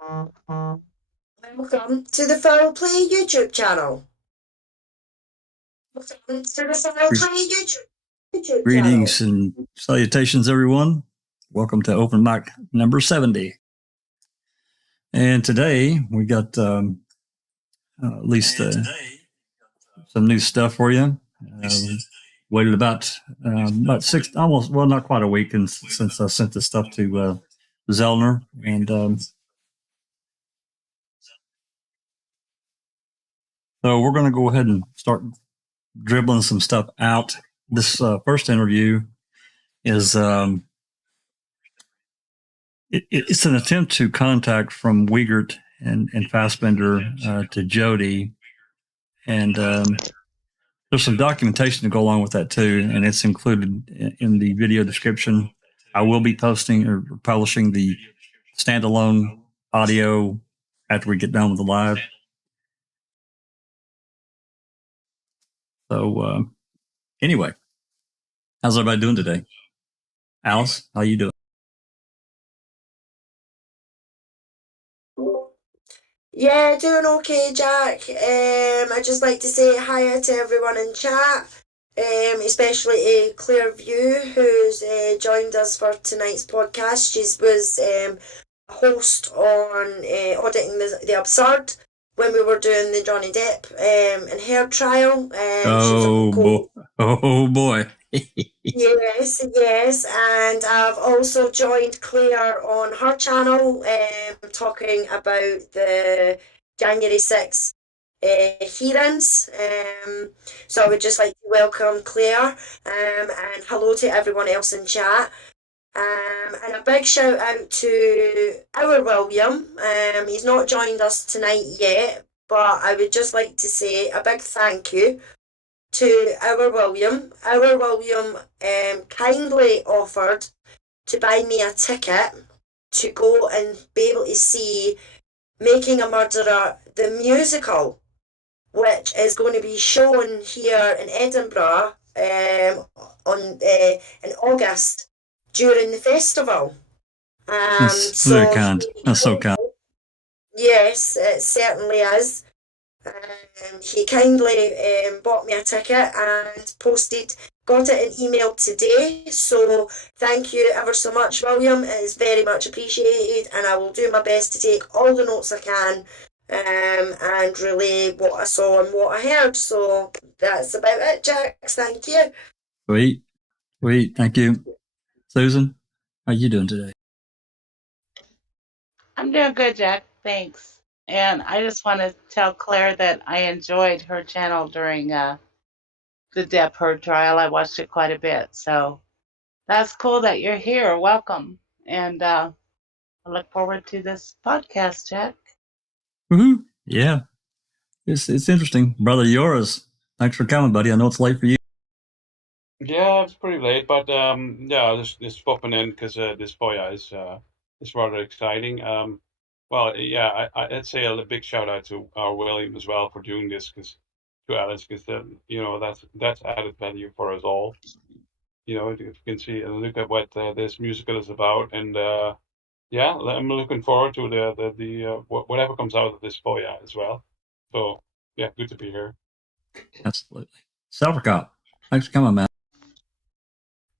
Welcome to the Foul Play YouTube channel. Welcome to the Foul Play YouTube Greetings channel. and salutations, everyone. Welcome to Open Mic number 70. And today we got at least some new stuff for you. Waited about 6, almost, well, not quite a week since I sent this stuff to Zellner. And so we're going to go ahead and start dribbling some stuff out. This first interview is it's an attempt to contact from Wiegert and Fassbender to Jodi, and there's some documentation to go along with that too, and it's included in the video description. I will be posting or publishing the standalone audio after we get done with the live. So anyway, how's everybody doing today? Alice, how you doing? Yeah, doing okay, Jack. I'd just like to say hi to everyone in chat, especially to Claire View, who's joined us for tonight's podcast. She was a host on Auditing the Absurd when we were doing the Johnny Depp and her trial. Oh boy. Yes, and I've also joined Claire on her channel, talking about the January 6th hearings. So I would just like to welcome Claire, and hello to everyone else in chat. And a big shout out to our William. He's not joined us tonight yet, but I would just like to say a big thank you to our William. Our William kindly offered to buy me a ticket to go and be able to see Making a Murderer, the musical, which is going to be shown here in Edinburgh in August during the festival. That's very kind. That's so kind. Yes, it certainly is. He kindly bought me a ticket and got it in email today. So thank you ever so much, William. It is very much appreciated, and I will do my best to take all the notes I can and relay what I saw and what I heard. So that's about it, Jax. Thank you. Sweet. Thank you. Susan, how you doing today? I'm doing good, Jack. Thanks. And I just want to tell Claire that I enjoyed her channel during the Depp Heard trial. I watched it quite a bit. So that's cool that you're here. Welcome. And I look forward to this podcast, Jack. Mm-hmm. Yeah. It's interesting. Brother Yours, thanks for coming, buddy. I know it's late for you. Yeah, it's pretty late, but yeah, just popping in because this FOIA is rather exciting. Well, yeah, I'd say a big shout out to our William as well for doing this, to Alice, because that's added value for us all. If you can see and look at what this musical is about, and yeah, I'm looking forward to the whatever comes out of this FOIA as well. So yeah, good to be here. Absolutely. Self-Cop, thanks for coming, man.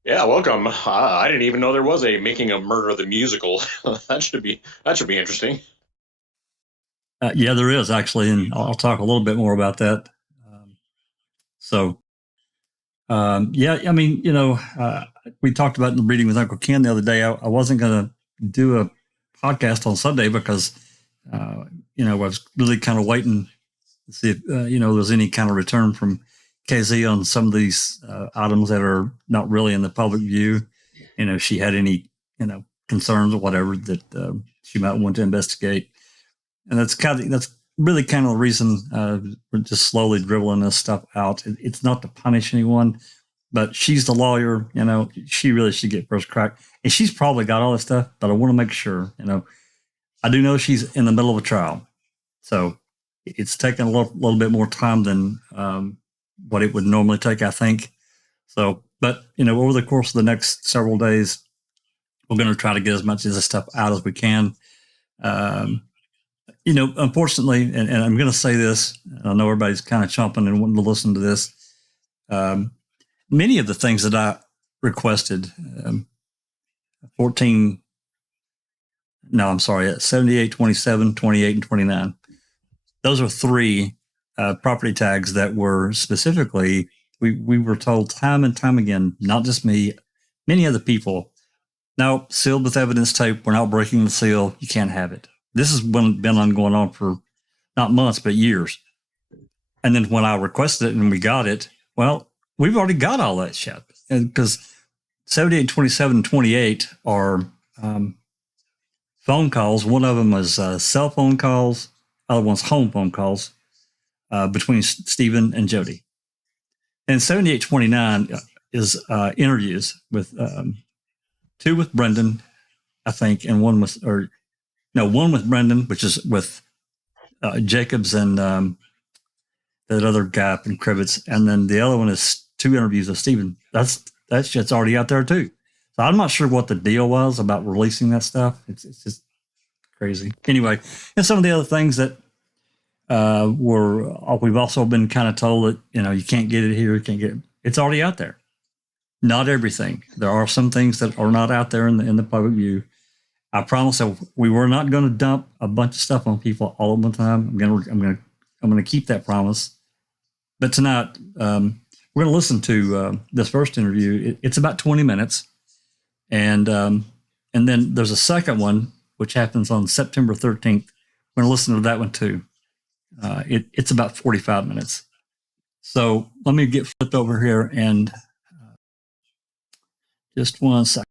Yeah, welcome. I didn't even know there was a Making a Murder the musical. that should be interesting. Yeah, there is actually, and I'll talk a little bit more about that. Yeah, I mean, we talked about in the reading with Uncle Ken the other day. I wasn't going to do a podcast on Sunday because, I was really kind of waiting to see if, there's any kind of return from KZ on some of these items that are not really in the public view. If she had any, concerns or whatever that she might want to investigate. And that's really kind of the reason we're just slowly dribbling this stuff out. It's not to punish anyone, but she's the lawyer. She really should get first crack. And she's probably got all this stuff, but I want to make sure. I do know she's in the middle of a trial, so it's taken a little bit more time than what it would normally take, I think. So, but over the course of the next several days, we're going to try to get as much of this stuff out as we can. unfortunately, and I'm going to say this, I know everybody's kind of chomping and wanting to listen to this. Many of the things that I requested, 78, 27, 28, and 29. Those are three property tags that were specifically, we were told time and time again, not just me, many other people, no, sealed with evidence tape. We're not breaking the seal. You can't have it. This has been going on for not months, but years. And then when I requested it and we got it, well, we've already got all that shit. Because 78, 27, 28 are phone calls. One of them is cell phone calls. Other one's home phone calls between Stephen and Jodi. And 78, 29 is interviews with two with Brendan, I think, and one with Brendan, which is with Jacobs and that other guy up in Crivets, and then the other one is 2 interviews with Stephen. That shit's already out there too. So I'm not sure what the deal was about releasing that stuff. It's just crazy. Anyway, and some of the other things that we've also been kind of told that you can't get it here, you can't get it. It's already out there. Not everything. There are some things that are not out there in the public view. I promise that we were not going to dump a bunch of stuff on people all at one time. I'm going to keep that promise. But tonight, we're going to listen to this first interview. It's about 20 minutes. And then there's a second one, which happens on September 13th. We're going to listen to that one too. It's about 45 minutes. So let me get flipped over here and just one second.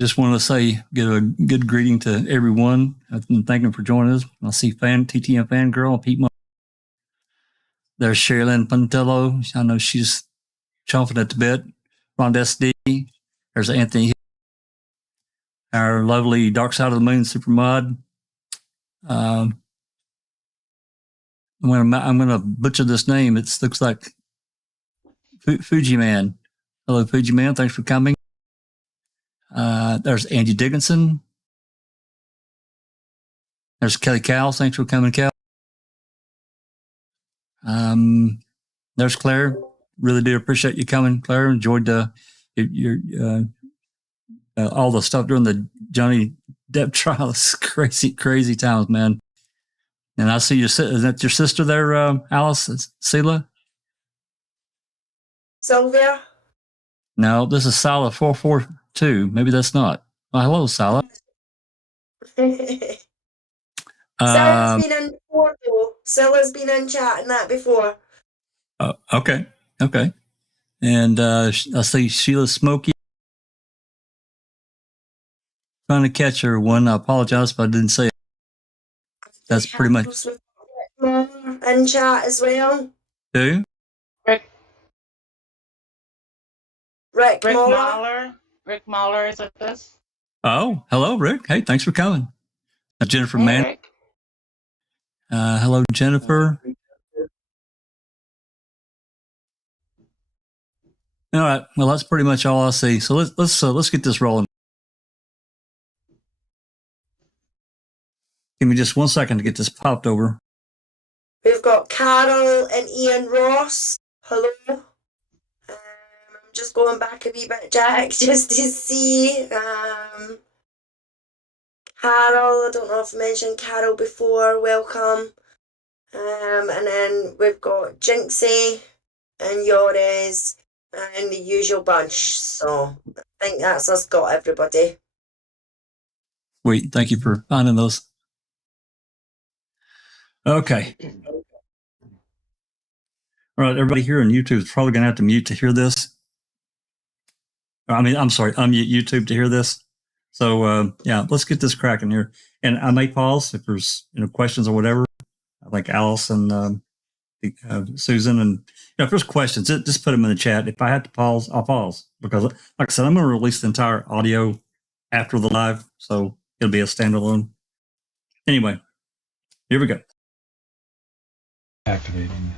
Just want to give a good greeting to everyone and thank them for joining us. I see TTM Fangirl and Pete. There's Sherilyn Puntello. I know she's chomping at the bit. Ron SD. There's Anthony. Our lovely Dark Side of the Moon Supermod. I'm gonna butcher this name. It looks like Fuji Man. Hello, Fuji Man. Thanks for coming. There's Angie Dickinson. There's Kelly Cowles. Thanks for coming, Cal. There's Claire. Really do appreciate you coming, Claire. Enjoyed your all the stuff during the Johnny Depp trial. It's crazy times, man. And I see is that your sister there, Alice? Sela? Sylvia? No, this is Sala 442. Maybe that's not. Well, hello, Sala. Sila's been in before, though. Sila's been in chat and that before. Okay. And I see Sheila Smokey. Trying to catch her one. I apologize if I didn't say it. That's pretty much. In chat as well. Who? Rick Mahler. Rick Mahler is with us. Oh, hello, Rick. Hey, thanks for coming. Jennifer Mann. Rick. Hello, Jennifer. All right. Well, that's pretty much all I see. So let's get this rolling. Give me just 1 second to get this popped over. We've got Carol and Ian Ross. Hello. I'm just going back a wee bit, Jack, just to see. Carol, I don't know if I mentioned Carol before. Welcome. And then we've got Jinxie and Yoris and the usual bunch. So I think that's us got everybody. Sweet. Thank you for finding those. Okay. All right, everybody here on YouTube is probably going to have to mute to hear this. I'm sorry, unmute YouTube to hear this. So, let's get this cracking here. And I may pause if there's questions or whatever. I think Alice and Susan, and if there's questions, just put them in the chat. If I have to pause, I'll pause because, like I said, I'm going to release the entire audio after the live, so it'll be a standalone. Anyway, here we go. Activating.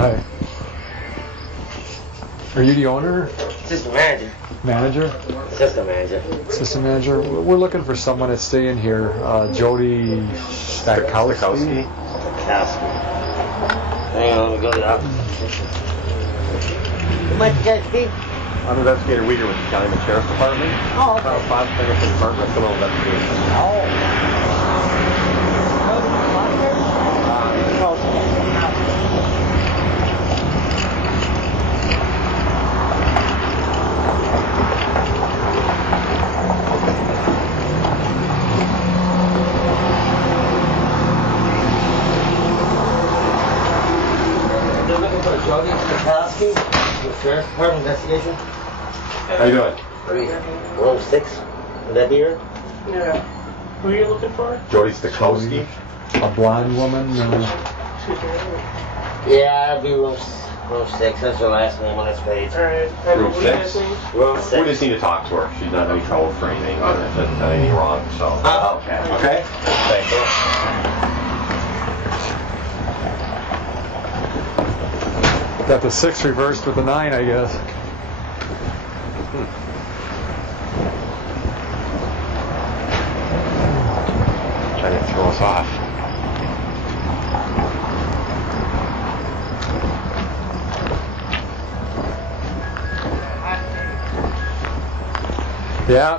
Hi. Are you the owner? Assistant manager. Manager? Assistant manager. Assistant manager? We're looking for someone to stay in here. Jodi Stachowski. Hang on, let me go to the office. Who might the guy be? I'm Investigator Weeder with the County Sheriff's Department. Oh, okay. Five Fingerprint Department, criminal investigation. They're looking for Jodi Stachowski with Sheriff's Department investigation. How you doing? Room 6. Would that be her? Yeah. Who are you looking for? Jodi Stachowski. A blonde woman. Yeah, that'd be room 6. That's her last name on this page. Alright. Room 6. Room 6. We just need to talk to her. She's not in any trouble for anything. She hasn't done anything wrong, so. Oh, okay. Okay? Thanks. Got the 6 reversed with the 9, I guess. Trying to throw us off. Yeah.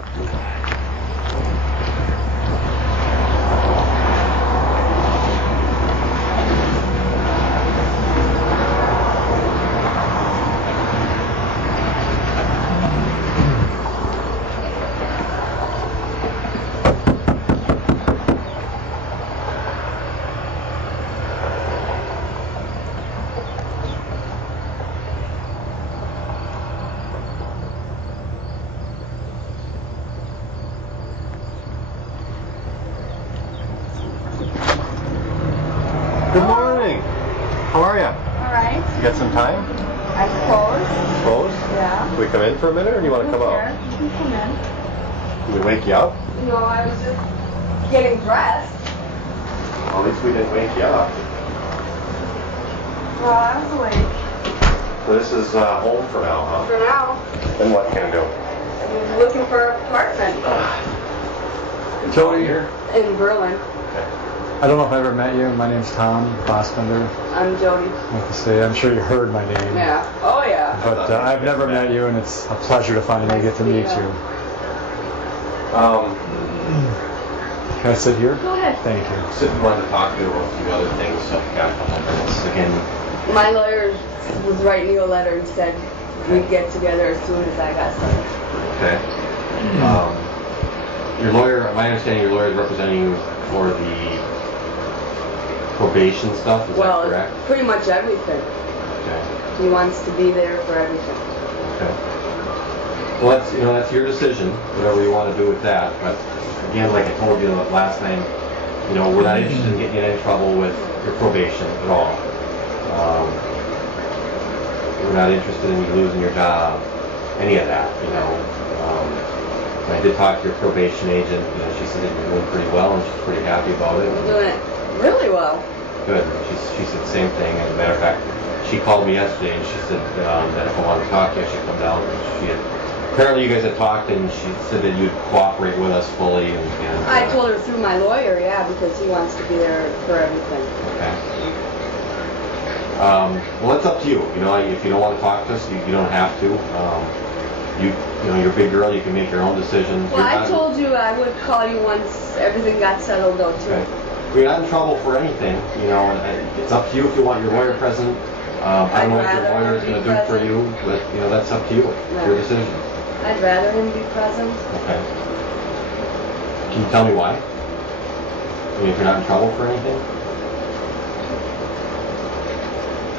Good morning. How are you? All right. You got some time? I suppose. Suppose? Yeah. Can we come in for a minute, or do you want to come Sure. out? You can come in. Can we wake you up? No, I was just getting dressed. Well, at least we didn't wake you up. Well, I was awake So this is home for now, huh? for now. Then what can I do? I'm looking for an apartment Jodi, in Berlin. I don't know if I ever met you. My name's Tom Bosbender. I'm Jodi. Like to say, I'm sure you heard my name. Yeah. Oh, yeah. But I've never met you, and it's a pleasure to finally get to meet you. Can I sit here? Go ahead. Thank you. Sid wanted to talk to you about a few other things, so we got a couple of minutes again. My lawyer was writing you a letter and said we'd get together as soon as I got started. Okay. Your lawyer, my understanding, your lawyer is representing you for the probation stuff. Is that correct? Pretty much everything. Okay. He wants to be there for everything. Okay. Well, that's your decision. Whatever you want to do with that. But again, like I told you last time, we're not interested in getting you in trouble with your probation at all. We're not interested in you losing your job, any of that. I did talk to your probation agent. She said that you're doing pretty well, and she's pretty happy about it. I'm doing it really well. Good. She said the same thing. As a matter of fact, she called me yesterday and she said that if I wanted to talk to you, I should come down. Apparently you guys had talked, and she said that you'd cooperate with us fully. I told her through my lawyer, yeah, because he wants to be there for everything. Okay. Well, it's up to you. If you don't want to talk to us, you don't have to. You're a big girl. You can make your own decisions. Well, I told you I would call you once everything got settled, though, too. Okay. You're not in trouble for anything, and it's up to you if you want your lawyer present. I don't know what your lawyer is going to do for you, but that's up to you. It's your decision. I'd rather him be present. Okay. Can you tell me why? mean, if you're not in trouble for anything?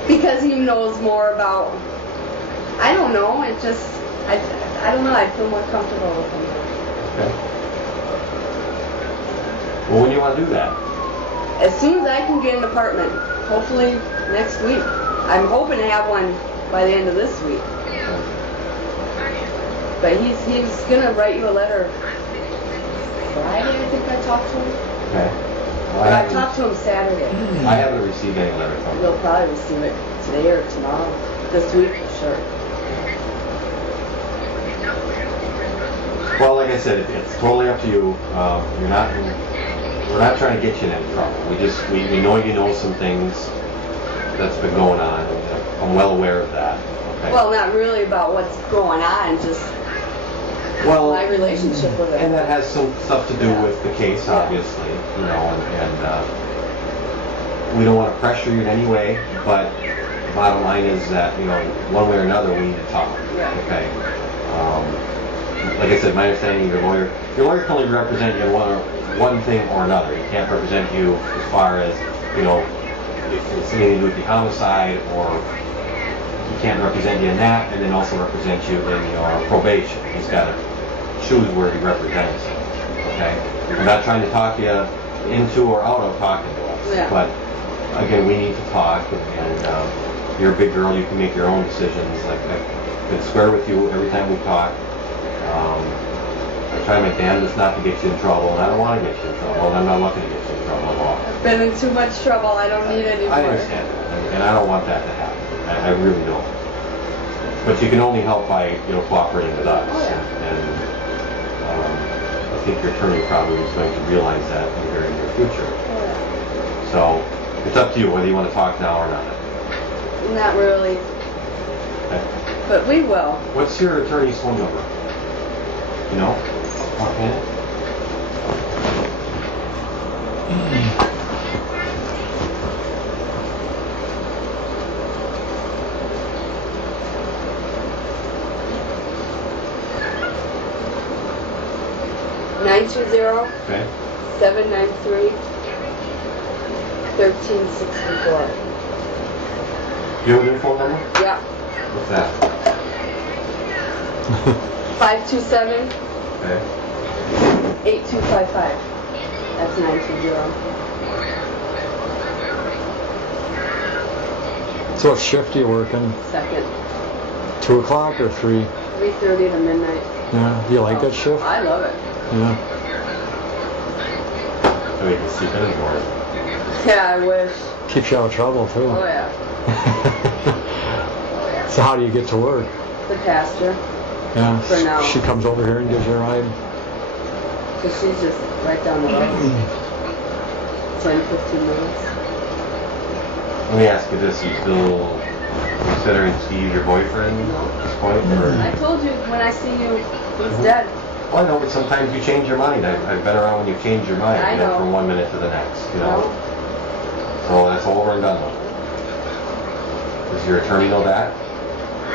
Because he knows more about, I don't know, it just, I don't know, I feel more comfortable with him. Okay. Well, when do you want to do that? As soon as I can get an apartment, hopefully next week. I'm hoping to have one by the end of this week. But he's gonna write you a letter Friday, I think I talked to him. Okay. Well, But I talked to him Saturday. I haven't received any letter from him. You'll probably receive it today or tomorrow. This week, for sure. Well, like I said, it's totally up to you. We're not trying to get you in any trouble. We know you know some things that's been going on. I'm well aware of that. Okay. Well, not really about what's going on, just my relationship with him. And that has some stuff to do with the case, obviously, you know, and we don't want to pressure you in any way, but the bottom line is that, you know, one way or another, we need to talk. Yeah. Okay. Like I said, my understanding, your lawyer can only represent you in one thing or another. He can't represent you as far as, you know, if it's something to do with the homicide, or he can't represent you in that, and then also represent you in your probation. He's got to choose where he represents you. Okay? I'm not trying to talk you into or out of talking to us, but again, we need to talk, and you're a big girl, you can make your own decisions. Like, I've been square with you every time we talk. I try my damnedest not to get you in trouble, and I don't want to get you in trouble, and I'm not looking to get you in trouble at all. I've been in too much trouble. I don't need any more. I understand that, and I don't want that to happen. I really don't. But you can only help by, you know, cooperating with us. And I think your attorney probably is going to realize that in the very near future. So it's up to you whether you want to talk now or not. Not really. Okay. But we will. What's your attorney's phone number? You know? Okay. 920 Okay. 793 1364. You have a new phone number? Yeah. What's that? 527 Okay. 8255. That's 920. So what shift are you working? Second. 2 o'clock or 3? 3:30 to midnight. Yeah. Do you like that shift? I love it. Yeah. So we can sleep in the morning. Yeah, I wish. Keeps you out of trouble too. Oh yeah. So how do you get to work? The pastor. Yeah. For now. She comes over here and gives you a ride. So she's just right down the road. 10, 15 minutes. Let me ask you this: you still considering Steve your boyfriend at this point? Or? I told you when I see you, he's dead. Well, I know, but sometimes you change your mind. I've been around when you change your mind, I you know, know. from one minute to the next, you know. So that's over and done with. Does your attorney know that?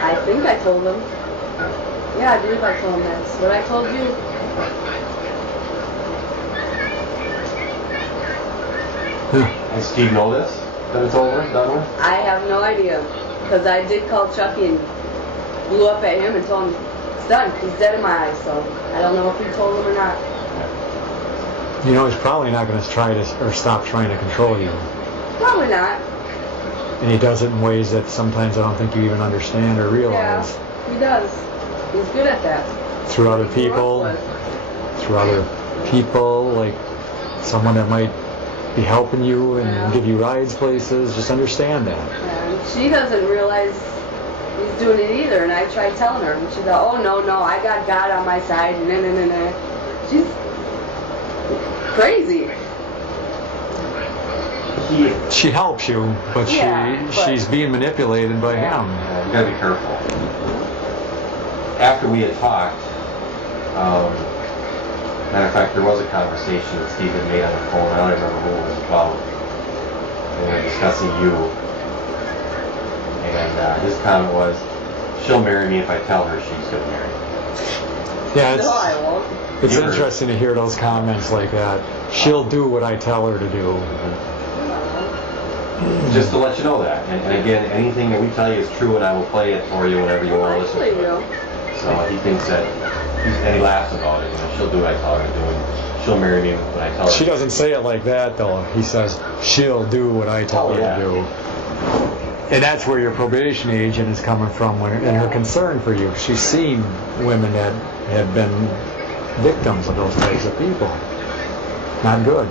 I think I told him. Yeah, I believe I told him that's what I told you. Does Steve know this? That it's over and done with? I have no idea. Because I did call Chucky and blew up at him and told him it's done. He's dead in my eyes, so I don't know if he told him or not. You know, he's probably not going to try to or stop trying to control you. Probably not. And he does it in ways that sometimes I don't think you even understand or realize. Yeah, he does. He's good at that. Through other people, like someone that might be helping you and give you rides places. Just understand that. And she doesn't realize he's doing it either, and I tried telling her, and she's like, oh no, I got God on my side, and nah. She's crazy. She helps you, but she's being manipulated by him. Yeah, you gotta be careful. After we had talked, matter of fact, there was a conversation that Steve had made on the phone. I don't remember who it was about. We were discussing you. And his comment was, she'll marry me if I tell her she's going to marry me. Yeah, No, I won't. it's interesting to hear those comments like that. she'll do what I tell her to do. Just to let you know that. And again, anything that we tell you is true, and I will play it for you whenever you want to listen to it. So he thinks that, and he laughs about it. She'll do what I tell her to do, and she'll marry me when I tell her. She doesn't say it like that, though. He says, she'll do what I tell her to do. And that's where your probation agent is coming from and her concern for you. She's seen women that have been victims of those types of people. Not good.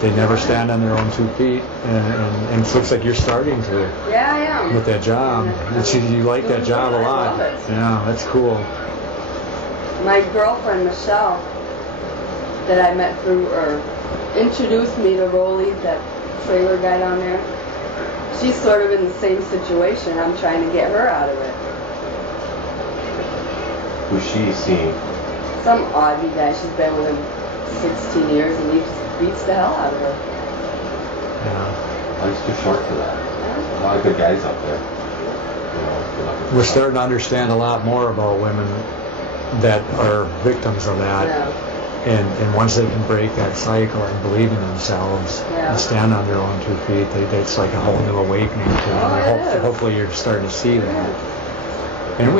They never stand on their own 2 feet, and it looks like you're starting to. Yeah, I am. With that job. And you like that job a lot. I love it. Yeah, that's cool. My girlfriend, Michelle, that I met through, or introduced me to Rolly, that trailer guy down there, she's sort of in the same situation. I'm trying to get her out of it. Who's she seeing? Some Aussie guy. She's been with him 16 years, and he beats the hell out of her. Yeah. Oh, he's too short for that. A lot of good guys up there. We're starting to understand a lot more about women that are victims of that. Yeah. And once they can break that cycle and believe in themselves and stand on their own 2 feet, it's like a whole new awakening to them. Hopefully you're starting to see that. And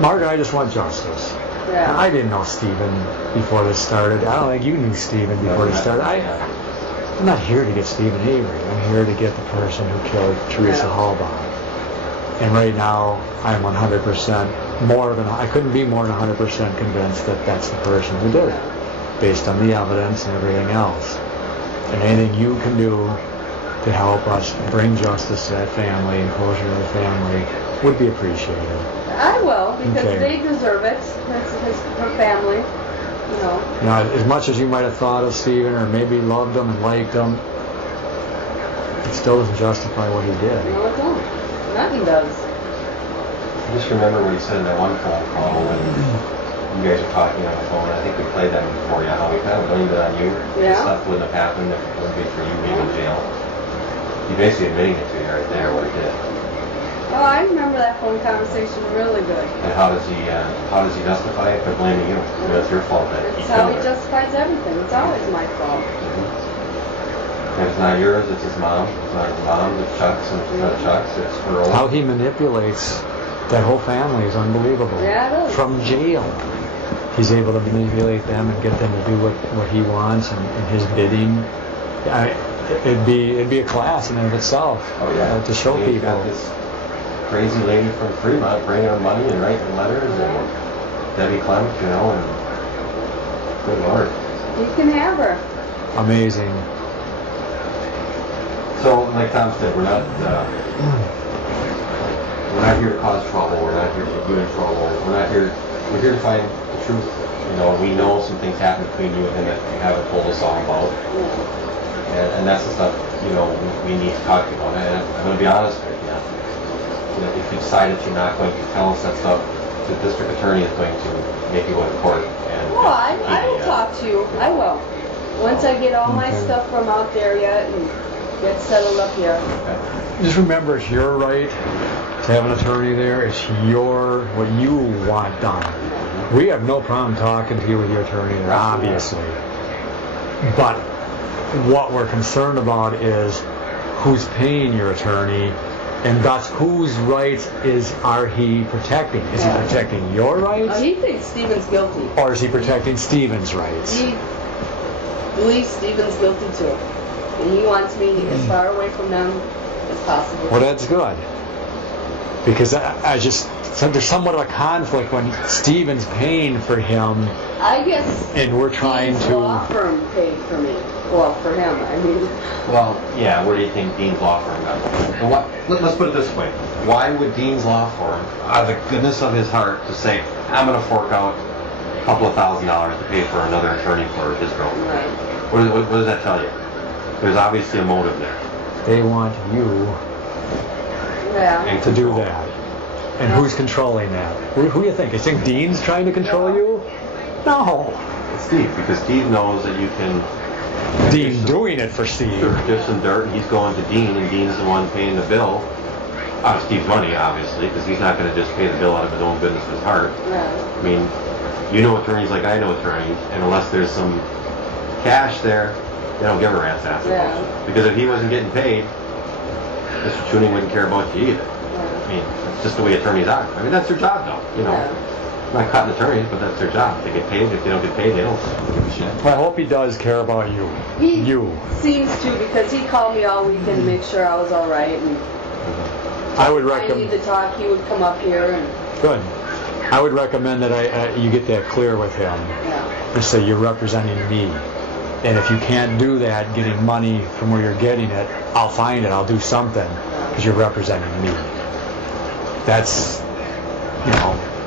Mark and I just want justice. Yeah. I didn't know Stephen before this started. I don't think you knew Stephen before this started. I'm not here to get Stephen Avery. I'm here to get the person who killed Teresa Hallbaum. And right now, I'm 100% I couldn't be more than 100% convinced that that's the person who did it, based on the evidence and everything else. And anything you can do to help us bring justice to that family and closure to the family would be appreciated. I will, because they deserve it. It's her family, you know. Now, as much as you might have thought of Stephen, or maybe loved him and liked him, it still doesn't justify what he did. No, it don't. Nothing does. I just remember what he said in that one phone call when you guys were talking on the phone. I think we played that before you, how we kind of blamed it on you. Yeah. Stuff wouldn't have happened if it wouldn't be for you being in jail. You basically admitting it to you right there, what it did. Oh, I remember that phone conversation really good. And how does he justify it by blaming you? You know, it's your fault that It's how he justifies everything. It's always my fault. And it's not yours, it's his mom. It's not his mom, it's Chuck's, and it's not Chuck's, it's her own. How he manipulates that whole family is unbelievable. Yeah, it is. From jail, he's able to manipulate them and get them to do what he wants and his bidding. It'd be a class in and of itself. Oh yeah. To show people. Got this crazy lady from Fremont bringing her money and writing letters, and Debbie Clement, you know, and good Lord. You can have her. Amazing. So, like Tom said, we're not here to cause trouble. We're not here to get you in trouble. We're here to find the truth. You know, we know some things happened between you and him that you haven't told us all about. And that's the stuff, you know, we need to talk about. And I'm going to be honest with you. If you decide that you're not going to tell us that stuff, the district attorney is going to make you go to court. Well, I will talk to you. I will. Once I get all my stuff from out there yet and get settled up here. Just remember, it's your right to have an attorney there. It's what you want done. We have no problem talking to you with your attorney there, obviously. But what we're concerned about is who's paying your attorney, and thus whose rights are he protecting? Is he protecting your rights? He thinks Stephen's guilty. Or is he protecting Stephen's rights? He believes Stephen's guilty too. And he wants me as far away from them as possible. Well, that's good. Because there's somewhat of a conflict when Stephen's paying for him. I guess. And we're trying to. Law firm paid for me. Well, for him, I mean. Well, yeah, where do you think Dean's Law Firm got it? Let's put it this way. Why would Dean's Law Firm, out of the goodness of his heart, to say, I'm going to fork out a couple of $1,000s to pay for another attorney for his girlfriend? Right. What does that tell you? There's obviously a motive there. They want you to do that. And who's controlling that? Who do you think? You think Dean's trying to control you? No. It's Steve, because Steve knows that you can... Dean doing it for Steve. Sure, give some dirt, and he's going to Dean, and Dean's the one paying the bill. Out of Steve's money, obviously, because he's not going to just pay the bill out of his own goodness of his heart. Right. I mean, you know attorneys like I know attorneys, and unless there's some cash there, they don't give a rat's ass about you. Because if he wasn't getting paid, Mr. Tuning wouldn't care about you either. I mean, that's just the way attorneys are. I mean, that's their job, though. You know, I'm not cutting attorneys, but that's their job. They get paid. If they don't get paid, they don't give a shit. I hope he does care about you. He seems to, because he called me all weekend to make sure I was all right. And I would I recommend. need to talk. He would come up here and. Good. I would recommend that you get that clear with him. Just say you're representing me. And if you can't do that, getting money from where you're getting it, I'll find it. I'll do something because you're representing me. That's,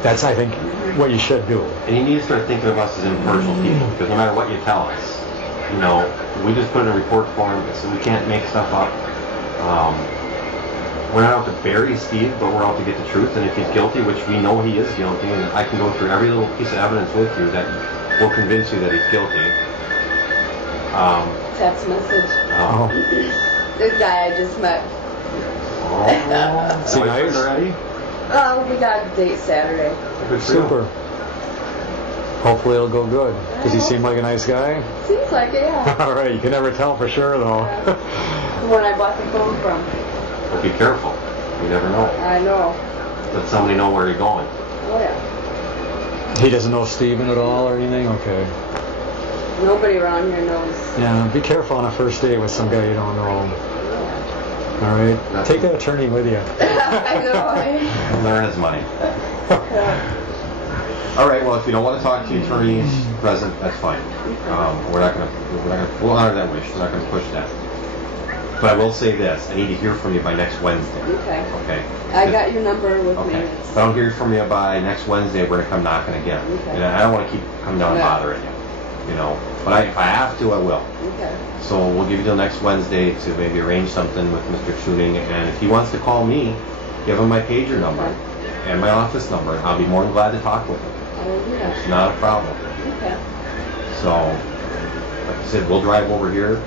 that's I think what you should do. And you need to start thinking of us as impartial people, because no matter what you tell us, we just put in a report form, so we can't make stuff up. We're not out to bury Steve, but we're out to get the truth. And if he's guilty, which we know he is guilty, and I can go through every little piece of evidence with you that will convince you that he's guilty. Text message. This guy I just met. See, nice already? We got a date Saturday. Super. Hopefully it'll go good. Does he seem like a nice guy? Seems like it, yeah. All right, you can never tell for sure, though. The one I bought the phone from. But be careful. You never know. I know. Let somebody know where you're going. Oh, yeah. He doesn't know Steven at all or anything? Okay. Nobody around here knows. Yeah, be careful on a first date with some guy you don't know. All right? Take that attorney with you. I know, right? Learn his money. All right, well, if you don't want to talk to attorneys present, that's fine. We'll honor that wish. We're not going to push that. But I will say this, I need to hear from you by next Wednesday. Okay. I got your number with me. If I don't hear from you by next Wednesday, we're going to come knocking again. And I don't want to keep coming down and bothering you. But if I have to, I will. So we'll give you till next Wednesday to maybe arrange something with Mr. Tuning. And if he wants to call me, give him my pager number and my office number. I'll be more than glad to talk with him. It's not a problem. So, like I said, we'll drive over here,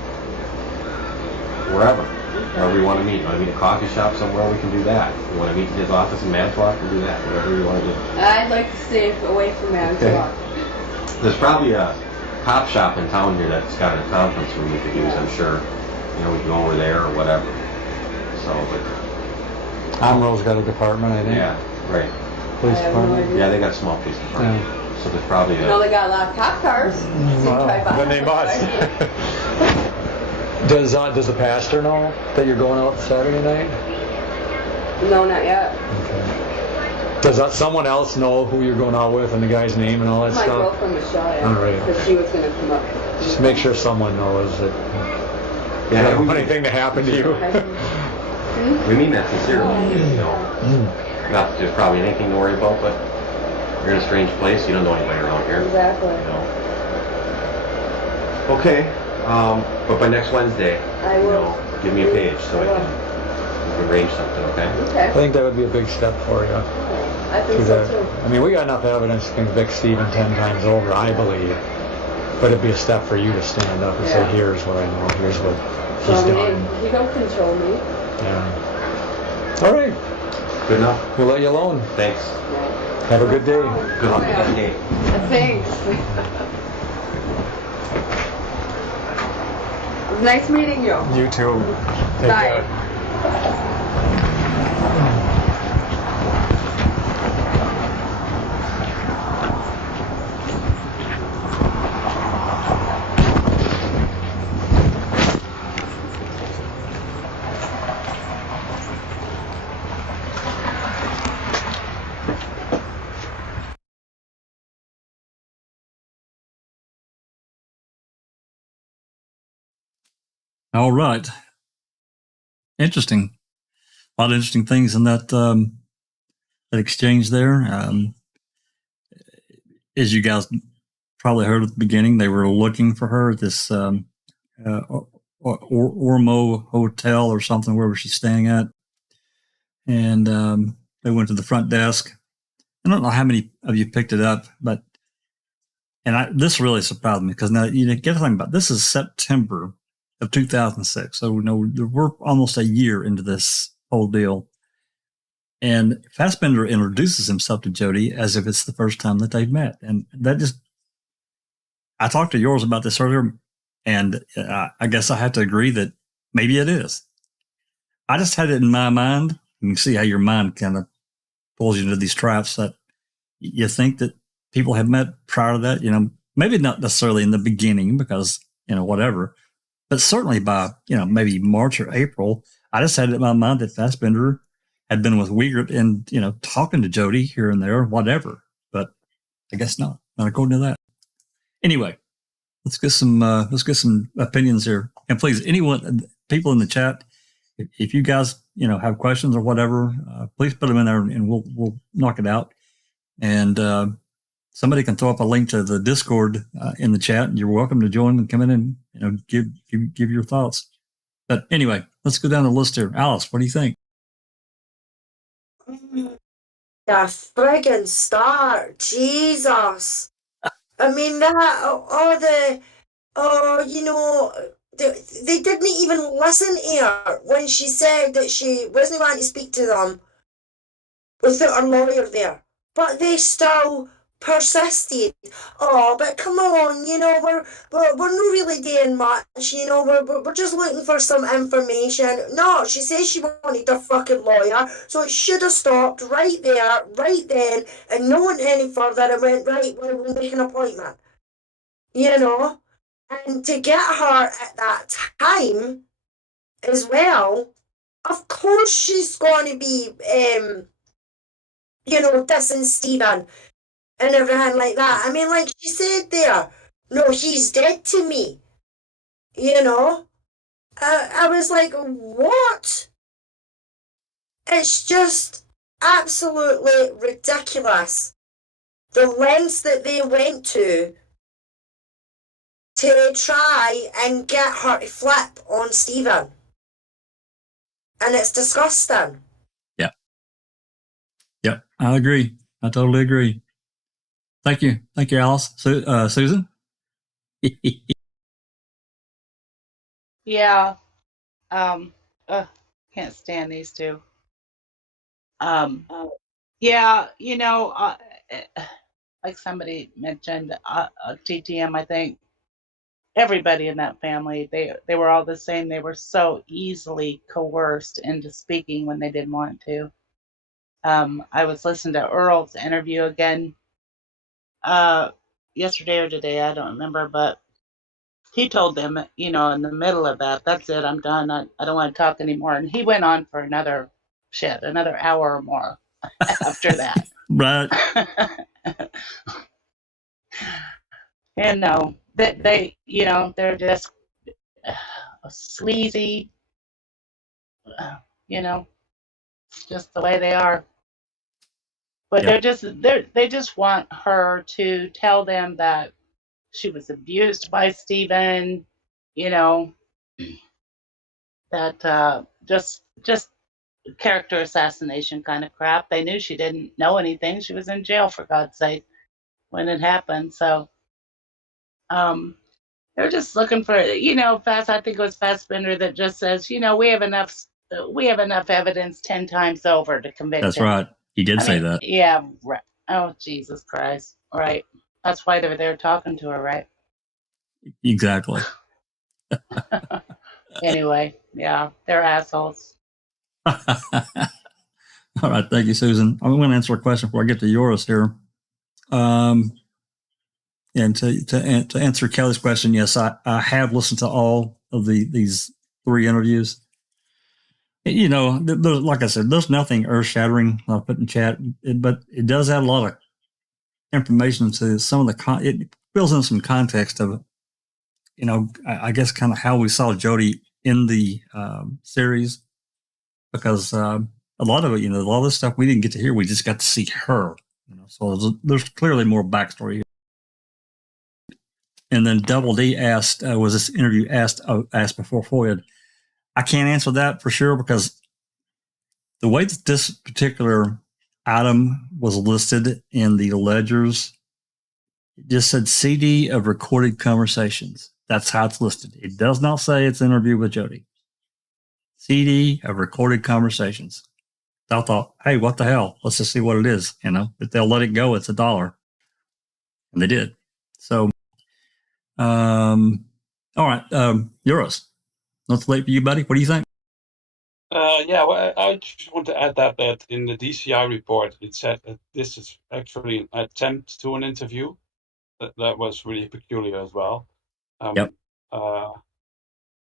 wherever you want to meet. You want to meet a coffee shop somewhere, we can do that. You want to meet in his office in Manitowoc, we can do that. Whatever you want to do. I'd like to stay away from Manitowoc. There's probably a cop shop in town here that's got a conference room we could use, I'm sure. We can go over there or whatever. So, but... Amro's got a department, I think. Yeah, right. Police department? Yeah, they got a small police department. So there's probably a... They got a lot of cop cars. Then they must. Does the pastor know that you're going out Saturday night? No, not yet. Okay. Does someone else know who you're going out with and the guy's name and all that My stuff? My girlfriend Michelle, All right. because she was going to come up. Just make sure someone knows that you don't want anything to happen to you. We mean that sincerely. Not that there's probably anything to worry about, but you're in a strange place. You don't know anybody around here. Exactly. Okay. But by next Wednesday, I will. Give me a page so we can arrange something, okay? Okay. I think that would be a big step for you. I think so too. I mean, we got enough evidence to convict Stephen 10 times over, I believe. But it'd be a step for you to stand up and say, here's what I know, here's what he's done. He don't control me. Yeah. All right. Good enough. We'll let you alone. Thanks. Have a good day. Good luck. Okay. Thanks. It was nice meeting you. You too. Take Bye. care. All right. Interesting. A lot of interesting things in that that exchange there. As you guys probably heard at the beginning, they were looking for her at this Ormo Hotel or something, wherever she's staying at. And they went to the front desk. I don't know how many of you picked it up, but this really surprised me because now you get to think about it, this is September of 2006. So we're almost a year into this whole deal. And Fassbender introduces himself to Jodi as if it's the first time that they've met. And that just, I talked to yours about this earlier. And I guess I have to agree that maybe it is. I just had it in my mind. You can see how your mind kind of pulls you into these traps that you think that people have met prior to that, maybe not necessarily in the beginning because, whatever, but certainly by, maybe March or April, I just had it in my mind that Fassbender had been with Wiegert and, talking to Jodi here and there, whatever, but I guess not according to that. Anyway, let's get some opinions here. And please, people in the chat, if you guys, have questions or whatever, please put them in there and we'll knock it out. And somebody can throw up a link to the Discord in the chat, and you're welcome to join and come in and give your thoughts. But anyway, let's go down the list here. Alice, what do you think? The friggin' start, Jesus! I mean they didn't even listen to her when she said that she wasn't going to speak to them without her lawyer there. But they still persisted. Oh, but come on, we're not really doing much, we're just looking for some information. No, she says she wanted a fucking lawyer, so it should have stopped right there, right then, and no one any further and went, right, we'll make an appointment. And to get her at that time as well, of course she's going to be, dissing Stephen and everything like that. I mean, like she said there, no, he's dead to me. I was like, what? It's just absolutely ridiculous. The lengths that they went to try and get her to flip on Stephen. And it's disgusting. Yep, I agree. I totally agree. Thank you, Alice. Susan? Yeah. Can't stand these two. Yeah, like somebody mentioned, TTM, I think everybody in that family, they were all the same. They were so easily coerced into speaking when they didn't want to. I was listening to Earl's interview again yesterday or today, I don't remember, but he told them, in the middle of that, that's it, I'm done. I don't want to talk anymore. And he went on for another hour or more after that. Right. And no, they they're just sleazy, just the way they are. But they just want her to tell them that she was abused by Stephen, that just character assassination kind of crap. They knew she didn't know anything. She was in jail, for God's sake, when it happened. So they're just looking for, I think it was Fassbender that just says, we have enough evidence 10 times over to convict him. That's right. He did say that. Yeah. Right. Oh, Jesus Christ. Right. That's why they're there talking to her, right? Exactly. Anyway, yeah, they're assholes. All right. Thank you, Susan. I'm going to answer a question before I get to yours here. And to answer Kelly's question, yes, I have listened to all of these 3 interviews. Like I said, there's nothing earth-shattering I'll put in chat, but it does add a lot of information to some of it fills in some context of it. I guess kind of how we saw Jodi in the series, because a lot of it, a lot of the stuff we didn't get to hear, we just got to see her. So there's clearly more backstory here. And then Double D asked, was this interview asked before FOIA? I can't answer that for sure, because the way that this particular item was listed in the ledgers, it just said CD of recorded conversations. That's how it's listed. It does not say it's an interview with Jodi. CD of recorded conversations. So I thought, hey, what the hell? Let's just see what it is. If they'll let it go, it's $1. And they did. So, All right, Euros. Not late for you, buddy. What do you think? Yeah, well, I just want to add that in the DCI report, it said that this is actually an attempt to an interview. That was really peculiar as well. Yep.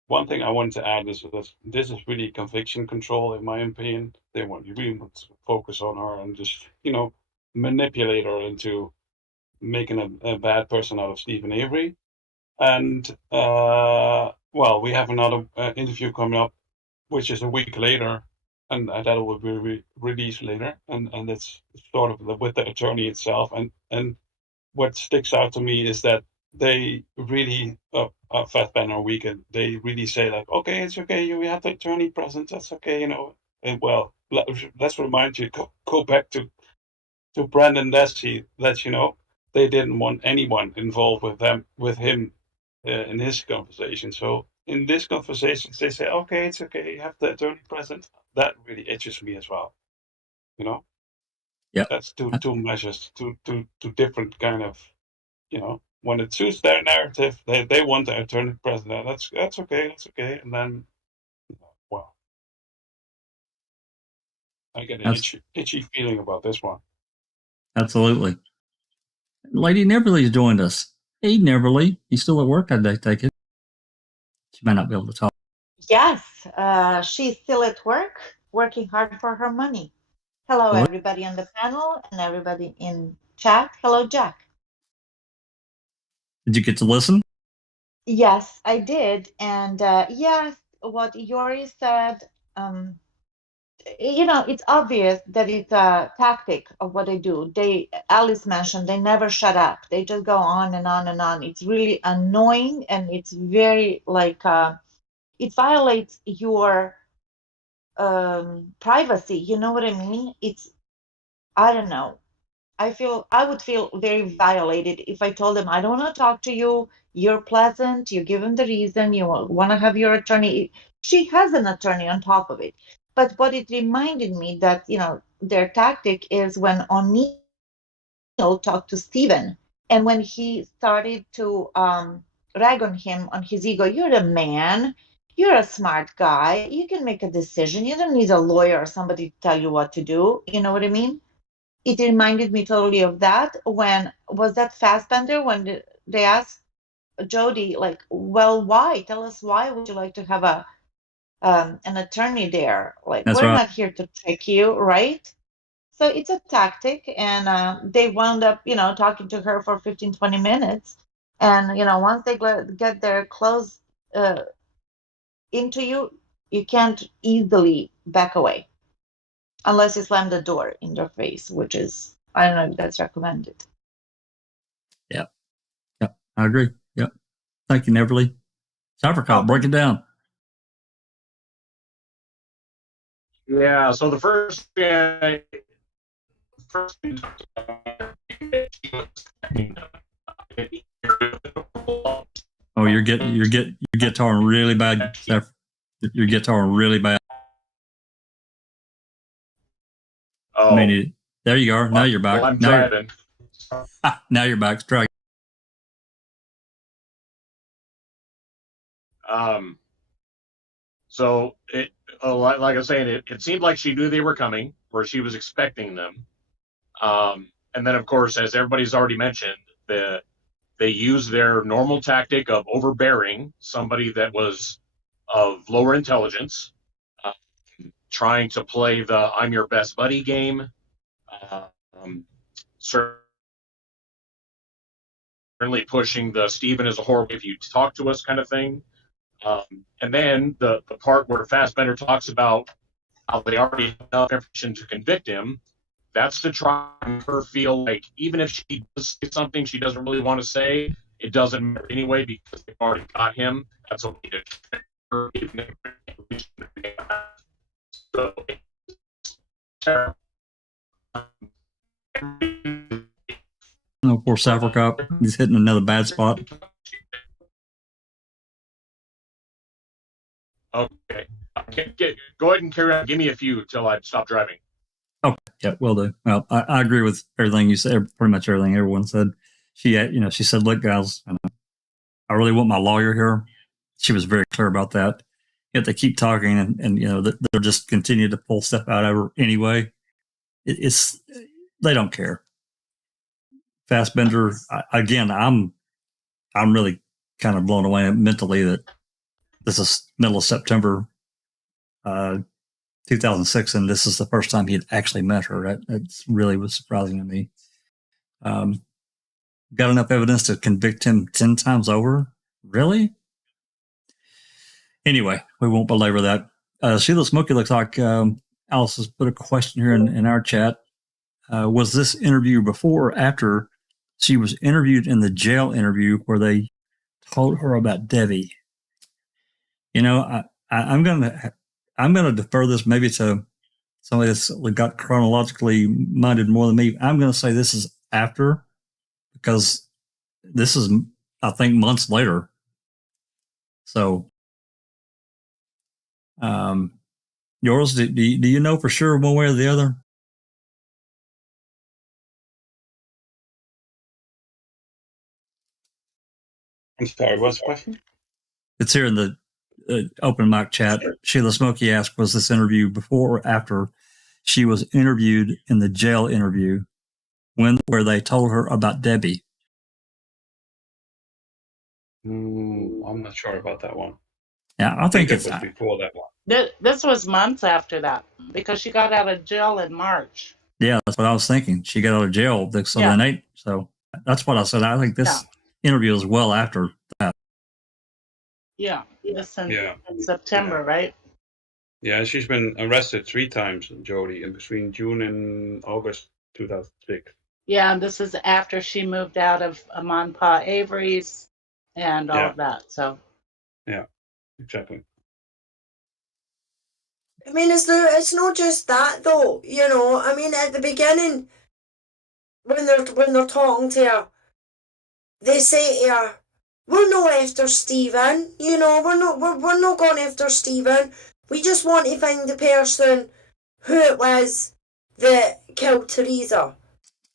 One thing I wanted to add is that this is really conviction control, in my opinion. You really want to focus on her and just, manipulate her into making a bad person out of Stephen Avery. And, well, we have another interview coming up, which is a week later, and that will be released later. And it's sort of with the attorney itself. And what sticks out to me is that they really, Fassbender Weekend, they really say like, okay, it's okay, you have the attorney present, that's okay, And well, let's remind you, go back to Brandon Dassey, that they didn't want anyone involved with him in his conversation. So in this conversation, they say, okay, it's okay, you have the attorney present. That really itches me as well. Yeah, that's two measures, two different kind of, when it suits their narrative, they want the attorney president. That's okay, and then, well, I get an itchy feeling about this one. Absolutely. Lady Neverly's joined us. Hey, Neverly, you still at work? I take it. She might not be able to talk. Yes, she's still at work, working hard for her money. Hello, everybody on the panel and everybody in chat. Hello, Jack. Did you get to listen? Yes, I did. And yes, what Yori said, it's obvious that it's a tactic of what they do. Alice mentioned, they never shut up. They just go on and on and on. It's really annoying, and it's very it violates your privacy. You know what I mean? I don't know. I would feel very violated if I told them I don't want to talk to you. You're pleasant. You give them the reason you want to have your attorney. She has an attorney on top of it. But what it reminded me that their tactic is when O'Neill talked to Stephen, and when he started to rag on him on his ego. You're a man. You're a smart guy. You can make a decision. You don't need a lawyer or somebody to tell you what to do. You know what I mean? It reminded me totally of that. When was that Fassbender when they asked Jodi, like, well, why? Tell us why would you like to have an attorney there? Like, That's we're right. not here to trick you, right? So it's a tactic, and they wound up, talking to her for 15, 20 minutes. And, once they get their clothes into you, you can't easily back away. Unless you slam the door in their face, which is, I don't know if that's recommended. Yep, I agree. Yep. Thank you, Neverly. Cybercop, break it down. Yeah, so the first thing Oh, you're guitaring really bad. You're guitaring really bad. Oh, there you are. Now you're back. Well, I'm driving. Now you're back. Strike. So like I was saying, it seemed like she knew they were coming, or she was expecting them. And then, of course, as everybody's already mentioned, they used their normal tactic of overbearing somebody that was of lower intelligence, trying to play the "I'm your best buddy" game. Certainly pushing the Stephen is a horrible if you talk to us kind of thing. And then the part where Fassbender talks about how they already have enough information to convict him, that's to try and make her feel like even if she does say something she doesn't really want to say, it doesn't matter anyway because they've already got him. That's what we did. So, oh, poor Cybercop. He's hitting another bad spot. Okay. Go ahead and carry on. Give me a few till I stop driving. Okay. Yeah, will do. Well, I agree with everything you said, pretty much everything everyone said. She said, look, guys, I really want my lawyer here. she was very clear about that. Yet they keep talking, and they'll just continue to pull stuff out of her anyway. It's they don't care. Fassbender, again, I'm really kind of blown away mentally that this is middle of September, 2006, and this is the first time he had actually met her. That really was surprising to me. Got enough evidence to convict him 10 times over? Really? Anyway, we won't belabor that. Sheila Smokey looks like Alice has put a question here in our chat. Was this interview before or after she was interviewed in the jail interview where they told her about Debbie? I'm gonna defer this maybe to somebody that's got chronologically minded more than me. I'm gonna say this is after, because this is, I think, months later. So, yours, do you know for sure one way or the other? I'm sorry, what's the question? It's here in the open mic chat. Sheila Smokey asked, was this interview before or after she was interviewed in the jail interview where they told her about Debbie? I'm not sure about that one. Yeah, I think it was before that one. This was months after that, because she got out of jail in March. Yeah, that's what I was thinking. She got out of jail the Sunday night. So that's what I said. I think this interview is well after that. Yeah, this in September, right? Yeah, she's been arrested 3 times, Jodi, in between June and August 2006. Yeah, and this is after she moved out of Monpa Avery's and all of that. So. Yeah, exactly. I mean, it's not just that though, I mean, at the beginning, when they're talking to her, they say to her, we're not after Stephen, we're not going after Stephen. We just want to find the person who it was that killed Teresa.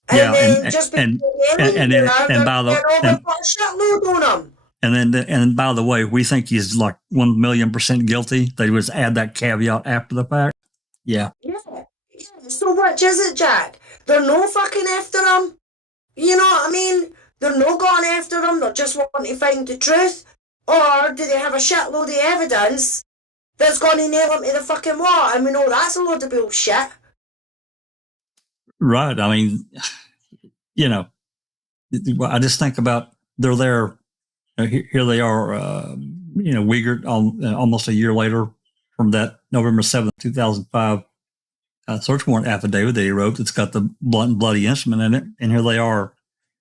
And then just by the shitload on him. And by the way, we think he's like 1,000,000% guilty. They just add that caveat after the fact. Yeah. Yeah. So which is it, Jack? They're no fucking after him. You know what I mean? They're no going after him. They're just wanting to find the truth. Or do they have a shitload of evidence that's going to nail him to the fucking wall? And we know that's a load of bullshit. Right. I mean, I just think about they're there. Here they are, Uyghur, almost a year later from that November 7th, 2005 search warrant affidavit that he wrote. It's got the blunt and bloody instrument in it. And here they are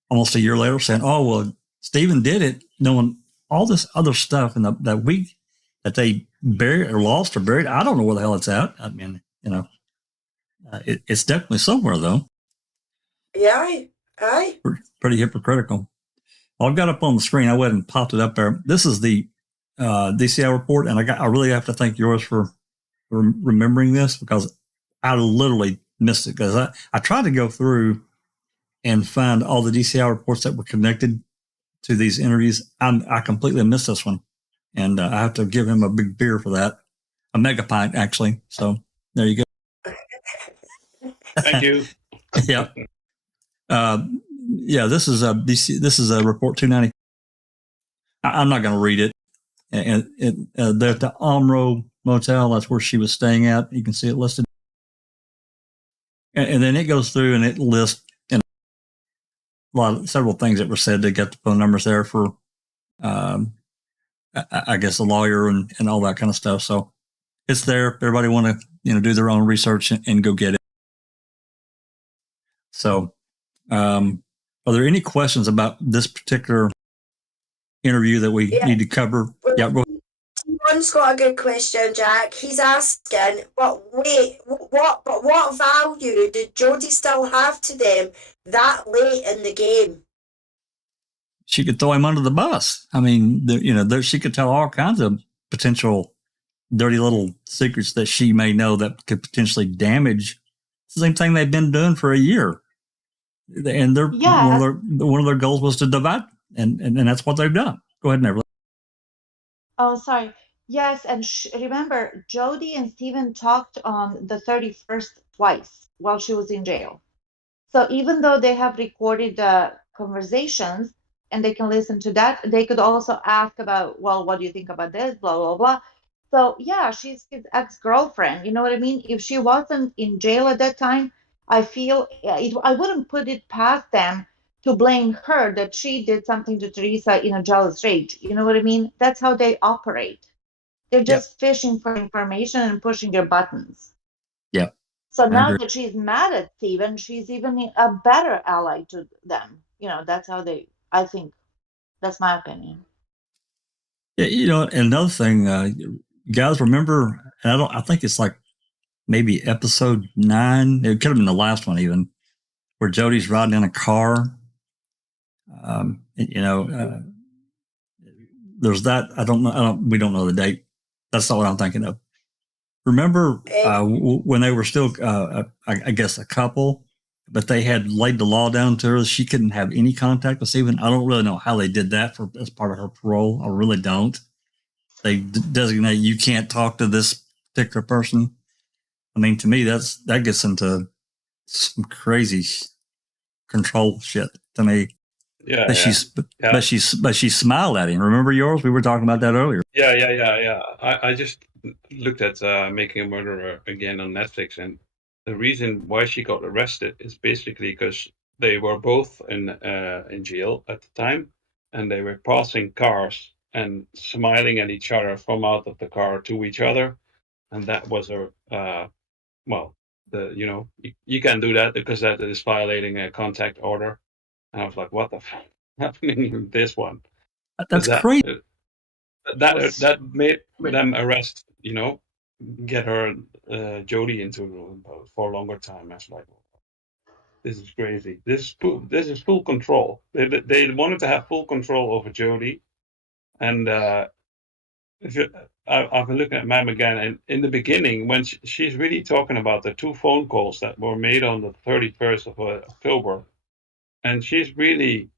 almost a year later saying, oh, well, Stephen did it, knowing all this other stuff in that week that they buried or lost or buried. I don't know where the hell it's at. I mean, it's definitely somewhere, though. Yeah, aye. Pretty hypocritical. I've got up on the screen. I went and popped it up there. This is the DCI report, and I really have to thank yours for remembering this, because I literally missed it, because I tried to go through and find all the DCI reports that were connected to these interviews. I completely missed this one, and I have to give him a big beer for that, a mega pint actually. So there you go. Thank you. Yeah. Yeah, this is a report 290. I'm not going to read it. And they're at the Omro Motel. That's where she was staying at. You can see it listed. And then it goes through and it lists several things that were said. They got the phone numbers there for, I guess, a lawyer and all that kind of stuff. So it's there. If everybody want to do their own research and go get it. So. Are there any questions about this particular interview that we need to cover? Well, yeah, go. T1's got a good question, Jack. He's asking, but wait, what value did Jodi still have to them that late in the game? She could throw him under the bus. I mean, she could tell all kinds of potential dirty little secrets that she may know that could potentially damage. It's the same thing they've been doing for a year. And one of their goals was to divide, and that's what they've done. Go ahead, Neverland. Oh, sorry. Yes, and remember, Jodi and Stephen talked on the 31st twice while she was in jail. So even though they have recorded the conversations and they can listen to that, they could also ask about, well, what do you think about this? Blah, blah, blah. So yeah, she's his ex-girlfriend. You know what I mean? If she wasn't in jail at that time, I feel I wouldn't put it past them to blame her that she did something to Teresa in a jealous rage. You know what I mean? That's how they operate. They're Yep. just fishing for information and pushing their buttons. Yeah. So I now agree. that she's mad at Steven, she's even a better ally to them. You know, that's how I think, that's my opinion. Yeah, you know, and another thing, guys, remember, and I think it's like maybe episode 9. It could have been the last one even, where Jodi's riding in a car. You know, there's that. I don't know. We don't know the date. That's not what I'm thinking of. Remember when they were still, I guess, a couple, but they had laid the law down to her. She couldn't have any contact with Stephen. I don't really know how they did that as part of her parole. I really don't. They designate you can't talk to this particular person. I mean, to me, that gets into some crazy control shit to me. Yeah, but she smiled at him. Remember yours? We were talking about that earlier. Yeah. I just looked at Making a Murderer again on Netflix, and the reason why she got arrested is basically because they were both in jail at the time, and they were passing cars and smiling at each other from out of the car to each other, and that was a you can't do that because that is violating a contact order. And I was like, what the fuck happening in this one? That's crazy. That made them arrest, get her Jodi into a room for a longer time. I was like, this is crazy. This is full control. They wanted to have full control over Jodi, and I've been looking at Ma'am again, and in the beginning, when she's really talking about the 2 phone calls that were made on the 31st of October, and she's really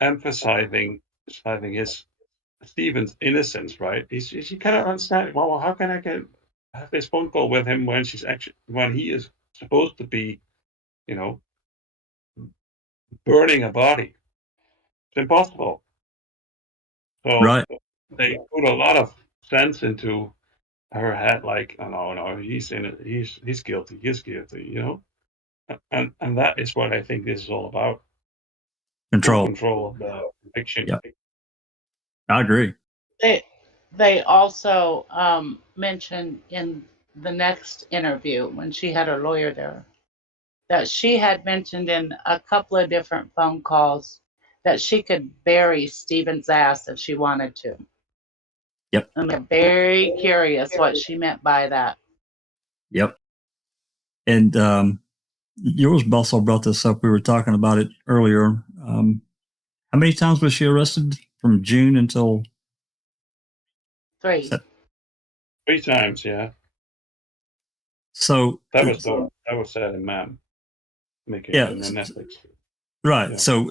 emphasizing Stephen's innocence, right? She cannot understand. Well, how can I have this phone call with him when he is supposed to be, burning a body? It's impossible. So right. They put a lot of sense into her head, like, oh, no, he's in it. He's guilty. He's guilty. And that is what I think this is all about. Control of the fiction. Yeah. I agree. They also mentioned in the next interview when she had her lawyer there that she had mentioned in a couple of different phone calls that she could bury Stephen's ass if she wanted to. Yep. I'm very curious what she meant by that. Yep. And yours also brought this up. We were talking about it earlier. How many times was she arrested from June until 3? 3 times, yeah. So that was said in Ma'am. Making it on Netflix. Right. Yeah. So,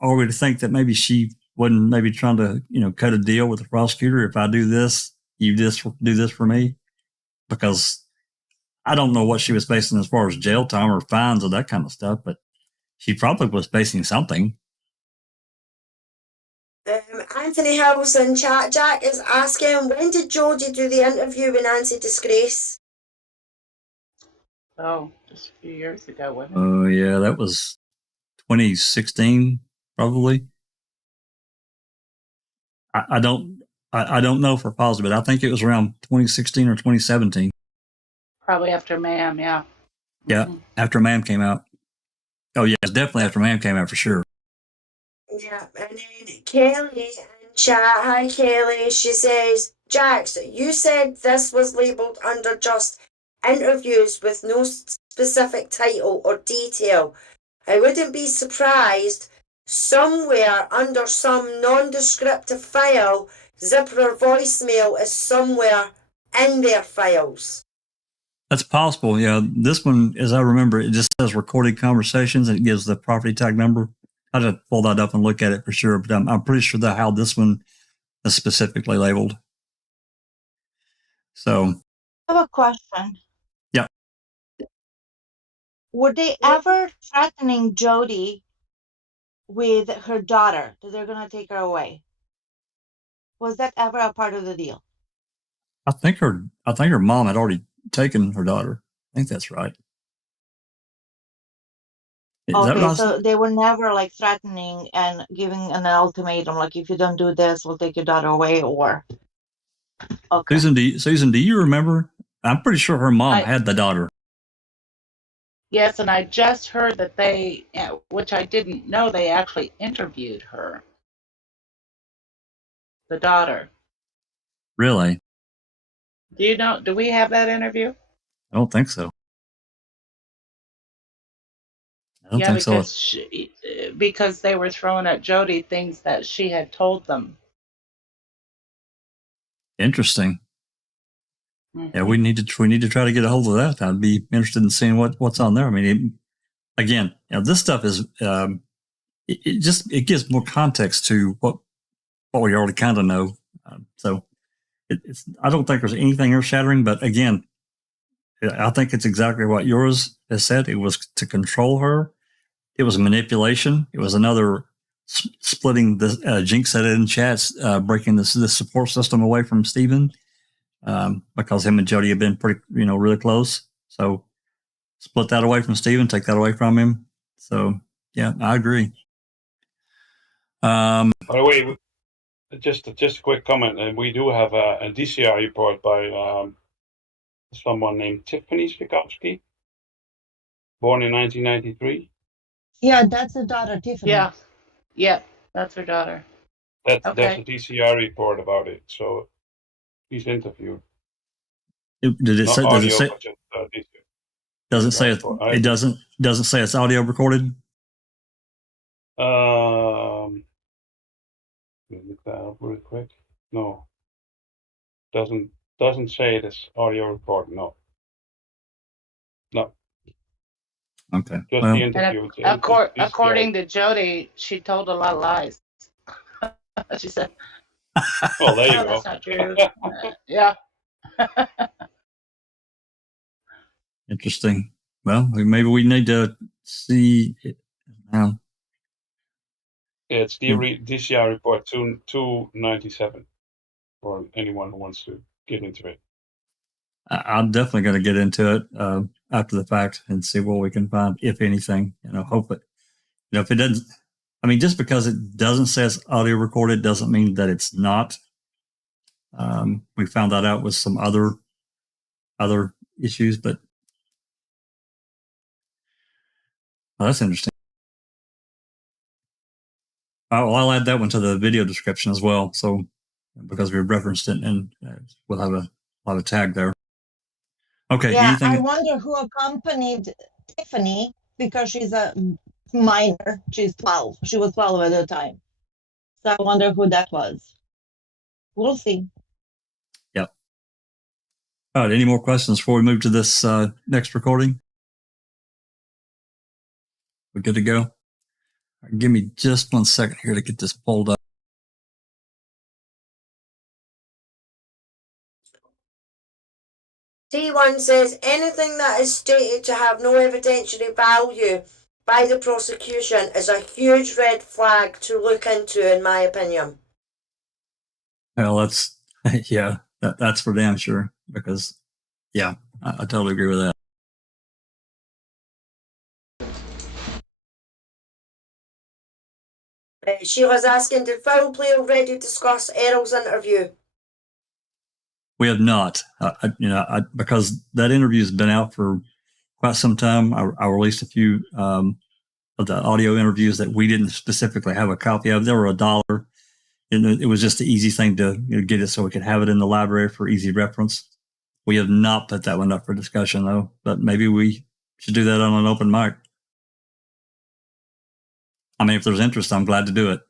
are we to think that maybe she wasn't maybe trying to, cut a deal with the prosecutor? If I do this, you just do this for me? Because I don't know what she was facing as far as jail time or fines or that kind of stuff, but she probably was facing something. Anthony Hills in chat, Jack, is asking, when did Jodi do the interview with Nancy Disgrace? Oh, just a few years ago, wasn't it? Oh, yeah, that was 2016, probably. I don't know for positive, but I think it was around 2016 or 2017. Probably after Ma'am, yeah. Yeah, after Ma'am came out. Oh, yeah, it's definitely after Ma'am came out for sure. Yeah, and then Kelly in chat, hi Kelly, she says, Jax, you said this was labelled under just interviews with no specific title or detail. I wouldn't be surprised somewhere under some non-descriptive file, zipper or voicemail is somewhere in their files. That's possible. Yeah, this one, as I remember, it just says recorded conversations and it gives the property tag number. I have to pull that up and look at it for sure, but I'm pretty sure that how this one specifically labeled. So, I have a question. yeah. Were they ever threatening Jodi with her daughter that they're going to take her away? Was that ever a part of the deal? I think her mom had already taken her daughter. I think that's right. Is that Okay, right? so they were never like threatening and giving an ultimatum, like if you don't do this, we'll take your daughter away, or okay. Susan, do you remember? I'm pretty sure her mom had the daughter. Yes, and I just heard that they, which I didn't know, they actually interviewed her, the daughter. Really? Do you know? Do we have that interview? I don't think so. I don't think so. Because they were throwing at Jodi things that she had told them. Interesting. Mm-hmm. Yeah, we need to try to get a hold of that. I'd be interested in seeing what's on there. I mean, again, this stuff is it gives more context to what we already kind of know. So I don't think there's anything earth shattering, but again, I think it's exactly what yours has said. It was to control her. It was manipulation. It was another splitting the Jinx said it in chats, breaking this support system away from Stephen, because him and Jodi have been pretty, really close. So split that away from Stephen, take that away from him. So yeah, I agree. By the way, just a quick comment. We do have a DCI report by someone named Tiffany Stachowski, born in 1993. Yeah, that's the daughter, Tiffany. Yeah, that's her daughter. That's a DCI report about it. So he's interviewed. Did it say? Does it say? Doesn't say it. It doesn't say it's audio recorded. Let me look that up real quick. No, doesn't say it is audio recorded. No. Okay. Just the interview. According to Jodi, she told a lot of lies. She said, "Well, there you go." That's not true. Yeah. Interesting. Well, maybe we need to see it now. It's the DCI report 297 for anyone who wants to get into it. I'm definitely going to get into it after the fact and see what we can find, if anything. Hope it. If it doesn't, I mean, just because it doesn't say it's audio recorded doesn't mean that it's not. We found that out with some other issues, but that's interesting. I'll add that one to the video description as well. So because we referenced it, and we'll have a tag there. Okay. Yeah, I wonder who accompanied Tiffany, because she's a minor. She's 12. She was 12 at the time. So I wonder who that was. We'll see. Yep. All right. Any more questions before we move to this next recording? We're good to go. Right, give me just 1 second here to get this pulled up. T1 says anything that is stated to have no evidentiary value by the prosecution is a huge red flag to look into, in my opinion. Well, that's that's for damn sure, because I totally agree with that. Sheila's asking, did Foul Play already discuss Errol's interview? We have not, because that interview has been out for quite some time. I released a few of the audio interviews that we didn't specifically have a copy of. They were $1. And it was just the easy thing to get it so we could have it in the library for easy reference. We have not put that one up for discussion, though, but maybe we should do that on an open mic. I mean, if there's interest, I'm glad to do it.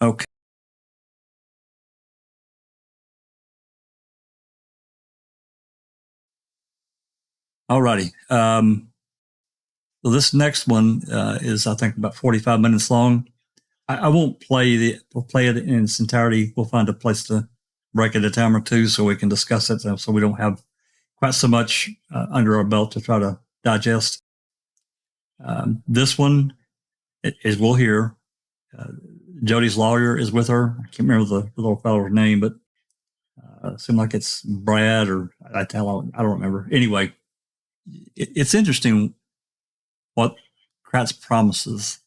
Okay. All righty. So this next one is, I think, about 45 minutes long. I won't play it in its entirety. We'll find a place to break it a time or two so we can discuss it, so we don't have quite so much under our belt to try to digest. This one, as we'll hear, Jodi's lawyer is with her. I can't remember the little fellow's name, but it seemed like it's Brad, or I don't remember. Anyway, it's interesting what Kratz promises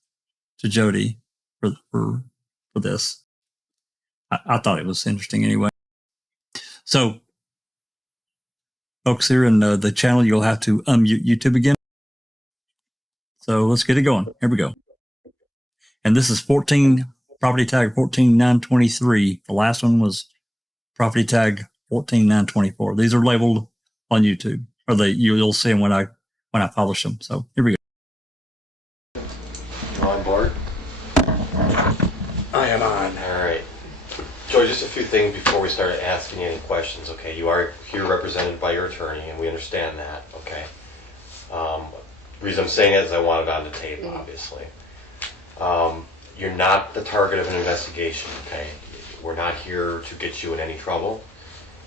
to Jodi for this. I thought it was interesting anyway. So, folks here in the channel, you'll have to unmute YouTube again. So let's get it going. Here we go. And this is property tag 14923. The last one was property tag 14924. These are labeled on YouTube, or you'll see them when I publish them. So here we go. On board? I am on. All right. Joy, just a few things before we start asking you any questions, okay? You are here represented by your attorney, and we understand that, okay? The reason I'm saying it is I want it on the tape, obviously. You're not the target of an investigation, okay? We're not here to get you in any trouble.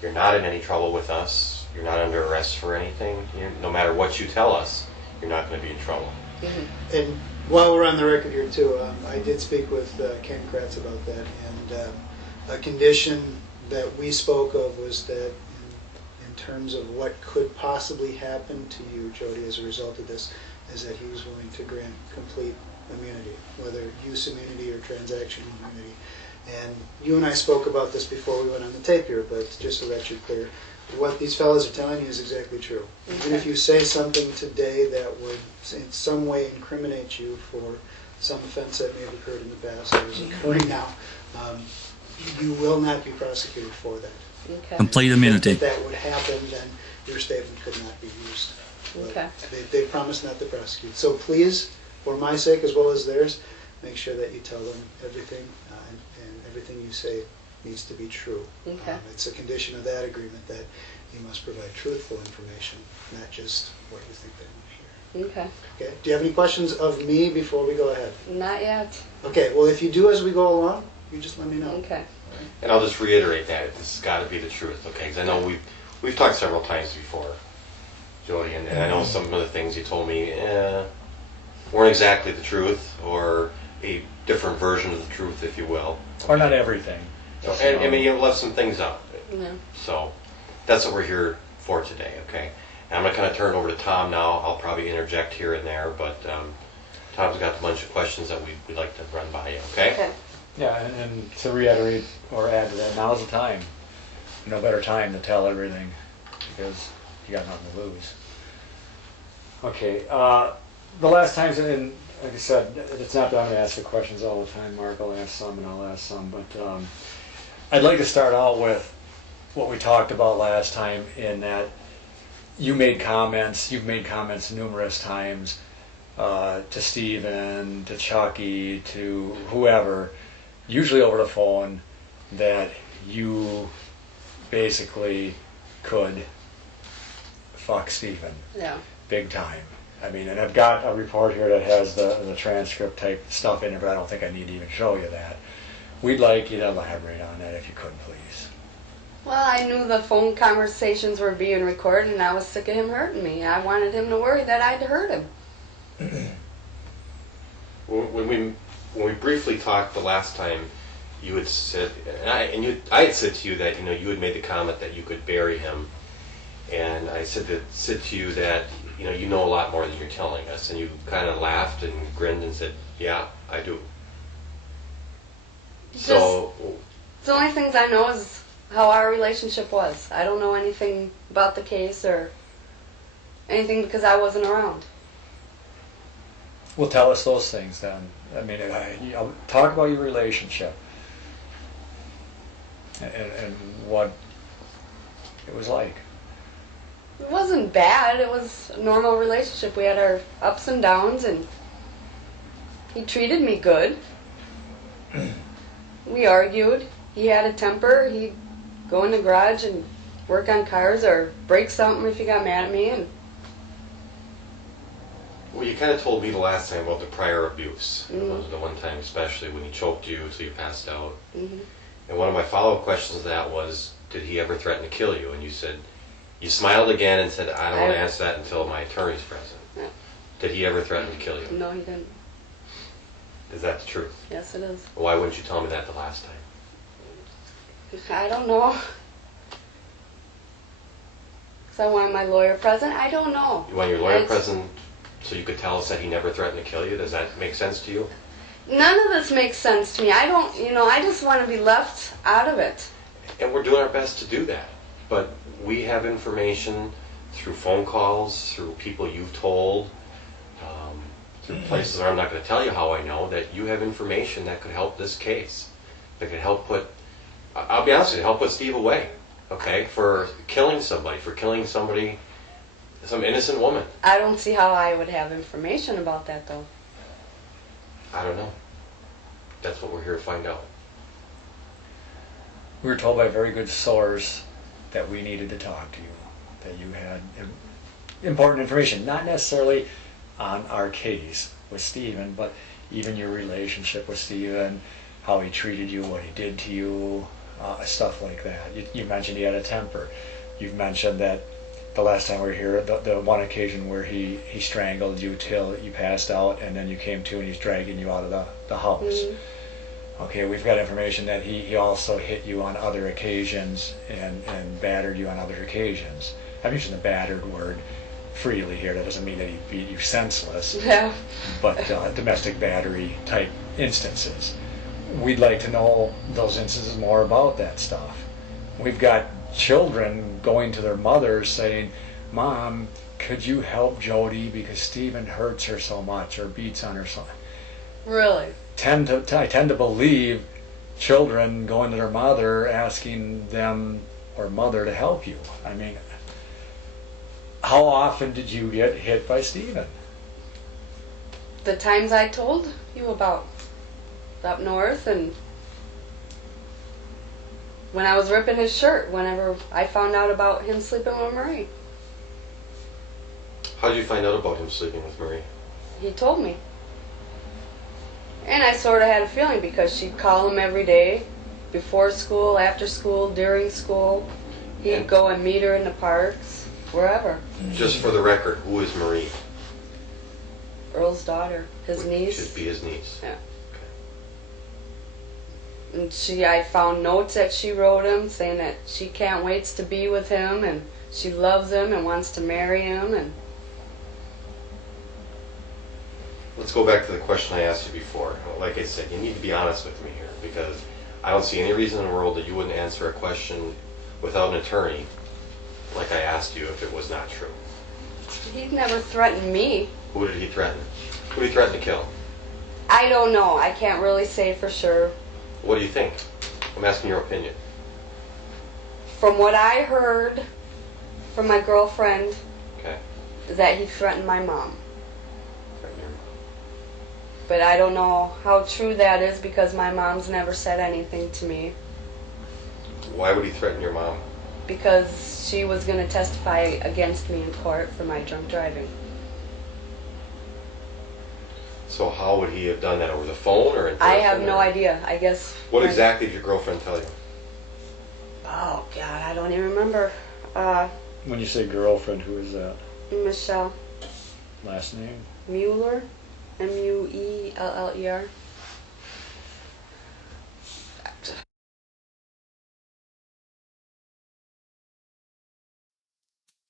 You're not in any trouble with us. You're not under arrest for anything. No matter what you tell us, you're not going to be in trouble. Mm-hmm. And while we're on the record here too, I did speak with Ken Kratz about that, and a condition that we spoke of was that in terms of what could possibly happen to you, Jodi, as a result of this, is that he was willing to grant complete immunity, whether use immunity or transactional immunity. And you and I spoke about this before we went on the tape here, but just so that you're clear, what these fellows are telling you is exactly true. Okay. Even if you say something today that would in some way incriminate you for some offense that may have occurred in the past or is occurring now, you will not be prosecuted for that. Okay. Complete immunity. If that would happen, then your statement could not be used. Okay. They promise not to prosecute. So please, for my sake as well as theirs, make sure that you tell them everything, and everything you say needs to be true. Okay. It's a condition of that agreement that you must provide truthful information, not just what you think they want to hear. Okay. Okay. Do you have any questions of me before we go ahead? Not yet. Okay. Well, if you do as we go along, you just let me know. Okay. And I'll just reiterate that this has got to be the truth, okay? Because I know we've talked several times before, Jodi, and I know some of the things you told me weren't exactly the truth, or a different version of the truth, if you will. Or not everything. So, and I mean, you left some things out. Yeah. So that's what we're here for today, okay? And I'm going to kind of turn it over to Tom now. I'll probably interject here and there, but Tom's got a bunch of questions that we'd like to run by you, okay? Okay. Yeah, and to reiterate or add to that, now's the time. No better time to tell everything, because you got nothing to lose. Okay, the last times, and like I said, it's not that I'm going to ask the questions all the time. Mark will ask some and I'll ask some, but I'd like to start out with what we talked about last time, in that you've made comments numerous times to Stephen, to Chucky, to whoever, usually over the phone, that you basically could fuck Stephen. Yeah. Big time. I mean, and I've got a report here that has the transcript type stuff in it, but I don't think I need to even show you that. We'd like you to elaborate on that if you could, please. Well, I knew the phone conversations were being recorded, and I was sick of him hurting me. I wanted him to worry that I'd hurt him. When we briefly talked the last time, you had said, I had said to you that you had made the comment that you could bury him, and I said to you that you know a lot more than you're telling us, and you kind of laughed and grinned and said, "Yeah, I do." So the only things I know is how our relationship was. I don't know anything about the case or anything because I wasn't around. Well, tell us those things then. I mean, talk about your relationship and what it was like. It wasn't bad. It was a normal relationship. We had our ups and downs, and he treated me good. We argued. He had a temper. He'd go in the garage and work on cars or break something if he got mad at me. And Well, you kind of told me the last time about the prior abuse. Mm-hmm. The one time especially when he choked you so you passed out. Mm-hmm. And one of my follow-up questions to that was, did he ever threaten to kill you? And you said, you smiled again and said, I don't want to answer that until my attorney's present. Yeah. Did he ever threaten to kill you? No, he didn't. Is that the truth? Yes, it is. Why wouldn't you tell me that the last time? I don't know. Because I want my lawyer present? I don't know. You want your lawyer present so you could tell us that he never threatened to kill you? Does that make sense to you? None of this makes sense to me. I don't, I just want to be left out of it. And we're doing our best to do that. But we have information through phone calls, through people you've told, through places where I'm not going to tell you how I know, that you have information that could help this case. That could help put, I'll be honest with you, help put Steve away, okay, for killing somebody, some innocent woman. I don't see how I would have information about that, though. I don't know. That's what we're here to find out. We were told by a very good source that we needed to talk to you, that you had important information, not necessarily on our case with Stephen, but even your relationship with Stephen, how he treated you, what he did to you, stuff like that. You mentioned he had a temper. You've mentioned that the last time we were here, the one occasion where he strangled you till you passed out, and then you came to and he's dragging you out of the house. Mm-hmm. Okay, we've got information that he also hit you on other occasions and battered you on other occasions. I'm using the battered word freely here. That doesn't mean that he beat you senseless. Yeah. But domestic battery type instances. We'd like to know those instances more about that stuff. We've got children going to their mothers saying, Mom, could you help Jodi because Stephen hurts her so much or beats on her so much? Really? I tend to believe children going to their mother asking them or mother to help you. I mean, how often did you get hit by Stephen? The times I told you about up north, and when I was ripping his shirt, whenever I found out about him sleeping with Marie. How did you find out about him sleeping with Marie? He told me. And I sort of had a feeling because she'd call him every day, before school, after school, during school. He'd go and meet her in the parks, wherever. Just for the record, who is Marie? Earl's daughter, his niece. Should be his niece. Yeah. And I found notes that she wrote him saying that she can't wait to be with him and she loves him and wants to marry him. And let's go back to the question I asked you before. Like I said, you need to be honest with me here because I don't see any reason in the world that you wouldn't answer a question without an attorney like I asked you if it was not true. He'd never threatened me. Who did he threaten? Who did he threaten to kill? I don't know. I can't really say for sure. What do you think? I'm asking your opinion. From what I heard from my girlfriend, okay, that he threatened my mom. But I don't know how true that is because my mom's never said anything to me. Why would he threaten your mom? Because she was going to testify against me in court for my drunk driving. So how would he have done that? Over the phone or in person? I have no idea. I guess. What exactly did your girlfriend tell you? Oh, God, I don't even remember. When you say girlfriend, who is that? Michelle. Last name? Mueller. Mueller.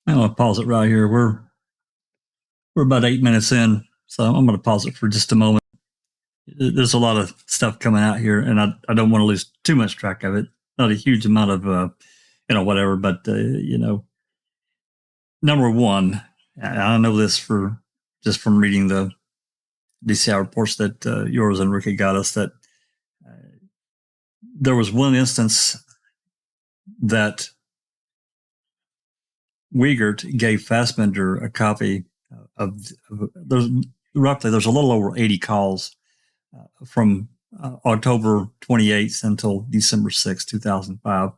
I'm going to pause it right here. We're about 8 minutes in, so I'm going to pause it for just a moment. There's a lot of stuff coming out here, and I don't want to lose too much track of it. Not a huge amount of, whatever, but, number one, I know this just from reading the DCI reports that yours and Ricky got us, that there was one instance that Wiegert gave Fassbender a copy of there's a little over 80 calls from October 28th until December 6th, 2005.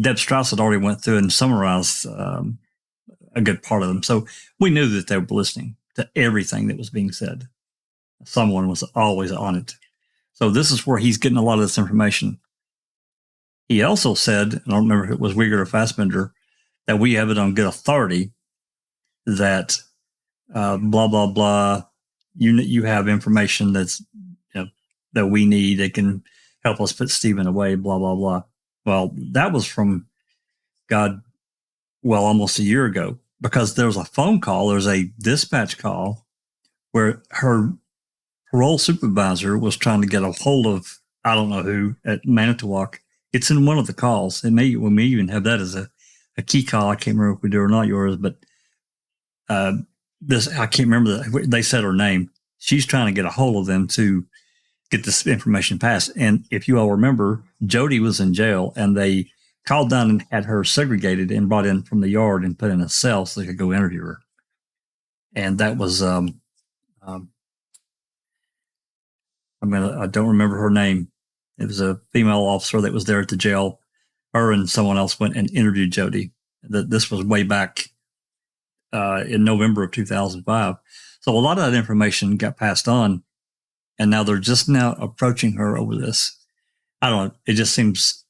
Deb Strauss had already went through and summarized a good part of them. So we knew that they were listening. to everything that was being said. Someone was always on it. So this is where he's getting a lot of this information. He also said, I don't remember if it was Uyghur or Fassbender, that we have it on good authority that blah, blah, blah, you have information that's, that we need that can help us put Stephen away, blah, blah, blah. Well, that was from almost a year ago, because there was a phone call, there was a dispatch call where her parole supervisor was trying to get a hold of, I don't know who, at Manitowoc. It's in one of the calls. We may even have that as a key call. I can't remember if we do or not yours, but this, I can't remember. They said her name. She's trying to get a hold of them to get this information passed. And if you all remember, Jodi was in jail, and they called down and had her segregated and brought in from the yard and put in a cell so they could go interview her. And that was, I don't remember her name. It was a female officer that was there at the jail. Her and someone else went and interviewed Jodi. This was way back in November of 2005. So a lot of that information got passed on, and now they're just now approaching her over this. I don't know. It just seems,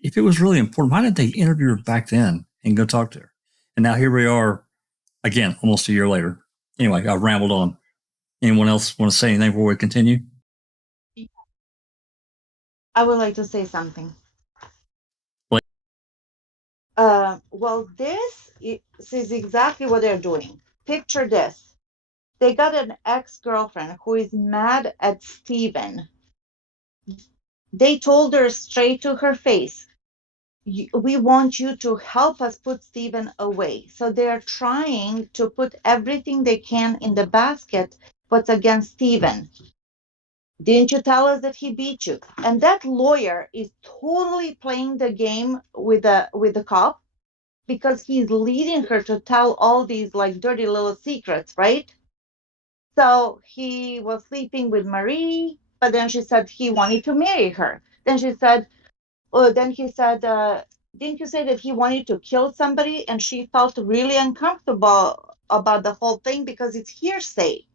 if it was really important, why didn't they interview her back then and go talk to her? And now here we are again, almost a year later. Anyway, I've rambled on. Anyone else want to say anything before we continue? I would like to say something. Please. Well, this is exactly what they're doing. Picture this. They got an ex-girlfriend who is mad at Stephen. They told her straight to her face, we want you to help us put Stephen away. So they're trying to put everything they can in the basket what's against Stephen. Didn't you tell us that he beat you? And that lawyer is totally playing the game with the cop, because he's leading her to tell all these like dirty little secrets, right? So he was sleeping with Marie, but then she said he wanted to marry her. Then he said, didn't you say that he wanted to kill somebody? And she felt really uncomfortable about the whole thing because it's hearsay.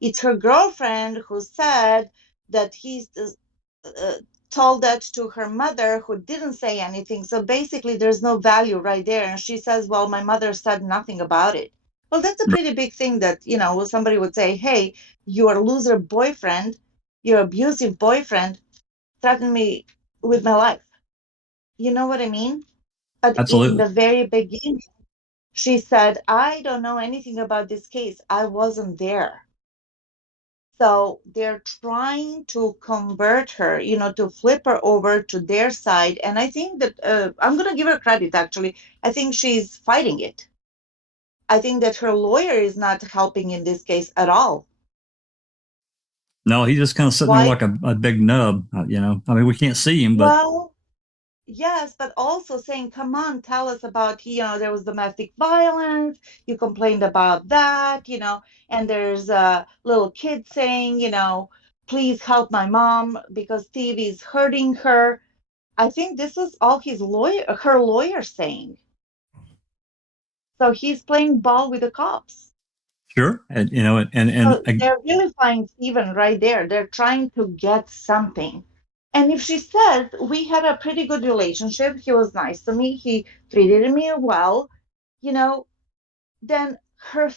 It's her girlfriend who said that he's told that to her mother, who didn't say anything. So basically, there's no value right there. And she says, well, my mother said nothing about it. Well, that's a pretty big thing that, somebody would say, hey, your loser boyfriend, your abusive boyfriend threatened me with my life. You know what I mean? But Absolutely. in the very beginning, she said, I don't know anything about this case. I wasn't there. So they're trying to convert her, to flip her over to their side. And I think that I'm going to give her credit, actually. I think she's fighting it. I think that her lawyer is not helping in this case at all. No, he's just kind of sitting there like a big nub, I mean, we can't see him, but. Well, yes, but also saying, come on, tell us about, there was domestic violence, you complained about that, and there's a little kid saying, please help my mom because Steve is hurting her. I think this is all her lawyer saying. So he's playing ball with the cops. Sure. And, so they're vilifying Stephen right there. They're trying to get something. And if she says, we had a pretty good relationship, he was nice to me, he treated me well, then her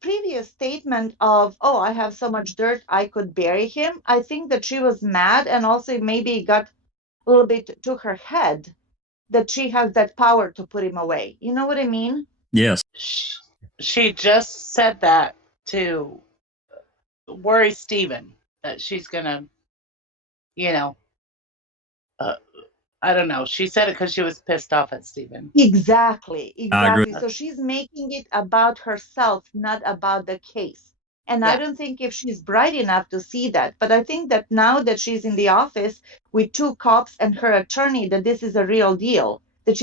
previous statement of, oh, I have so much dirt, I could bury him, I think that she was mad, and also maybe got a little bit to her head that she has that power to put him away. You know what I mean? Yes. She just said that to worry Stephen, that she's going to, I don't know. She said it because she was pissed off at Stephen. Exactly. I agree. So she's making it about herself, not about the case. And yeah. I don't think if she's bright enough to see that. But I think that now that she's in the office with two cops and her attorney, that this is a real deal. That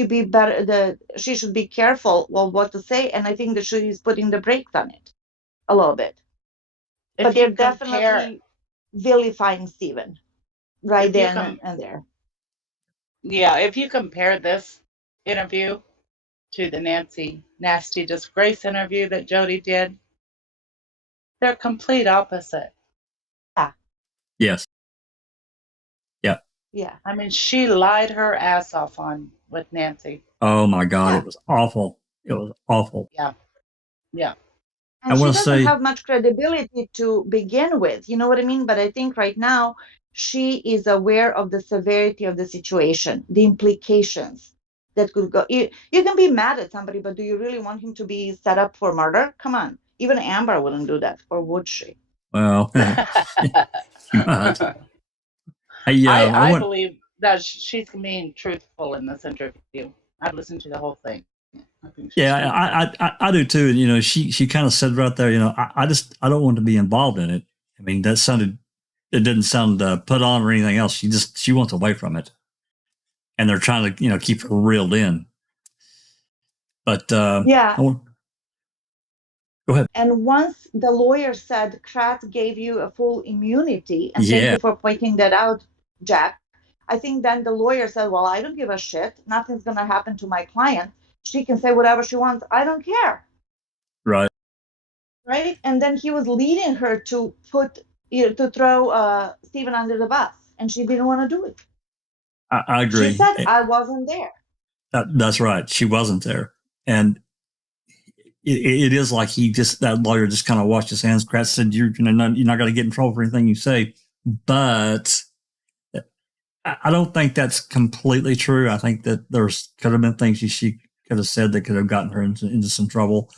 she should be careful what to say. And I think that she's putting the brakes on it a little bit. But they're definitely vilifying Stephen right there and there. Yeah, if you compare this interview to the Nancy Nasty Disgrace interview that Jodi did, They're complete opposite. Yes. Yeah. Yeah. I mean, she lied her ass off with Nancy. Oh my God, Yeah. it was awful. It was awful. Yeah. Yeah. And I she want to doesn't say, have much credibility to begin with. You know what I mean? But I think right now she is aware of the severity of the situation, the implications that could go. You can be mad at somebody, but do you really want him to be set up for murder? Come on. Even Amber wouldn't do that, or would she? well, she might. I I want. believe that she's being truthful in this interview. I've listened to the whole thing. I think she's Yeah, I do too. And you know, she kind of said right there, you know, I don't want to be involved in it. I mean, it didn't sound put on or anything else. She wants away from it, and they're trying to, you know, keep her reeled in. But Yeah. go ahead. And once the lawyer said Kratz gave you a full immunity, and thank Yeah. you for pointing that out, Jack. I think then the lawyer said, well, I don't give a shit. Nothing's going to happen to my client. She can say whatever she wants. I don't care. Right. Right. And then he was leading her to to throw Stephen under the bus, and she didn't want to do it. I agree. She said, I wasn't there. That's right. She wasn't there. And it is like that lawyer just kind of washed his hands. Kratz said, you're not going to get in trouble for anything you say. But I don't think that's completely true. I think that could have been things she could have said that could have gotten her into some trouble,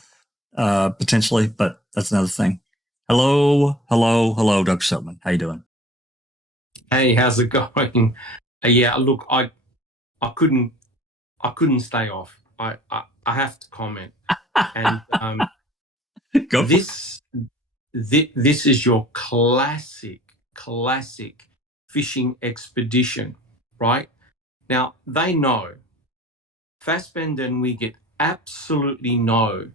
potentially. But that's another thing. Hello, Dr. Silkman. How you doing? Hey, how's it going? Yeah, look, I couldn't stay off. I have to comment. And Go this is your classic fishing expedition, right? Now they know, Fassbender and Wiegert absolutely know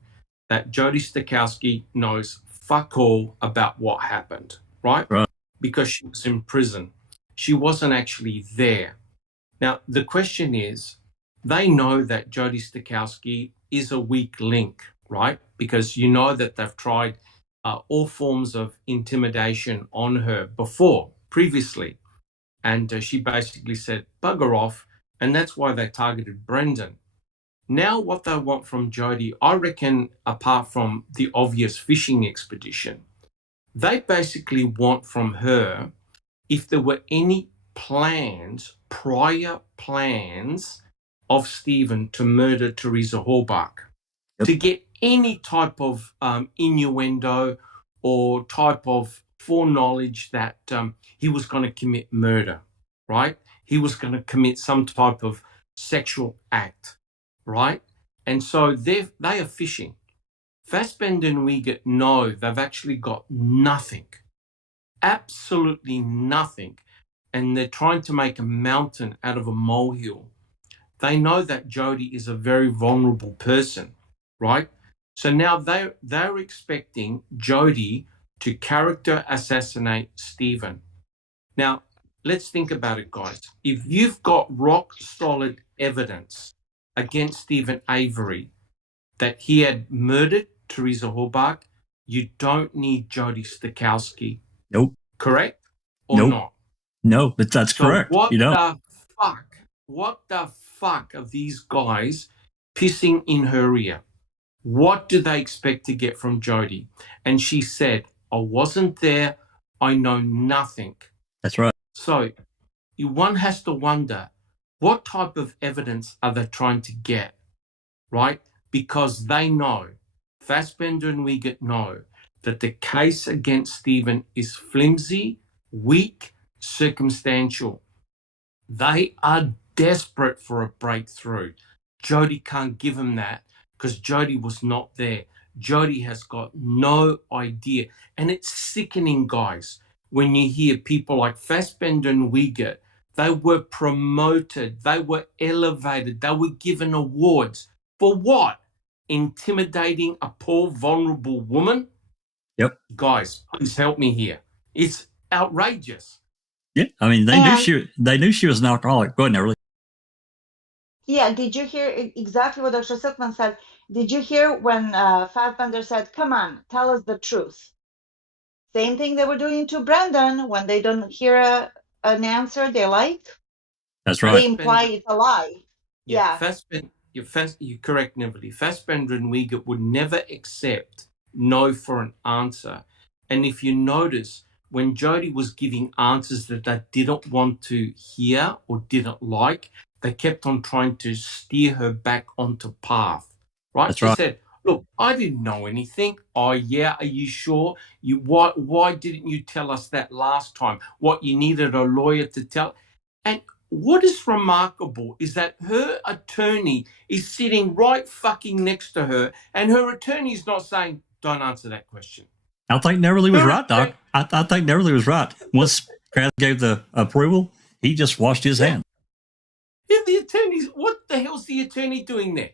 that Jodi Stachowski knows fuck all about what happened, right? Because she was in prison. She wasn't actually there. Now, the question is, they know that Jodi Stachowski is a weak link, right? Because you know that they've tried all forms of intimidation on her previously. And she basically said, bugger off. And that's why they targeted Brendan. Now what they want from Jodi, I reckon, apart from the obvious fishing expedition, they basically want from her, if there were any prior plans of Stephen to murder Teresa Halbach, to get any type of innuendo or type of foreknowledge that he was going to commit murder, right? He was going to commit some type of sexual act, right? And so they are fishing. Fassbender and Wiegert know they've actually got nothing, absolutely nothing, and they're trying to make a mountain out of a molehill. They know that Jodi is a very vulnerable person, right? So now they're expecting Jodi to character assassinate Stephen. Now, let's think about it, guys. If you've got rock solid evidence against Stephen Avery that he had murdered Teresa Halbach, you don't need Jodi Stachowski. Nope. Correct? Or not? No, but that's correct. What you don't. What the fuck are these guys pissing in her ear? What do they expect to get from Jodi? And she said, I wasn't there. I know nothing. That's right. So one has to wonder, what type of evidence are they trying to get, right? Because they know, Fassbender and Wiegert know, that the case against Stephen is flimsy, weak, circumstantial. They are desperate for a breakthrough. Jodi can't give them that because Jodi was not there. Jodi has got no idea. And it's sickening, guys, when you hear people like Fassbender and Wiegert. They were promoted. They were elevated. They were given awards. For what? Intimidating a poor, vulnerable woman? Yep. Guys, please help me here. It's outrageous. Yeah, I mean, they knew she was an alcoholic. Go ahead, Everly. Yeah, did you hear exactly what Dr. Silkman said? Did you hear when Fassbender said, come on, tell us the truth? Same thing they were doing to Brandon when they don't hear an answer they like. That's They right. imply it's a lie. Yeah. You're correct, Neverly. Fassbender and Wiegert would never accept no for an answer. And if you notice, when Jodi was giving answers that they didn't want to hear or didn't like, they kept on trying to steer her back onto path. Right? That's She right. said, look, I didn't know anything. Oh, yeah, are you sure? Why didn't you tell us that last time? What, you needed a lawyer to tell? And what is remarkable is that her attorney is sitting right fucking next to her, and her attorney is not saying, don't answer that question. I think Neverly was right, Doc. I think Neverly was right. Once Kratz gave the approval, he just washed his hand. Yeah, the attorney's, what the hell's the attorney doing there?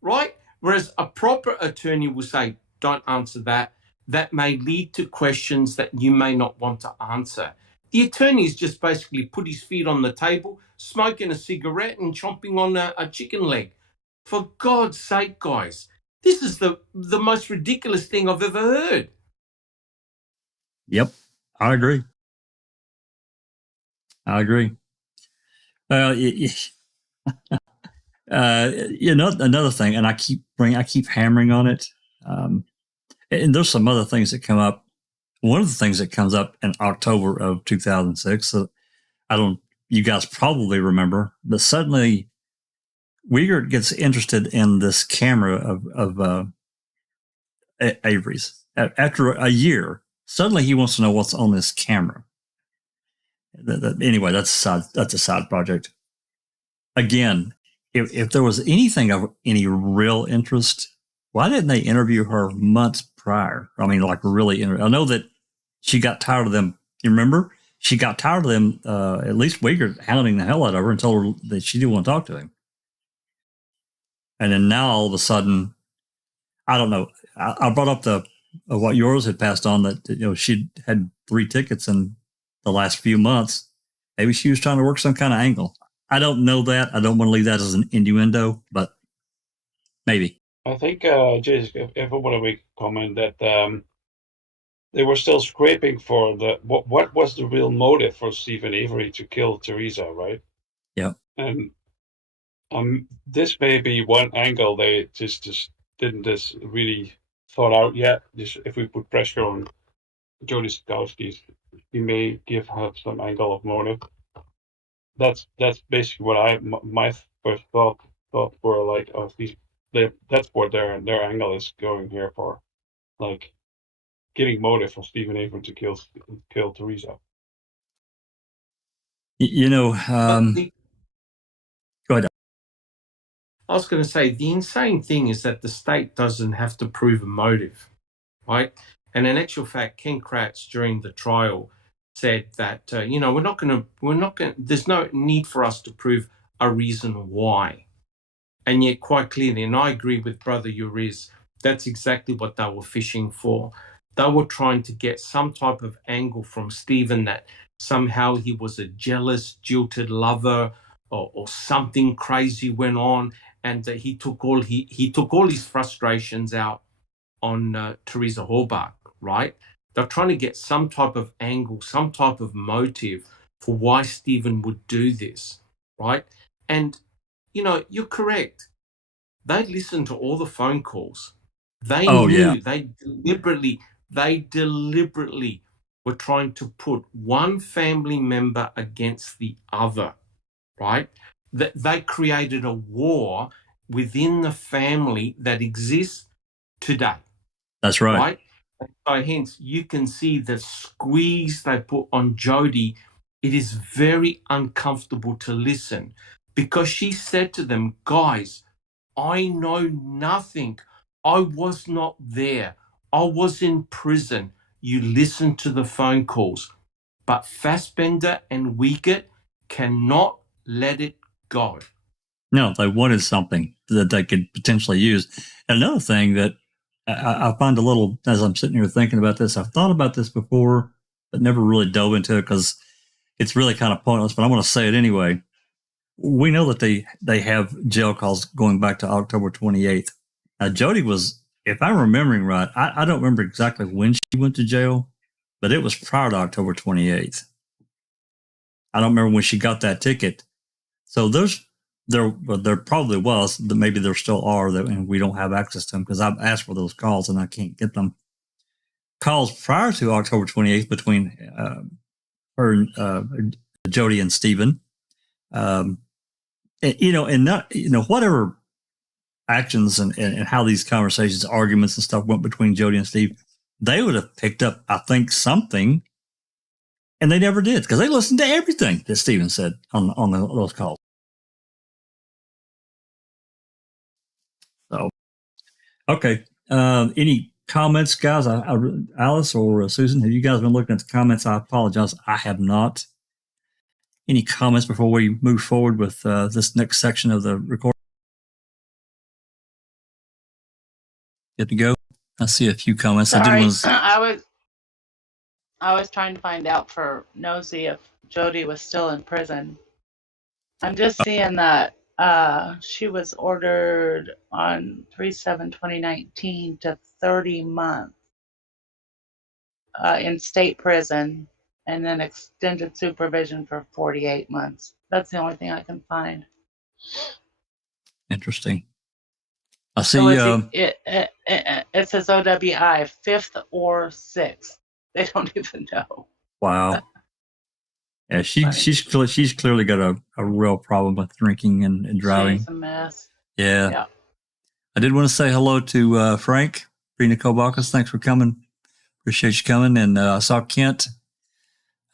Right? Whereas a proper attorney will say, don't answer that. That may lead to questions that you may not want to answer. The attorney's just basically put his feet on the table, smoking a cigarette and chomping on a chicken leg. For God's sake, guys, this is the most ridiculous thing I've ever heard. Yep, I agree. Another thing, and I keep hammering on it. And there's some other things that come up. One of the things that comes up in October of 2006, you guys probably remember, but suddenly Wiegert gets interested in this camera of Avery's. After a year, suddenly he wants to know what's on this camera. Anyway, that's a side project. Again, if there was anything of any real interest, why didn't they interview her months prior? I mean, like really. I know that she got tired of them. You remember? She got tired of them, at least Wiegert hounding the hell out of her and told her that she didn't want to talk to him. And then now all of a sudden, I don't know. I brought up what yours had passed on, that she had 3 tickets in the last few months. Maybe she was trying to work some kind of angle. I don't know that. I don't want to leave that as an innuendo, but maybe. I think, Jason, if I want to make a comment that they were still scraping for what was the real motive for Stephen Avery to kill Teresa, right? Yeah. And this may be one angle they just didn't really thought out yet. If we put pressure on Jodi Stachowski, we may give her some angle of motive. That's basically what my first thought were like, that's what their angle is going here for, like getting motive for Stephen Avery to kill Teresa. Go ahead. I was going to say, the insane thing is that the state doesn't have to prove a motive, right? And in actual fact, Ken Kratz during the trial said that we're not going to. There's no need for us to prove a reason why. And yet, quite clearly, and I agree with Brother Uriz, that's exactly what they were fishing for. They were trying to get some type of angle from Stephen that somehow he was a jealous, jilted lover, or something crazy went on, and that he took all his frustrations out on Teresa Halbach, right? They're trying to get some type of angle, some type of motive for why Stephen would do this, right? And you're correct. They listened to all the phone calls. They knew. They deliberately were trying to put one family member against the other, right? They created a war within the family that exists today. That's right. So hence, you can see the squeeze they put on Jodi. It is very uncomfortable to listen, because she said to them, guys, I know nothing. I was not there. I was in prison. You listen to the phone calls. But Fassbender and Wiegert cannot let it go. No, they wanted something that they could potentially use. Another thing that I find a little, as I'm sitting here thinking about this, I've thought about this before, but never really dove into it because it's really kind of pointless, but I want to say it anyway. We know that they have jail calls going back to October 28th. Jodi was if I'm remembering right, I don't remember exactly when she went to jail, but it was prior to October 28th. I don't remember when she got that ticket. So there probably was, maybe there still are, and we don't have access to them because I've asked for those calls and I can't get them. Calls prior to October 28th between her, Jodi and Stephen, and whatever actions and how these conversations, arguments and stuff went between Jodi and Steve, they would have picked up, I think, something, and they never did because they listened to everything that Stephen said on those calls. So, okay. Any comments, guys? Alice or Susan, have you guys been looking at the comments? I apologize. I have not. Any comments before we move forward with this next section of the recording? Good to go. I see a few comments. Sorry, I was trying to find out for Nosy if Jodi was still in prison. I'm just seeing that she was ordered on 3/7/2019 to 30 months in state prison, and then extended supervision for 48 months. That's the only thing I can find. Interesting. I see. So it says OWI 5th or 6th. They don't even know. Wow. Yeah, she's clearly got a real problem with drinking and driving. She's a mess. Yeah. I did want to say hello to Frank, Rena Kobakis. Thanks for coming. Appreciate you coming. And I saw Kent.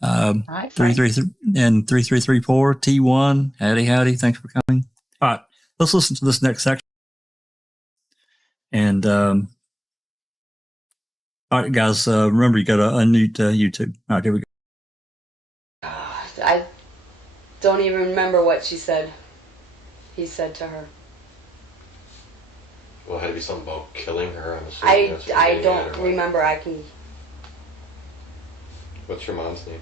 Hi, 333 and 3334 T1. Howdy. Thanks for coming. All right, let's listen to this next section. And all right, guys, remember you got to unmute YouTube. All right, here we go. I don't even remember what he said to her. Well, it had to be something about killing her. I don't remember. I can. What's your mom's name?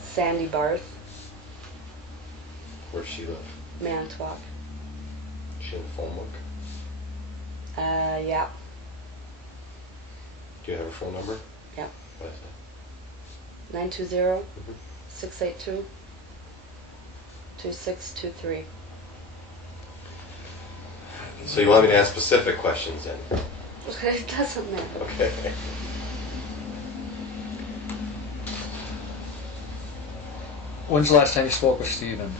Sandy Barth. Where's she live? Manitowoc. She in the phone book? Yeah. Do you have her phone number? Yeah. What is that? 920-682-2623. So you want me to ask specific questions then? It doesn't matter. Okay. When's the last time you spoke with Stephen?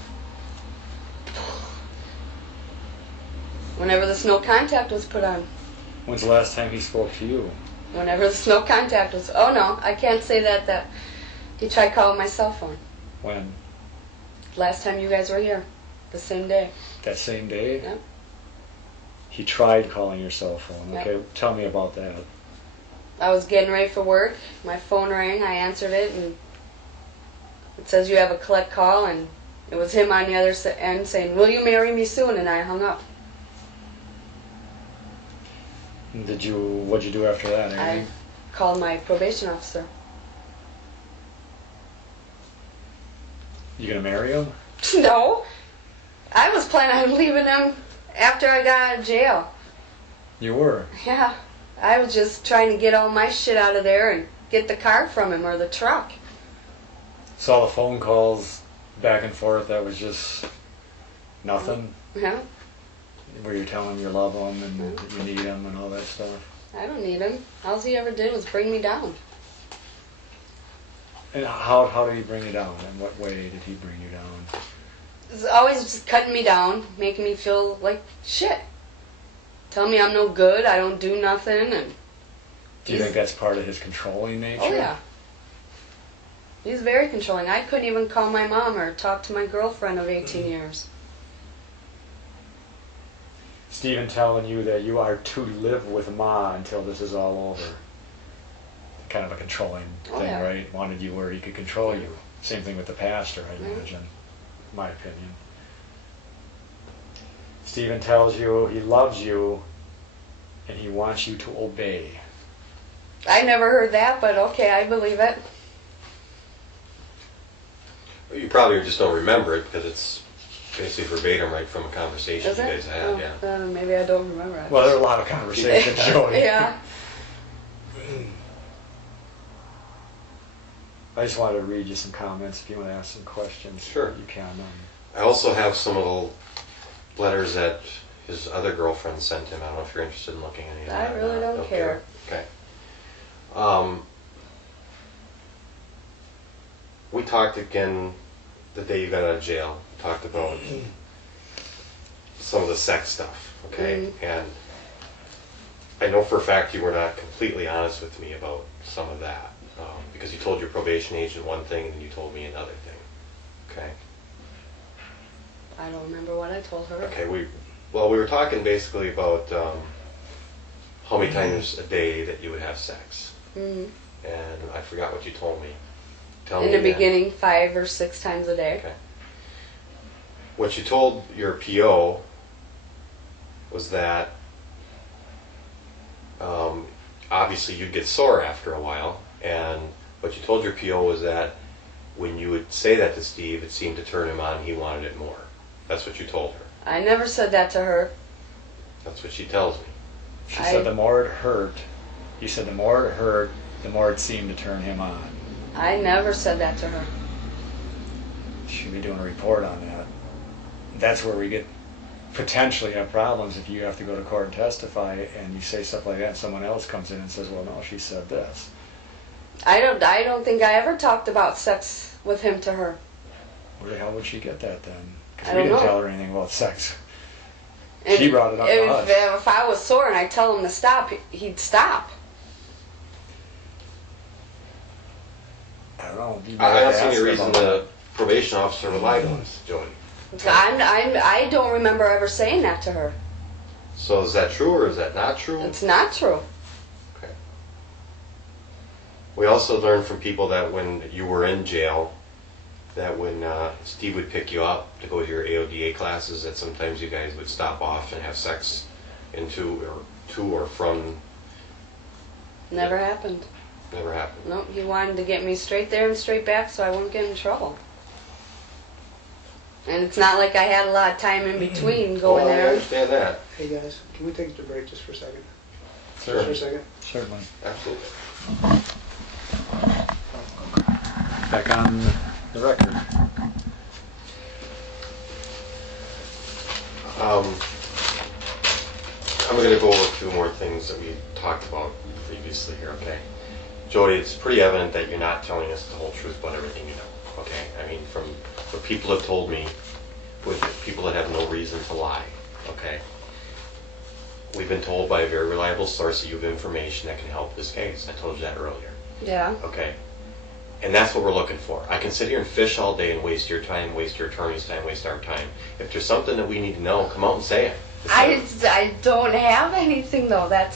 Whenever the snow contact was put on. When's the last time he spoke to you? Whenever the snow contact was... Oh, no, I can't say that. He tried calling my cell phone. When? Last time you guys were here. The same day. That same day? Yep. He tried calling your cell phone. Yep. Okay, tell me about that. I was getting ready for work. My phone rang. I answered it, and it says you have a collect call, and it was him on the other end saying, "Will you marry me soon?" And I hung up. What'd you do after that, Avery? I called my probation officer. You gonna marry him? No. I was planning on leaving him after I got out of jail. You were? Yeah. I was just trying to get all my shit out of there and get the car from him or the truck. So all the phone calls back and forth, that was just nothing? Yeah. Where you're telling him you love him and you need him and all that stuff? I don't need him. All he ever did was bring me down. And how did he bring you down? In what way did he bring you down? He's always just cutting me down, making me feel like shit. Telling me I'm no good, I don't do nothing, and... Do you think that's part of his controlling nature? Oh, yeah. He's very controlling. I couldn't even call my mom or talk to my girlfriend of 18 years. Stephen telling you that you are to live with Ma until this is all over. Kind of a controlling thing, yeah. right? Wanted you where he could control you. Same thing with the pastor, I imagine, in my opinion. Stephen tells you he loves you and he wants you to obey. I never heard that, but okay, I believe it. You probably just don't remember it because it's basically verbatim right from a conversation Is you it? guys had, yeah. Maybe I don't remember it. Well, there are a lot of conversations, Jodi. Yeah. I just wanted to read you some comments. If you want to ask some questions, sure, you can. I also have some of the letters that his other girlfriend sent him. I don't know if you're interested in looking at any of that. I really don't care. Okay. We talked again the day you got out of jail. Talked about some of the sex stuff, okay? And I know for a fact you were not completely honest with me about some of that, because you told your probation agent one thing and then you told me another thing, okay? I don't remember what I told her. Okay, we were talking basically about how many times a day that you would have sex, and I forgot what you told me. Tell me in the again. beginning, 5 or 6 times a day. Okay. What you told your PO was that obviously you'd get sore after a while, and what you told your PO was that when you would say that to Steve, it seemed to turn him on, he wanted it more. That's what you told her. I never said that to her. That's what she tells me. She said the more it hurt, you said the more it hurt, the more it seemed to turn him on. I never said that to her. She'll be doing a report on that. That's where we get potentially have problems if you have to go to court and testify and you say stuff like that and someone else comes in and says, well, no, she said this. I don't think I ever talked about sex with him to her. Where the hell would she get that then? Because I we don't didn't know. tell her anything about sex. And She brought it up to us. If I was sore and I tell him to stop, he'd stop. I don't know. I don't see any reason the probation officer would lie to us, Jodi. I don't remember ever saying that to her. So is that true or is that not true? It's not true. Okay. We also learned from people that when you were in jail, that when Steve would pick you up to go to your AODA classes, that sometimes you guys would stop off and have sex to or from. Never happened. Never happened. Nope, he wanted to get me straight there and straight back so I wouldn't get in trouble. And it's not like I had a lot of time in between going I there. understand that. Hey guys, can we take a break just for a second? Sure. Just for a second? Certainly. Absolutely. Back on the record. I'm going to go over a few more things that we talked about previously here, okay? Jodi, it's pretty evident that you're not telling us the whole truth about everything you know, okay? I mean, from what people have told me, with people that have no reason to lie, okay? We've been told by a very reliable source that you have information that can help this case. I told you that earlier. Yeah. Okay? And that's what we're looking for. I can sit here and fish all day and waste your time, waste your attorney's time, waste our time. If there's something that we need to know, come out and say it. I don't have anything though. That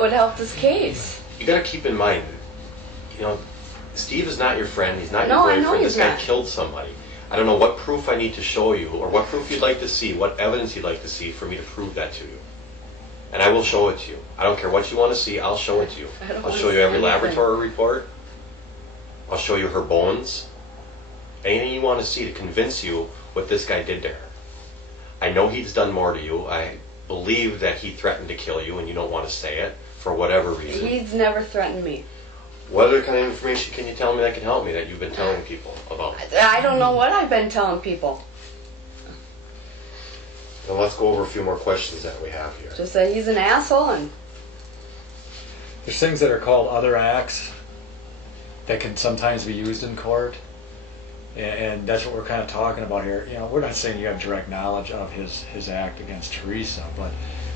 would help this case. You got to keep in mind, you know, Steve is not your friend. He's not No, your I boyfriend. know This he's guy not. killed somebody. I don't know what proof I need to show you, or what proof you'd like to see, what evidence you'd like to see for me to prove that to you. And I will show it to you. I don't care what you want to see. I'll show it to you. I'll show you every laboratory report. I'll show you her bones. Anything you want to see to convince you what this guy did to her. I know he's done more to you. I believe that he threatened to kill you and you don't want to say it for whatever reason. He's never threatened me. What other kind of information can you tell me that can help me that you've been telling people about? I don't know what I've been telling people. Now let's go over a few more questions that we have here. Just that he's an asshole and There's things that are called other acts that can sometimes be used in court. And that's what we're kind of talking about here. You know, we're not saying you have direct knowledge of his act against Teresa, but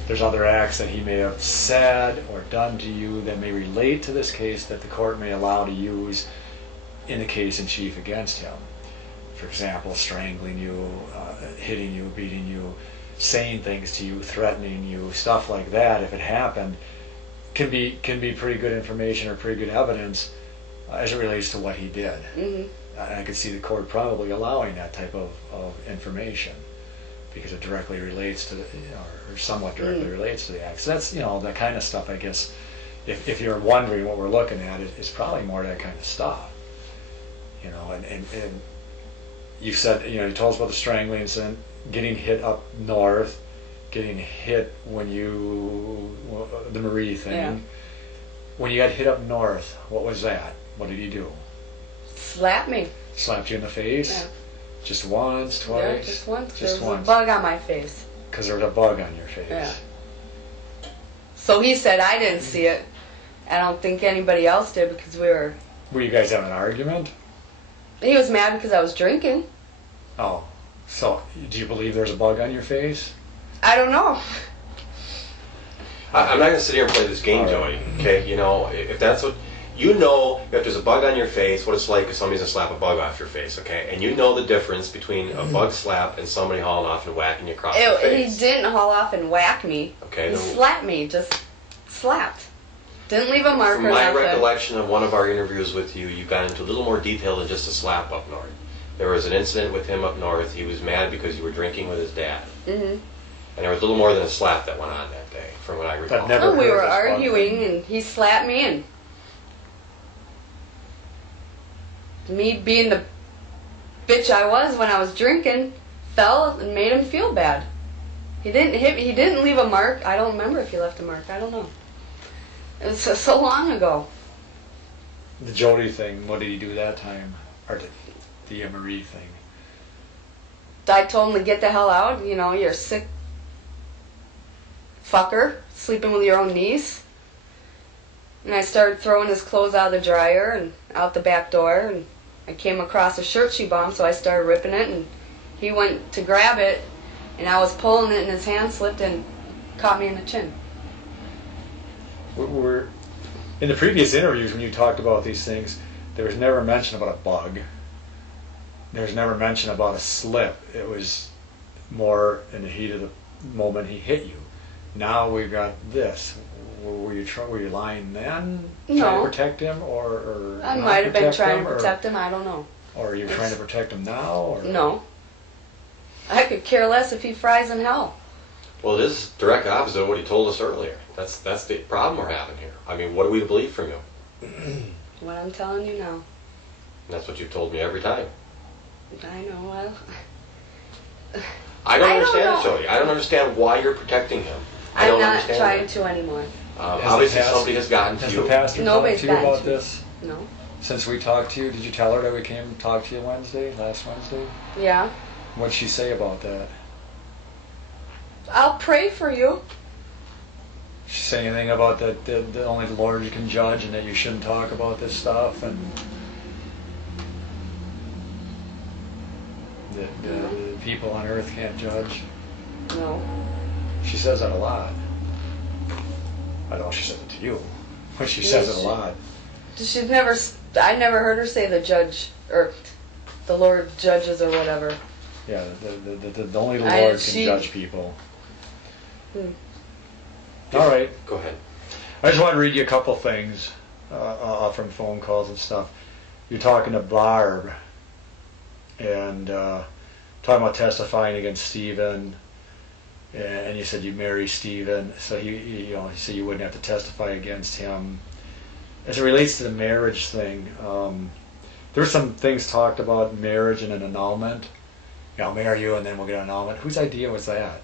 there's other acts that he may have said or done to you that may relate to this case that the court may allow to use in the case in chief against him. For example, strangling you, hitting you, beating you, saying things to you, threatening you, stuff like that. If it happened, can be pretty good information or pretty good evidence as it relates to what he did. Mm-hmm. I could see the court probably allowing that type of information because it directly relates to the, or somewhat directly relates to the act. So that's, that kind of stuff, I guess, if you're wondering what we're looking at, it's probably more that kind of stuff. And you said, you told us about the strangling incident, getting hit up north, getting hit when the Marie thing. Yeah. When you got hit up north, what was that? What did he do? Slapped me. Slapped you in the face? Yeah. Just once, twice? Yeah, just once. Just there was once. a bug on my face. Because there was a bug on your face. Yeah. So he said I didn't see it. I don't think anybody else did because we were... Were you guys having an argument? He was mad because I was drinking. Oh, so do you believe there's a bug on your face? I don't know. I'm not going to sit here and play this game, Jodi. Okay, if that's what if there's a bug on your face, what it's like if somebody's gonna slap a bug off your face. Okay, and you know the difference between a bug slap and somebody hauling off and whacking you across the face. He didn't haul off and whack me. Okay, he slapped me, just slapped. Didn't leave a mark From or my nothing. recollection of one of our interviews with you, you got into a little more detail than just a slap up north. There was an incident with him up north. He was mad because you were drinking with his dad. Mm-hmm. And there was a little more than a slap that went on that day, from what I recall. We were arguing, and he slapped me, and me being the bitch I was when I was drinking, fell and made him feel bad. He didn't hit me. He didn't leave a mark. I don't remember if he left a mark. I don't know. It was so long ago. The Jodi thing, what did he do that time? Or the Marie thing? I told him to get the hell out. You're a sick fucker, sleeping with your own niece. And I started throwing his clothes out of the dryer and out the back door. And I came across a shirt she bought, so I started ripping it. And he went to grab it, and I was pulling it, and his hand slipped and caught me in the chin. We're in the previous interviews when you talked about these things, there was never mention about a bug. There was never mention about a slip. It was more in the heat of the moment he hit you. Now we've got this. Were you lying then? No. Trying to protect him, or I not might have been protect trying him, to protect him. I don't know. Or are you trying to protect him now? Or? No. I could care less if he fries in hell. Well, it is direct opposite of what he told us earlier. That's the problem we're having here. I mean, what are we to believe from you? What I'm telling you now. And that's what you've told me every time. I know. Well, I don't understand it, Jodi. I don't understand why you're protecting him. I'm not trying to anymore. Obviously, somebody has gotten to you. Has the pastor talked to you about this? No. Since we talked to you, did you tell her that we came and talked to you last Wednesday? Yeah. What'd she say about that? I'll pray for you. She say anything about that only the Lord can judge and that you shouldn't talk about this stuff and that the people on earth can't judge? No. She says that a lot. I don't know if she says it to you, but she says it a lot. I never heard her say the judge or the Lord judges or whatever. Yeah, the only the Lord can judge people. All right. Go ahead. I just want to read you a couple things from phone calls and stuff. You're talking to Barb and talking about testifying against Stephen, and you said you'd marry Stephen, so you said you wouldn't have to testify against him. As it relates to the marriage thing, there's some things talked about marriage and an annulment. I'll marry you and then we'll get an annulment. Whose idea was that?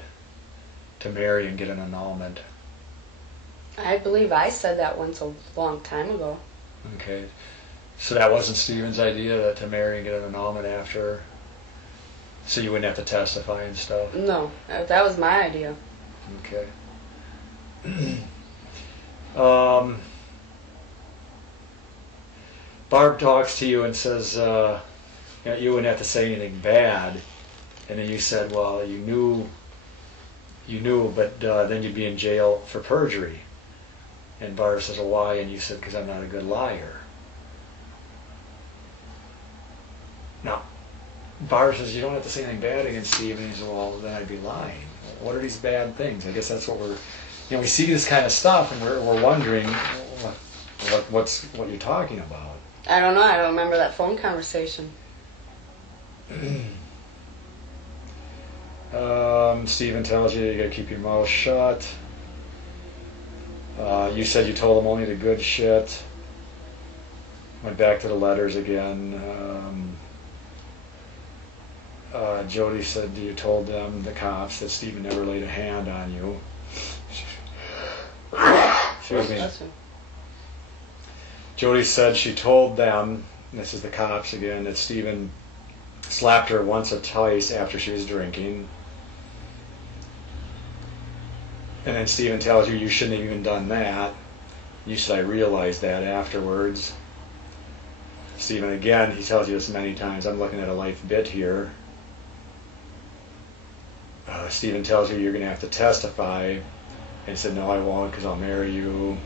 To marry and get an annulment? I believe I said that once a long time ago. Okay. So that wasn't Stephen's idea, to marry and get an annulment after? So you wouldn't have to testify and stuff? No, that was my idea. Okay. Barb talks to you and says you wouldn't have to say anything bad, and then you said, well, you knew, but then you'd be in jail for perjury. And Barb says, well, why? And you said, because I'm not a good liar. Now, Barb says, you don't have to say anything bad against Steve, and he says, well, then I'd be lying. What are these bad things? I guess that's what we see this kind of stuff, and we're wondering what you're talking about. I don't know. I don't remember that phone conversation. Stephen tells you got to keep your mouth shut. You said you told him only the good shit. Went back to the letters again. Jodi said you told them, the cops, that Stephen never laid a hand on you. Excuse me. Jodi said she told them, this is the cops again, that Stephen slapped her once or twice after she was drinking. And then Stephen tells you shouldn't have even done that. You said, I realized that afterwards. Stephen, again, he tells you this many times. I'm looking at a life bit here. Stephen tells you you're going to have to testify. And he said, no, I won't, because I'll marry you.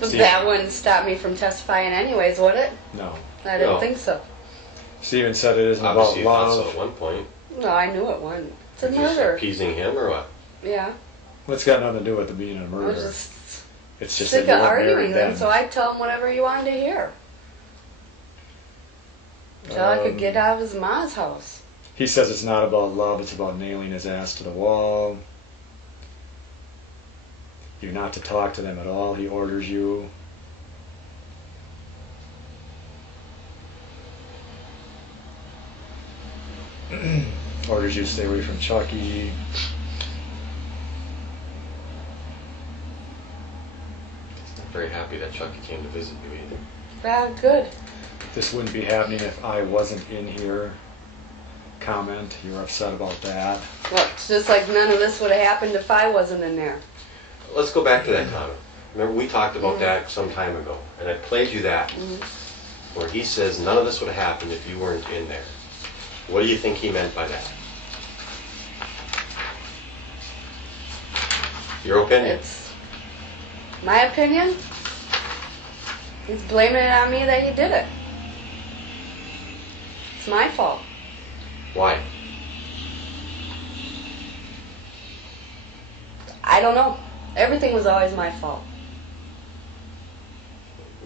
That wouldn't stop me from testifying anyways, would it? No. I didn't think so. Stephen said it isn't Obviously about you love. thought so at one point. No, I knew it wasn't. It's a You're just murder. appeasing him or what? Yeah. Well, it's got nothing to do with it being a I murder. was just It's just sick that of you weren't arguing married them, then. so I'd tell him whatever you wanted to hear. Until I could get out of his ma's house. He says it's not about love, it's about nailing his ass to the wall. You're not to talk to them at all, he orders you. Orders you to stay away from Chucky. Not very happy that Chucky came to visit you either. Yeah, good. This wouldn't be happening if I wasn't in here. Comment, you're upset about that. Well, it's just like none of this would have happened if I wasn't in there. Let's go back to that comment. Remember, we talked about that some time ago, and I played you that, where he says none of this would have happened if you weren't in there. What do you think he meant by that? Your opinion? It's my opinion. He's blaming it on me that he did it. It's my fault. Why? I don't know. Everything was always my fault.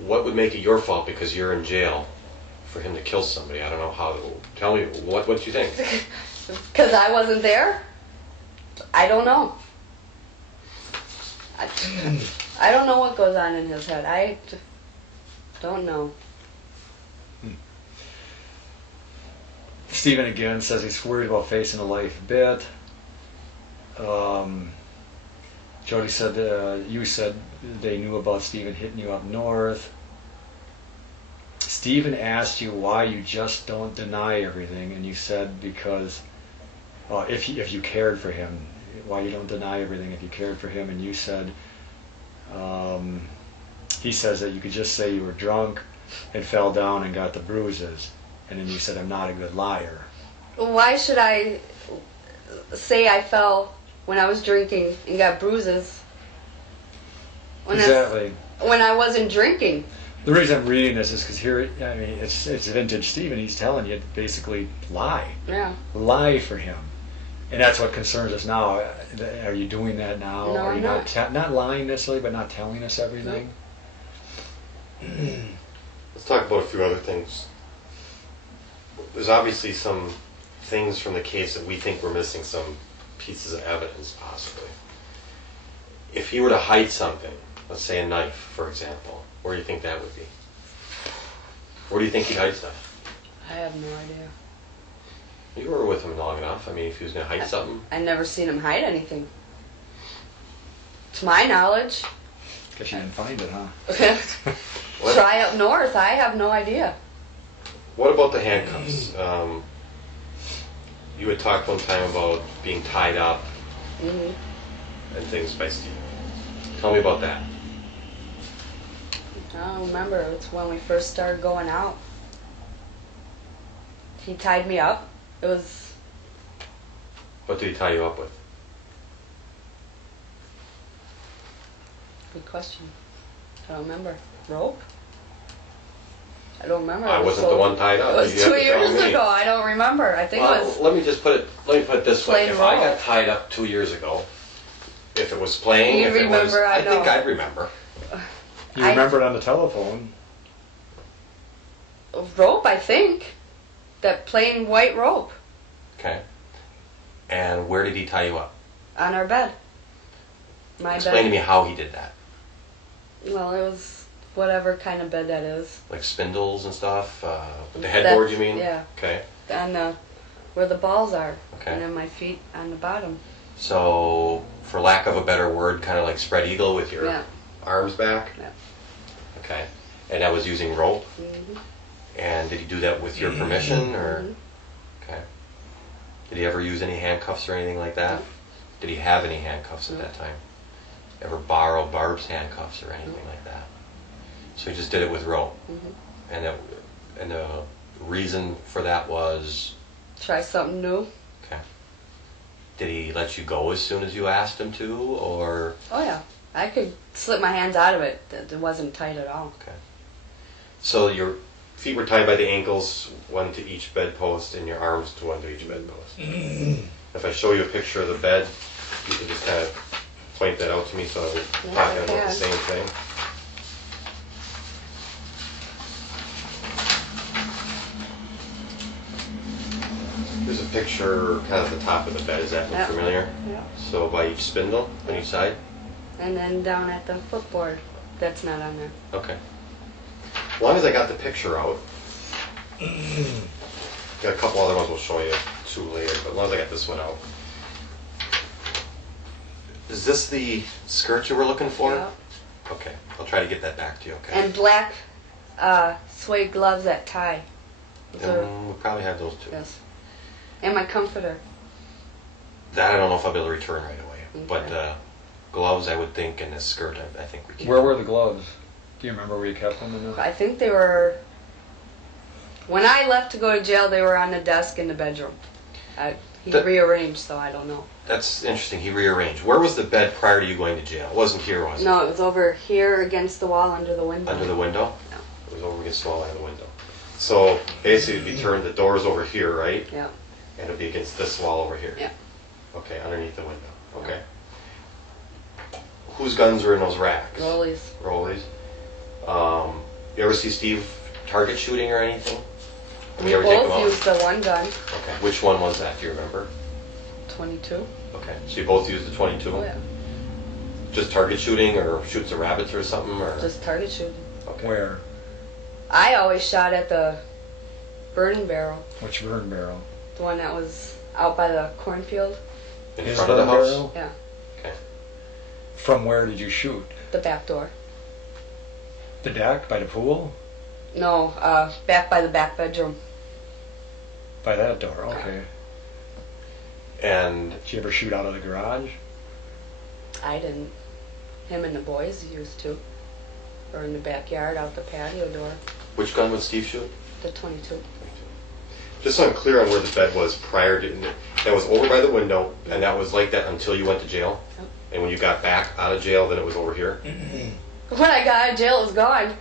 What would make it your fault because you're in jail for him to kill somebody? I don't know how to... Tell me, what you think? Because I wasn't there? I don't know. I don't know what goes on in his head. I don't know. Stephen again says he's worried about facing a life bit. Jodi said, you said they knew about Stephen hitting you up north. Stephen asked you why you just don't deny everything, and you said because if you cared for him, why you don't deny everything if you cared for him, and you said, he says that you could just say you were drunk and fell down and got the bruises, and then you said, I'm not a good liar. Why should I say I fell when I was drinking and got bruises? Exactly. When I wasn't drinking. The reason I'm reading this is because here, I mean, it's vintage Stephen. He's telling you to basically lie. Yeah. Lie for him. And that's what concerns us now. Are you doing that now? No, Are you I'm not lying necessarily, but not telling us everything? Let's talk about a few other things. There's obviously some things from the case that we think we're missing, some pieces of evidence, possibly. If he were to hide something, let's say a knife, for example, where do you think that would be? Where do you think he'd hide stuff? I have no idea. You were with him long enough. I mean, if he was going to hide something. I never seen him hide anything. To my knowledge. Guess you didn't find it, huh? Try up north. I have no idea. What about the handcuffs? You had talked one time about being tied up and things by Steve. Tell me about that. I don't remember. It's when we first started going out. He tied me up. It was... What did he tie you up with? Good question. I don't remember. Rope? I don't remember. I wasn't the one tied up. It was 2 years ago. I don't remember. I think it was... Let me put it this way. If I rope. got tied up 2 years ago, if it was playing, You if it was... remember, I know. think I'd remember. You remember it on the telephone. Rope, I think. That plain white rope. Okay. And where did he tie you up? On our bed. My Explain to bed. me how he did that. Well, it was whatever kind of bed that is. Like spindles and stuff? The headboard, you mean? Yeah. Okay. on the where the balls are, Okay. and then my feet on the bottom. So, for lack of a better word, kind of like spread eagle with your Yeah. arms back? Yeah. Okay. And that was using rope? Mm-hmm. And did he do that with your permission, or? Mhm. Okay. Did he ever use any handcuffs or anything like that? Did he have any handcuffs at that time? Ever borrow Barb's handcuffs or anything like that? So he just did it with rope. Mhm. And the reason for that was? Try something new. Okay. Did he let you go as soon as you asked him to, or? Oh yeah, I could slip my hands out of it. It wasn't tight at all. Okay. So your feet were tied by the ankles, one to each bedpost, and your arms to one to each bedpost. If I show you a picture of the bed, you can just kind of point that out to me so we're talking about the same thing. There's a picture kind of at the top of the bed. Does that look familiar? Yeah. So by each spindle on each side? And then down at the footboard, that's not on there. Okay. As long as I got the picture out, got a couple other ones we'll show you too later, but as long as I got this one out. Is this the skirt you were looking for? Yeah. Okay, I'll try to get that back to you, okay? And black suede gloves that tie. We probably have those too. Yes. And my comforter. That I don't know if I'll be able to return right away, but gloves I would think, and a skirt I think we can. Where were the gloves? Do you remember where you kept them? In I think they were. When I left to go to jail, they were on the desk in the bedroom. He rearranged, so I don't know. That's interesting. He rearranged. Where was the bed prior to you going to jail? It wasn't here, was it? No, it was over here against the wall under the window. Under the window? No. It was over against the wall under the window. So basically, it'd be turned. The door's over here, right? Yeah. And it'd be against this wall over here. Yeah. Okay, underneath the window. Okay. Whose guns were in those racks? Rollies. Rollies. You ever see Steve target shooting or anything? We both used the one gun. Okay. Which one was that? Do you remember? 22. Okay. So you both used the 22? Oh, yeah. Just target shooting, or shoots of rabbits or something? Or? Just target shooting. Okay. Where? I always shot at the burn barrel. Which burn barrel? The one that was out by the cornfield. In front of the house? Barrel? Yeah. Okay. From where did you shoot? The back door. The deck? By the pool? No, back by the back bedroom. By that door, okay. And did you ever shoot out of the garage? I didn't. Him and the boys used to. Or in the backyard out the patio door. Which gun would Steve shoot? The 22. Just so I'm clear on where the bed was prior to, that was over by the window, and that was like that until you went to jail? Yep. And when you got back out of jail, then it was over here? When I got out of jail, it was gone.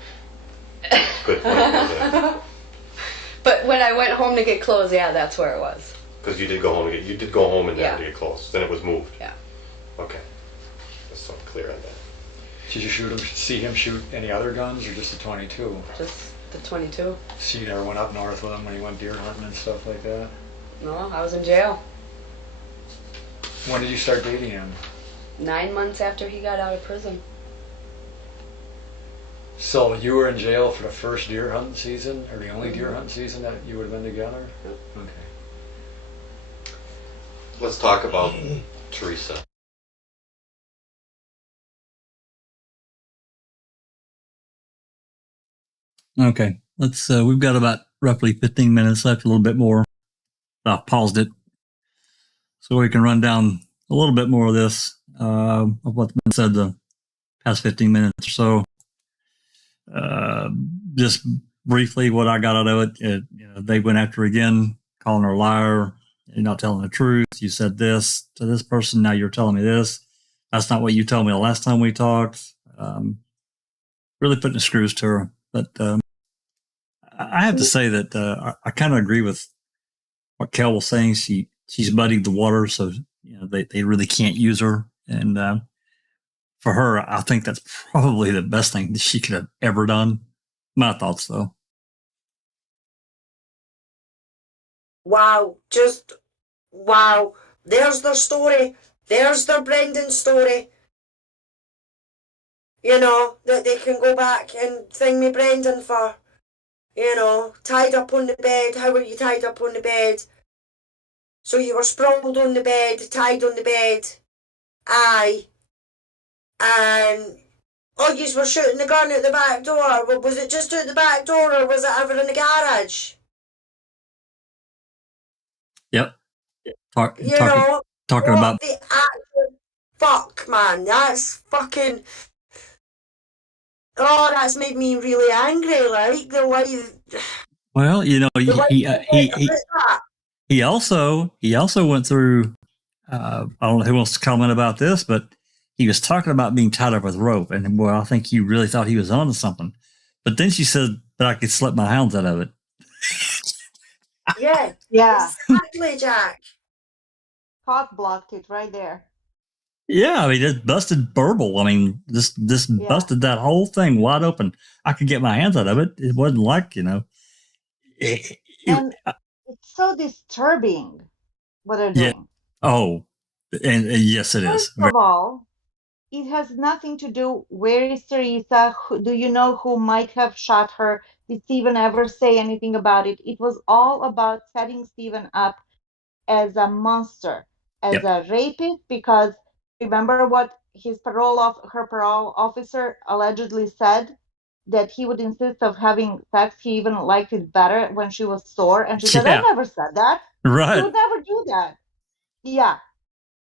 Good point. But when I went home to get clothes, yeah, that's where it was. Because you did go home and Yeah. to get clothes. Then it was moved. Yeah. Okay. Just so I'm clear on that. Did you see him shoot any other guns, or just the 22? Just the 22. So you never went up north with him when he went deer hunting and stuff like that? No, I was in jail. When did you start dating him? 9 months after he got out of prison. So you were in jail for the first deer hunting season, or the only deer hunting season that you would have been together? Yep. Okay. Let's talk about Teresa. Okay, let's. We've got about roughly 15 minutes left, a little bit more. I paused it so we can run down a little bit more of this of what's been said the past 15 minutes or so. Just briefly, what I got out of it, they went after her again, calling her a liar. You're not telling the truth. You said this to this person. Now you're telling me this. That's not what you told me the last time we talked. Really putting the screws to her. But I have to say that I kind of agree with what Kel was saying. She's muddied the water, so they really can't use her. And for her, I think that's probably the best thing that she could have ever done. My thoughts, though. Wow, just wow. There's their story. There's their Brendan story. That they can go back and thank me Brendan for. You know, tied up on the bed. How were you tied up on the bed? So you were sprawled on the bed, tied on the bed. Aye. And you were shooting the gun out the back door. Well, was it just out the back door or was it ever in the garage? Yep. Talking about the actual fuck, man. That's fucking. Oh, that's made me really angry. Like the way. Well, you know, he also went through. I don't know who wants to comment about this, but he was talking about being tied up with rope, and well, I think he really thought he was onto something. But then she said that I could slip my hands out of it. Yeah. Exactly, Jack. Cock blocked it right there. Yeah, I mean, it busted burble. I mean, this busted that whole thing wide open. I could get my hands out of it. It wasn't like, you know. And it's so disturbing what they're doing. Oh, and yes, it is. First of all, it has nothing to do. Where is Teresa? Do you know who might have shot her? Did Stephen ever say anything about it? It was all about setting Stephen up as a monster, as a rapist, because remember what her parole officer allegedly said, that he would insist of having sex. He even liked it better when she was sore. And she said, I never said that. Right. He would never do that. Yeah.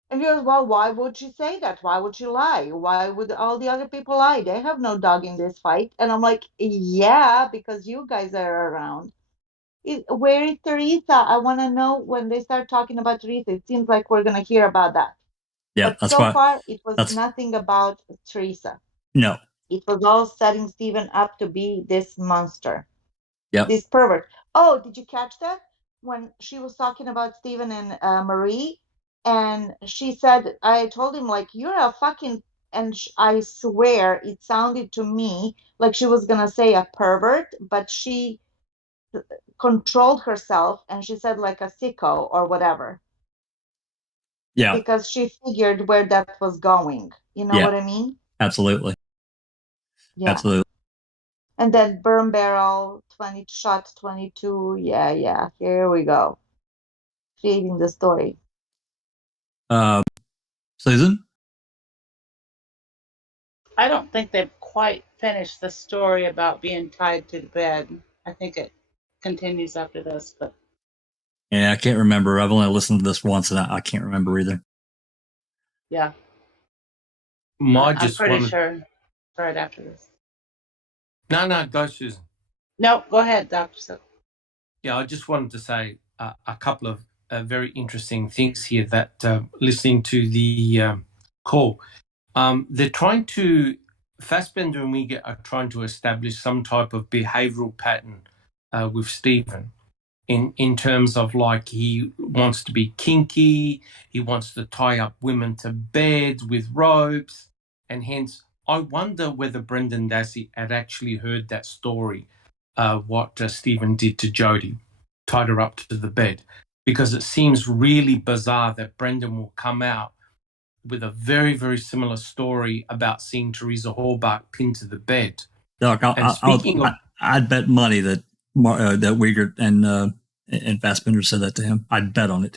And he goes, well, why would she say that? Why would she lie? Why would all the other people lie? They have no dog in this fight. And I'm like, yeah, because you guys are around. Where is Teresa? I want to know when they start talking about Teresa. It seems like we're going to hear about that. Yeah, but so far, it was nothing about Teresa. No. It was all setting Stephen up to be this monster. Yep. This pervert. Oh, did you catch that? When she was talking about Stephen and Marie, and she said, I told him, like, you're a fucking, and I swear it sounded to me like she was going to say a pervert, but she controlled herself and she said like a sicko or whatever. Yeah. Because she figured where that was going. You know what I mean? Absolutely. Yeah. Absolutely. And then burn barrel, 20 shot, 22. Yeah. Here we go. Creating the story. Susan? I don't think they've quite finished the story about being tied to the bed. I think it continues after this, but yeah, I can't remember. I've only listened to this once, and I can't remember either. Yeah. I'm pretty sure right after this. No, go, Susan. No, go ahead, Dr. Silk. Yeah, I just wanted to say a couple of very interesting things here that listening to the call. They're trying to, Fassbender and Uyghur are trying to establish some type of behavioral pattern with Stephen in terms of like he wants to be kinky, he wants to tie up women to beds with ropes, and hence I wonder whether Brendan Dassey had actually heard that story, what Stephen did to Jodi, tied her up to the bed, because it seems really bizarre that Brendan will come out with a very, very similar story about seeing Teresa Halbach pinned to the bed. Doc, I'd bet money that that Uyghur and Fassbender said that to him. I'd bet on it.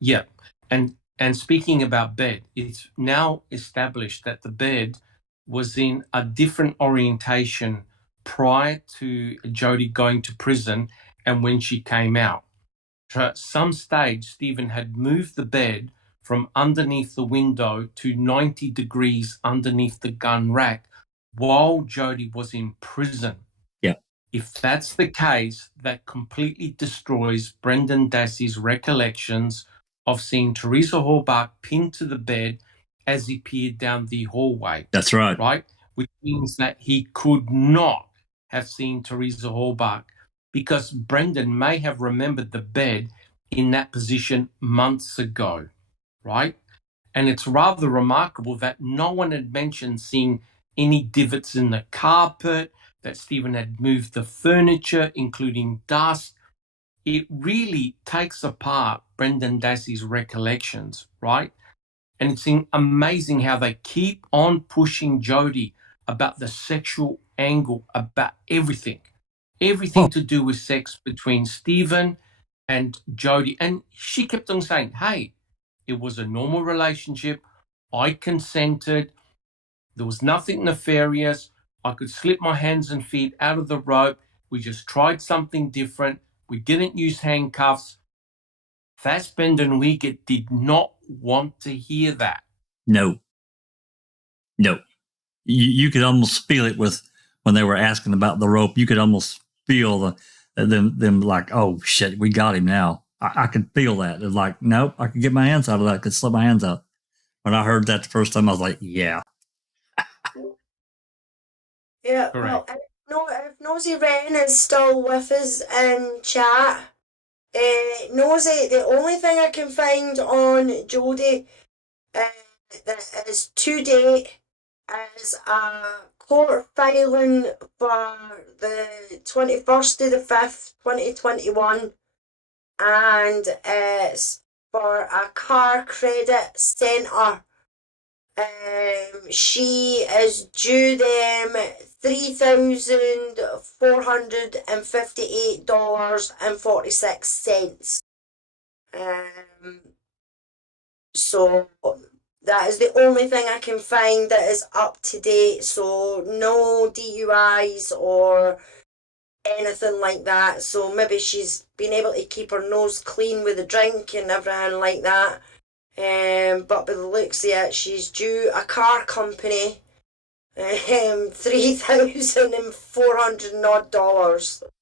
Yeah, and speaking about bed, it's now established that the bed was in a different orientation prior to Jodi going to prison and when she came out. At some stage, Stephen had moved the bed from underneath the window to 90 degrees underneath the gun rack while Jodi was in prison. Yeah. If that's the case, that completely destroys Brendan Dassey's recollections of seeing Teresa Halbach pinned to the bed as he peered down the hallway. That's right. Right? Which means that he could not have seen Teresa Halbach because Brendan may have remembered the bed in that position months ago, right? And it's rather remarkable that no one had mentioned seeing any divots in the carpet, that Stephen had moved the furniture, including dust. It really takes apart Brendan Dassey's recollections, right? And it's amazing how they keep on pushing Jodi about the sexual angle, about everything. everything to do with sex between Stephen and Jodi. And she kept on saying, hey, it was a normal relationship. I consented. There was nothing nefarious. I could slip my hands and feet out of the rope. We just tried something different. We didn't use handcuffs. Fassbender and Wiegert did not want to hear that. No. You could almost feel it with when they were asking about the rope. You could almost feel them like, oh shit, we got him now. I could feel that. It's like, nope, I could get my hands out of that. I could slip my hands out. When I heard that the first time, I was like, yeah. Yeah, Correct. well, if Nosy Wren is still with us in chat, Nosy, the only thing I can find on Jodi that is to date is a court filing for the 21st of the 5th, 2021, and it's for a car credit centre. She is due them $3,458.46. So that is the only thing I can find that is up to date. So no DUIs or anything like that. So maybe she's been able to keep her nose clean with the drink and everything like that. But by the looks of it, she's due a car company $3,400 odd.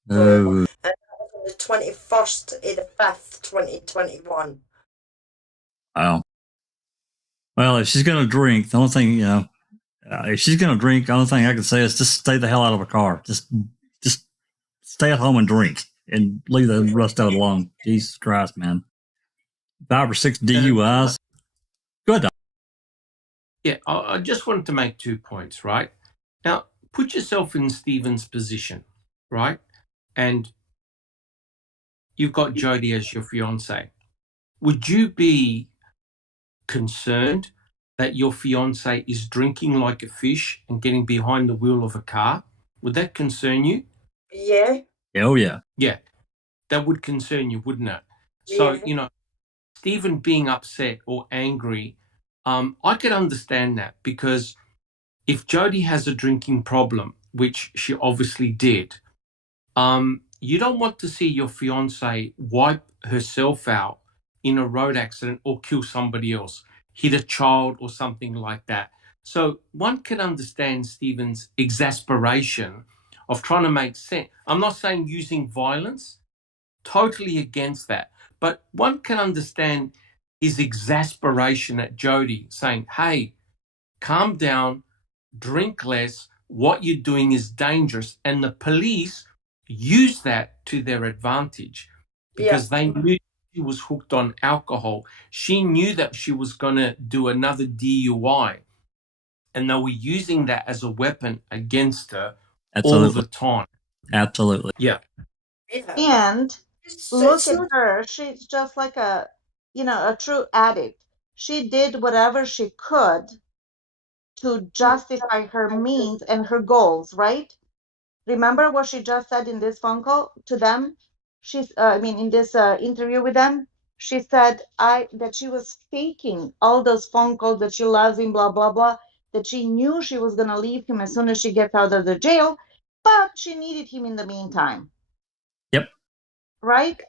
Oh. And that was on the 21st of the 5th, 2021. Wow. Well, if she's going to drink, the only thing, if she's going to drink, the only thing I can say is just stay the hell out of a car. Just stay at home and drink and leave the rest of it alone. Jesus Christ, man. 5 or 6 DUIs. Good. Yeah, I just wanted to make 2 points, right? Now, put yourself in Stephen's position, right? And you've got Jodi as your fiance. Would you be concerned that your fiance is drinking like a fish and getting behind the wheel of a car? Would that concern you? Yeah. Oh, yeah. Yeah, that would concern you, wouldn't it? So, Stephen being upset or angry, I could understand that, because if Jodi has a drinking problem, which she obviously did, you don't want to see your fiance wipe herself out in a road accident or kill somebody else, hit a child or something like that. So one can understand Stephen's exasperation of trying to make sense. I'm not saying using violence, totally against that. But one can understand his exasperation at Jodi, saying, hey, calm down, drink less, what you're doing is dangerous. And the police use that to their advantage, because they knew she was hooked on alcohol. She knew that she was going to do another DUI, and they were using that as a weapon against her all the time. Absolutely. Yeah. And look at her. She's just like a true addict. She did whatever she could to justify her means and her goals, right? Remember what she just said in this phone call to them? In this interview with them, she said that she was faking all those phone calls, that she loves him, blah, blah, blah, that she knew she was going to leave him as soon as she gets out of the jail, but she needed him in the meantime. Yep. Right?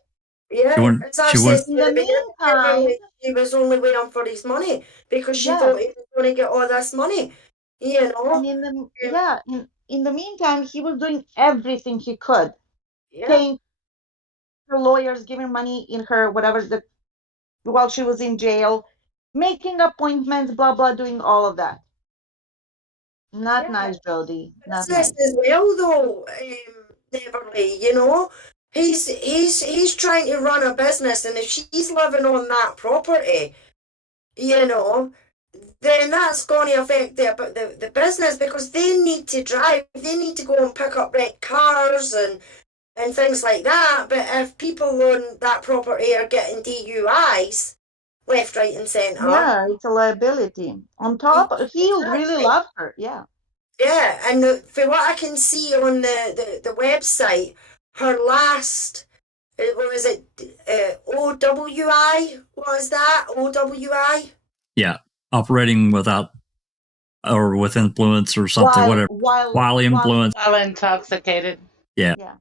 Yeah, it's actually in the meantime, she was only waiting for his money because she thought he was going to get all this money, And in the meantime, he was doing everything he could, paying her lawyers, giving money in her while she was in jail, making appointments, blah blah, doing all of that. Not nice, Jodi. Not nice. As well, though, Beverly, he's trying to run a business, and if she's living on that property, then that's going to affect the business, because they need to drive, they need to go and pick up rent cars and things like that. But if people on that property are getting DUIs left, right, and centre, yeah, it's a liability. On top, he really loved her. Yeah. Yeah, and for what I can see on the website, her last, what was it, OWI? What was that? OWI? Yeah, operating without or with influence or something, whatever. While influence. While intoxicated. Yeah. Yeah.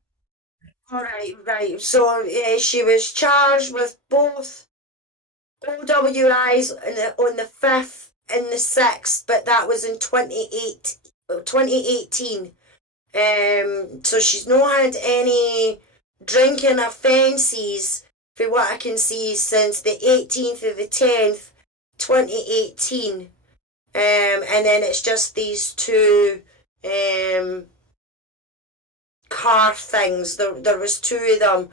All right. So she was charged with both OWIs on the 5th and the 6th, but that was in 2018. So she's not had any drinking offences, for what I can see, since the 18th of the 10th, 2018. And then it's just these two car things. There was two of them.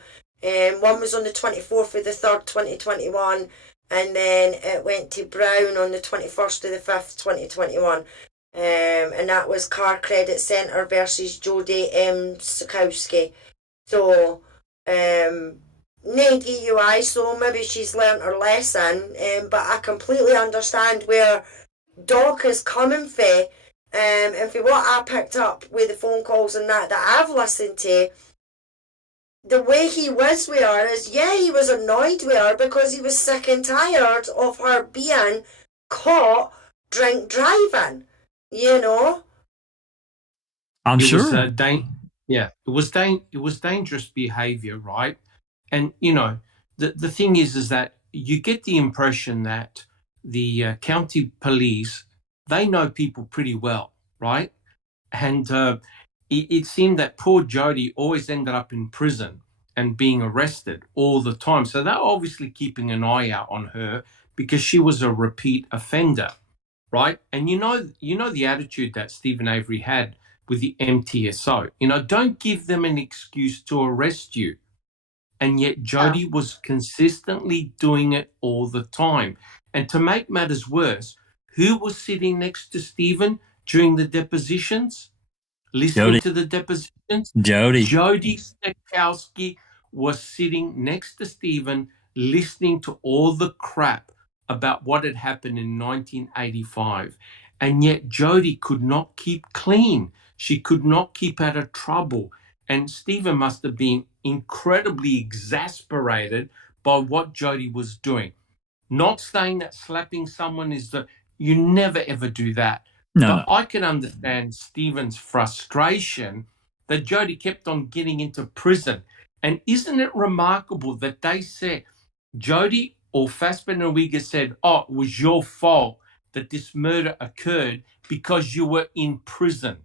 One was on the 24th of the 3rd, 2021, and then it went to Brown on the 21st of the 5th, 2021. And that was Car Credit Centre versus Jodi Stachowski. So, no DUI, so maybe she's learnt her lesson, but I completely understand where Doc is coming from. And for what I picked up with the phone calls and that I've listened to, the way he was with her is, yeah, he was annoyed with her because he was sick and tired of her being caught drink driving, you know? I'm sure. It was dangerous behavior, right? And, you know, the thing is that you get the impression that the county police, they know people pretty well, right? And it seemed that poor Jodi always ended up in prison and being arrested all the time. So they're obviously keeping an eye out on her because she was a repeat offender, right? And you know the attitude that Stephen Avery had with the MTSO. You know, don't give them an excuse to arrest you. And yet Jodi was consistently doing it all the time. And to make matters worse, who was sitting next to Stephen during the depositions? Listening to the depositions? Jodi Stachowski was sitting next to Stephen, listening to all the crap about what had happened in 1985. And yet Jodi could not keep clean. She could not keep out of trouble. And Stephen must have been incredibly exasperated by what Jodi was doing. Not saying that slapping someone is you never ever do that. No. I can understand Stephen's frustration that Jodi kept on getting into prison. And isn't it remarkable that they said, Jodi or Fassbender and Uyghur said, oh, it was your fault that this murder occurred because you were in prison.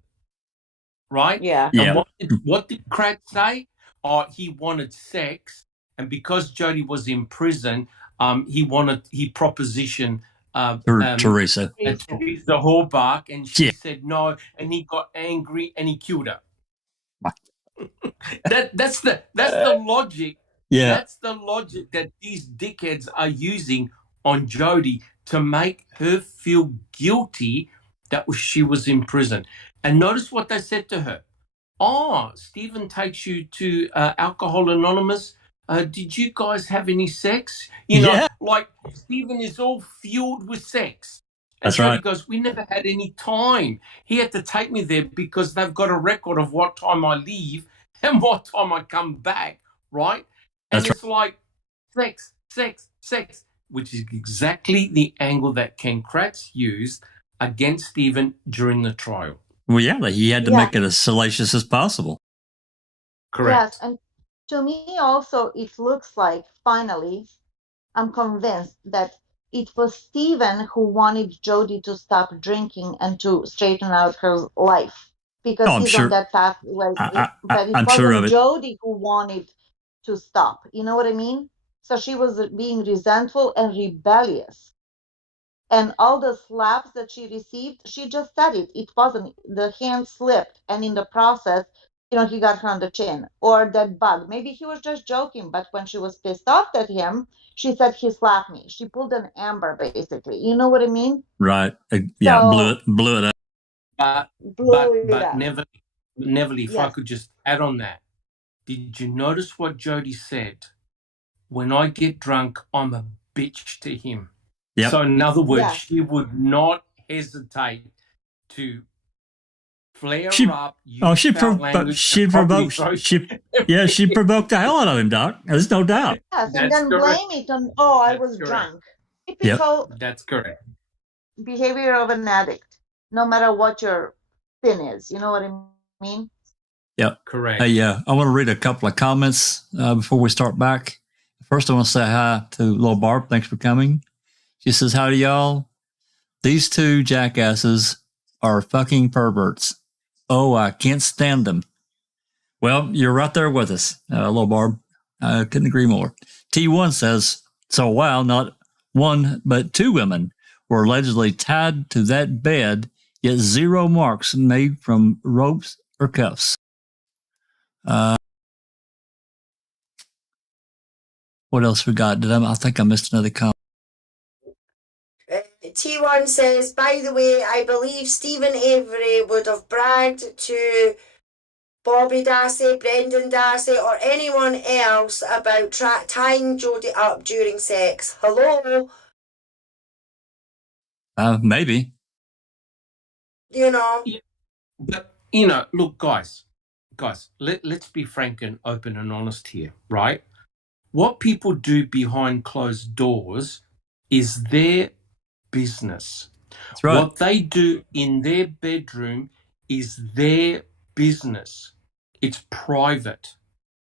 Right? Yeah. And what did Kratz say? Oh, he wanted sex. And because Jodi was in prison, he propositioned Teresa Horbach, and she said no, and he got angry and he killed her. That's the logic. Yeah. That's the logic that these dickheads are using on Jodi to make her feel guilty that she was in prison. And notice what they said to her. Oh, Stephen takes you to Alcohol Anonymous. Did you guys have any sex? You know, like Stephen is all fueled with sex. And that's right. He goes, we never had any time. He had to take me there because they've got a record of what time I leave and what time I come back, right? And that's it's like sex, which is exactly the angle that Ken Kratz used against Stephen during the trial. Well, yeah, he had to make it as salacious as possible. Correct. Yes, and to me also, it looks like finally, I'm convinced that it was Stephen who wanted Jodi to stop drinking and to straighten out her life because he's on that path. But it wasn't Jodi who wanted to stop. You know what I mean? So she was being resentful and rebellious. And all the slaps that she received, she just said it. It wasn't, the hand slipped. And in the process, you know, he got her on the chin. Or that bug. Maybe he was just joking. But when she was pissed off at him, she said he slapped me. She pulled an Amber, basically. You know what I mean? Right. Yeah, so, blew it up. But Neville, if I could just add on that. Did you notice what Jodi said? When I get drunk, I'm a bitch to him. Yep. So in other words, she would not hesitate to flare She- up, use she foul provoked. language, She and probably provoked. throw She provoked the hell out of him, Doc. There's no doubt. Yes, and That's then correct. blame it on, oh, I That's was correct. drunk. Typical That's correct. behavior of an addict, no matter what your sin is. You know what I mean? Yep. Correct. I want to read a couple of comments before we start back. First, I want to say hi to Lil Barb. Thanks for coming. She says, howdy, y'all. These two jackasses are fucking perverts. Oh, I can't stand them. Well, you're right there with us, Lil Barb. I couldn't agree more. T1 says, so wow, not one, but two women were allegedly tied to that bed, yet zero marks made from ropes or cuffs. What else we got? I think I missed another comment. T1 says, by the way, I believe Stephen Avery would have bragged to Bobby Dassey, Brendan Dassey, or anyone else about tying Jodi up during sex. Hello? Maybe. You know. But, look, guys, let's be frank and open and honest here, right? What people do behind closed doors is their business. That's right. What they do in their bedroom is their business. It's private,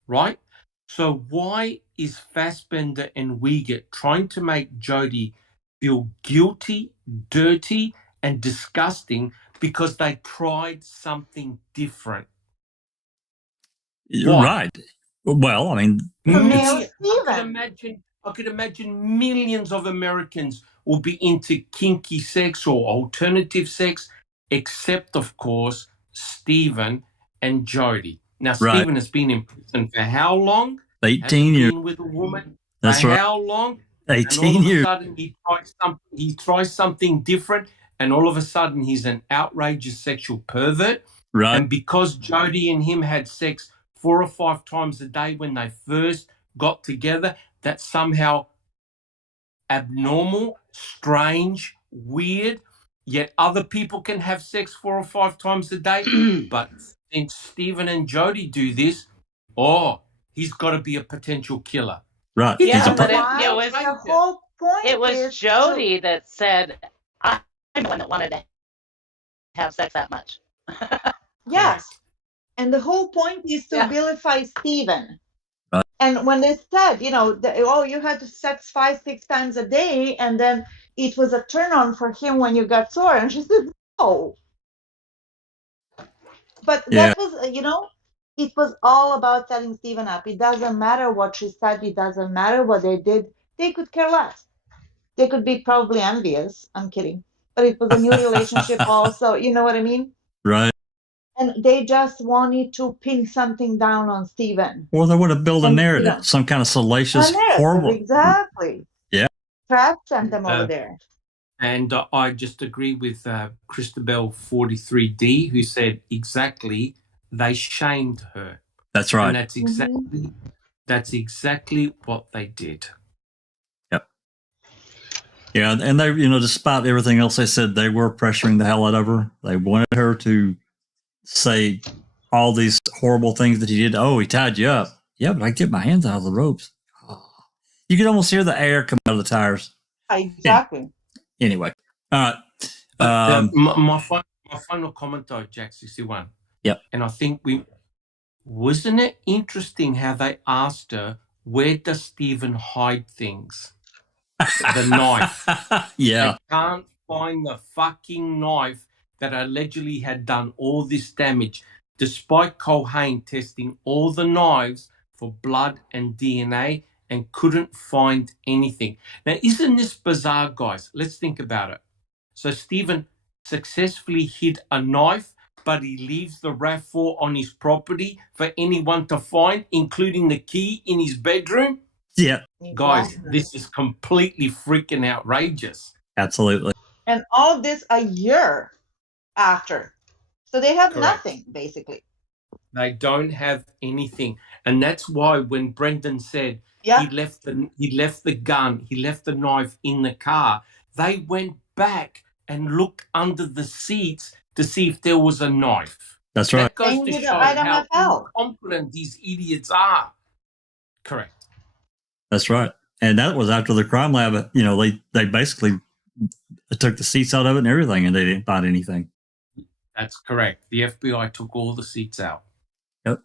right? So why is Fassbender and Wiegert trying to make Jodi feel guilty, dirty, and disgusting because they tried something different? You're right. Well, I mean, I could imagine millions of Americans will be into kinky sex or alternative sex, except, of course, Stephen and Jodi. Now, Stephen has been in prison for how long? 18 years. Been with a woman That's for right. how long? 18 and all of years. a sudden he tries something different, and all of a sudden he's an outrageous sexual pervert. Right. And because Jodi and him had sex 4 or 5 times a day when they first got together, that's somehow abnormal, strange, weird, yet other people can have sex 4 or 5 times a day. But since Stephen and Jodi do this, he's got to be a potential killer. Right. Yeah, but it was the whole point. It was Jodi that said, I'm the one that wanted to have sex that much. Yes. And the whole point is to vilify Stephen. And when they said, you had to sex 5-6 times a day, and then it was a turn on for him when you got sore, and she said, no. But that was, it was all about setting Stephen up. It doesn't matter what she said. It doesn't matter what they did. They could care less. They could be probably envious. I'm kidding. But it was a new relationship also. You know what I mean? Right. And they just wanted to pin something down on Stephen. Or they would have built a narrative, some kind of salacious, horrible. Exactly. Yeah. Trap sent them over there. And I just agree with Christabel 43D, who said exactly, they shamed her. That's right. And that's exactly what they did. Yep. Yeah, and they, despite everything else they said, they were pressuring the hell out of her. They wanted her to say all these horrible things that he did. Oh, he tied you up. Yeah, but I get my hands out of the ropes. Oh. You could almost hear the air come out of the tires. Exactly. Anyway, all right. My final comment though, Jack 61. Yep. And I think wasn't it interesting how they asked her, where does Stephen hide things? The knife. Yeah. They can't find the fucking knife that allegedly had done all this damage, despite Culhane testing all the knives for blood and DNA and couldn't find anything. Now, isn't this bizarre, guys? Let's think about it. So Stephen successfully hid a knife, but he leaves the RAV4 on his property for anyone to find, including the key in his bedroom. Yeah. Guys, this is completely freaking outrageous. Absolutely. And all this a year after. So they have nothing, basically. They don't have anything. And that's why when Brendan said he left the gun, he left the knife in the car, they went back and looked under the seats to see if there was a knife. That's right. That goes Same to with the show item how of help. incompetent these idiots are. Correct. That's right. And that was after the crime lab, they basically took the seats out of it and everything, and they didn't find anything. That's correct. The FBI took all the seats out. Yep.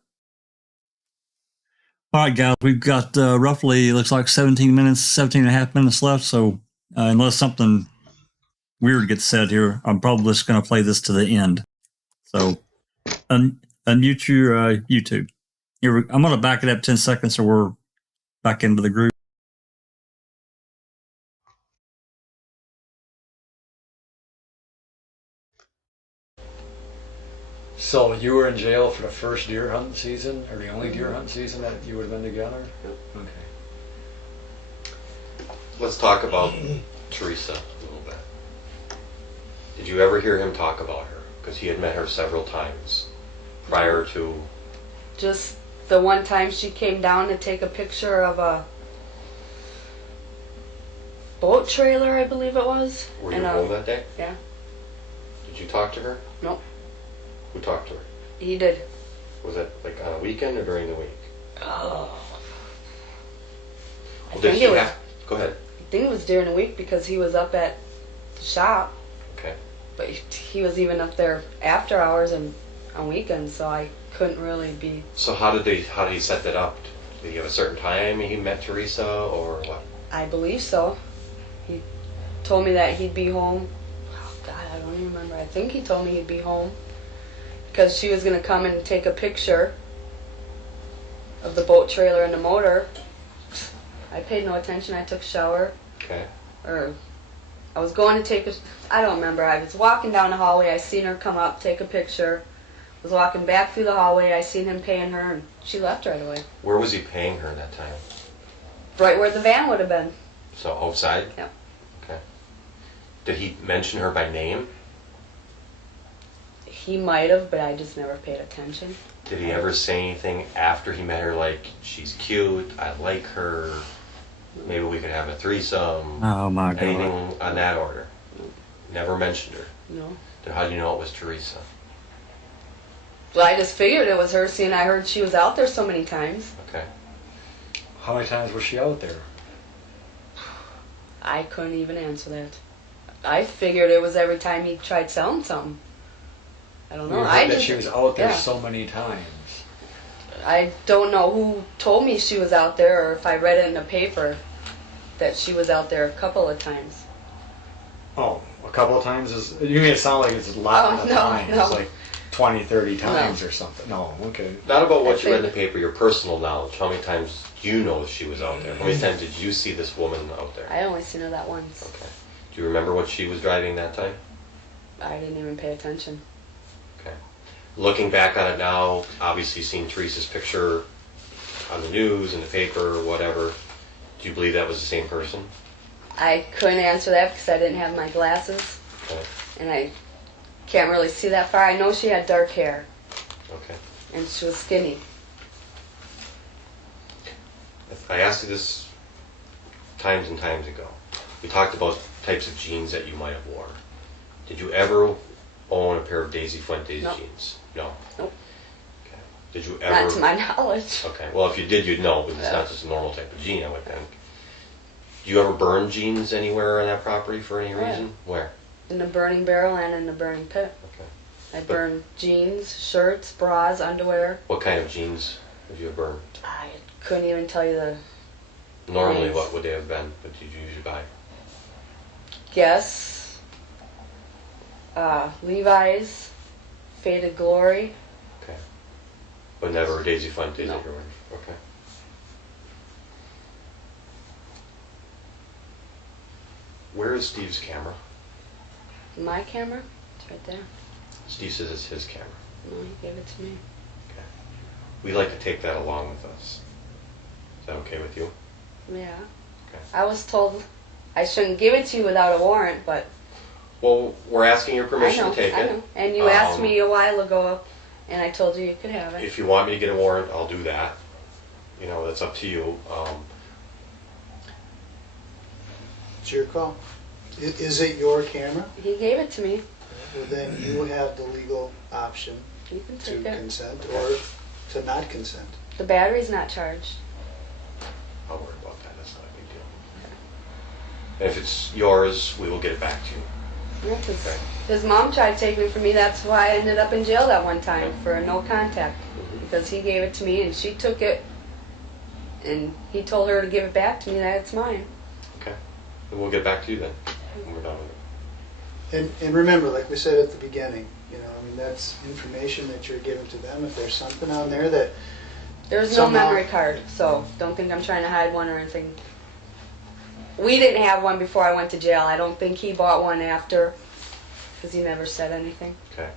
All right, guys, we've got roughly, looks like 17 and a half minutes left. So unless something weird gets said here, I'm probably just going to play this to the end. So unmute your YouTube. Here, I'm going to back it up 10 seconds so we're back into the group. So you were in jail for the first deer hunting season, or the only deer hunting season that you would have been together? Yep. Okay. Let's talk about Teresa a little bit. Did you ever hear him talk about her? Because he had met her several times prior to... Just the one time she came down to take a picture of a boat trailer, I believe it was. Were you home that day? Yeah. Did you talk to her? Nope. Who talked to her? He did. Was that like on a weekend or during the week? Oh. Well, did he have... Go ahead. I think it was during the week because he was up at the shop. Okay. But he was even up there after hours and on weekends, so I couldn't really be... So how did he set that up? Did he have a certain time he met Teresa, or what? I believe so. He told me that he'd be home. Oh, God, I don't even remember. I think he told me he'd be home because she was going to come and take a picture of the boat trailer and the motor. I paid no attention. I took a shower. Okay. Or I was going to take a... I don't remember. I was walking down the hallway. I seen her come up, take a picture. I was walking back through the hallway. I seen him paying her, and she left right away. Where was he paying her that time? Right where the van would have been. So outside? Yep. Okay. Did he mention her by name? He might have, but I just never paid attention. Did he ever say anything after he met her, like, she's cute, I like her, maybe we could have a threesome? Oh, my God. Anything on that order? Never mentioned her? No. Then how do you know it was Teresa? Well, I just figured it was her, seeing I heard she was out there so many times. Okay. How many times was she out there? I couldn't even answer that. I figured it was every time he tried selling something. I don't know. You heard that she was out there so many times. I don't know who told me she was out there, or if I read it in the paper that she was out there a couple of times. Oh, a couple of times is... You made it sound like it's a lot of times. No. It's like 20, 30 times or something. No, okay. Not about what you read in the paper, your personal knowledge. How many times do you know she was out there? How many times did you see this woman out there? I only seen her that once. Okay. Do you remember what she was driving that time? I didn't even pay attention. Okay. Looking back on it now, obviously seeing Teresa's picture on the news, in the paper, whatever, do you believe that was the same person? I couldn't answer that because I didn't have my glasses. Okay. And I can't really see that far. I know she had dark hair. Okay. And she was skinny. I asked you this times and times ago. We talked about types of jeans that you might have worn. Did you ever own a pair of Daisy Fuentes jeans? No. Nope. Okay. Did you ever? Not to my knowledge. Okay. Well, if you did, you'd know, but it's not just a normal type of jean, I would think. Do you ever burn jeans anywhere on that property for any reason? Where? In the burning barrel and in the burning pit. Okay. I burned jeans, shirts, bras, underwear. What kind of jeans would you have burned? I couldn't even tell you the... Normally, names. what would they have been? What did you usually buy? Guess. Levi's. Faded Glory. Okay. But never a Daisy Fuentes No. that you're wearing? Okay. Where is Steve's camera? My camera? It's right there. Steve says it's his camera. No, he gave it to me. Okay. We like to take that along with us. Is that okay with you? Yeah. Okay. I was told I shouldn't give it to you without a warrant, but... Well, we're asking your permission to take it. I know. And you asked me a while ago, and I told you you could have it. If you want me to get a warrant, I'll do that. You know, that's up to you. It's your call. Is it your camera? He gave it to me. well, then you have the legal option You can to take it. consent or to not consent. The battery's not charged. I'll worry about that. That's not a big deal. And if it's yours, we will get it back to you. Yeah, 'cause his mom tried to take me from me. That's why I ended up in jail that one time for no contact. Because he gave it to me and she took it and he told her to give it back to me, that it's mine. Okay. And we'll get back to you then when we're done with it. And remember, like we said at the beginning, you know, I mean, that's information that you're giving to them. If there's something on there that There's no somehow- memory card, so don't think I'm trying to hide one or anything. We didn't have one before I went to jail. I don't think he bought one after, because he never said anything. Okay.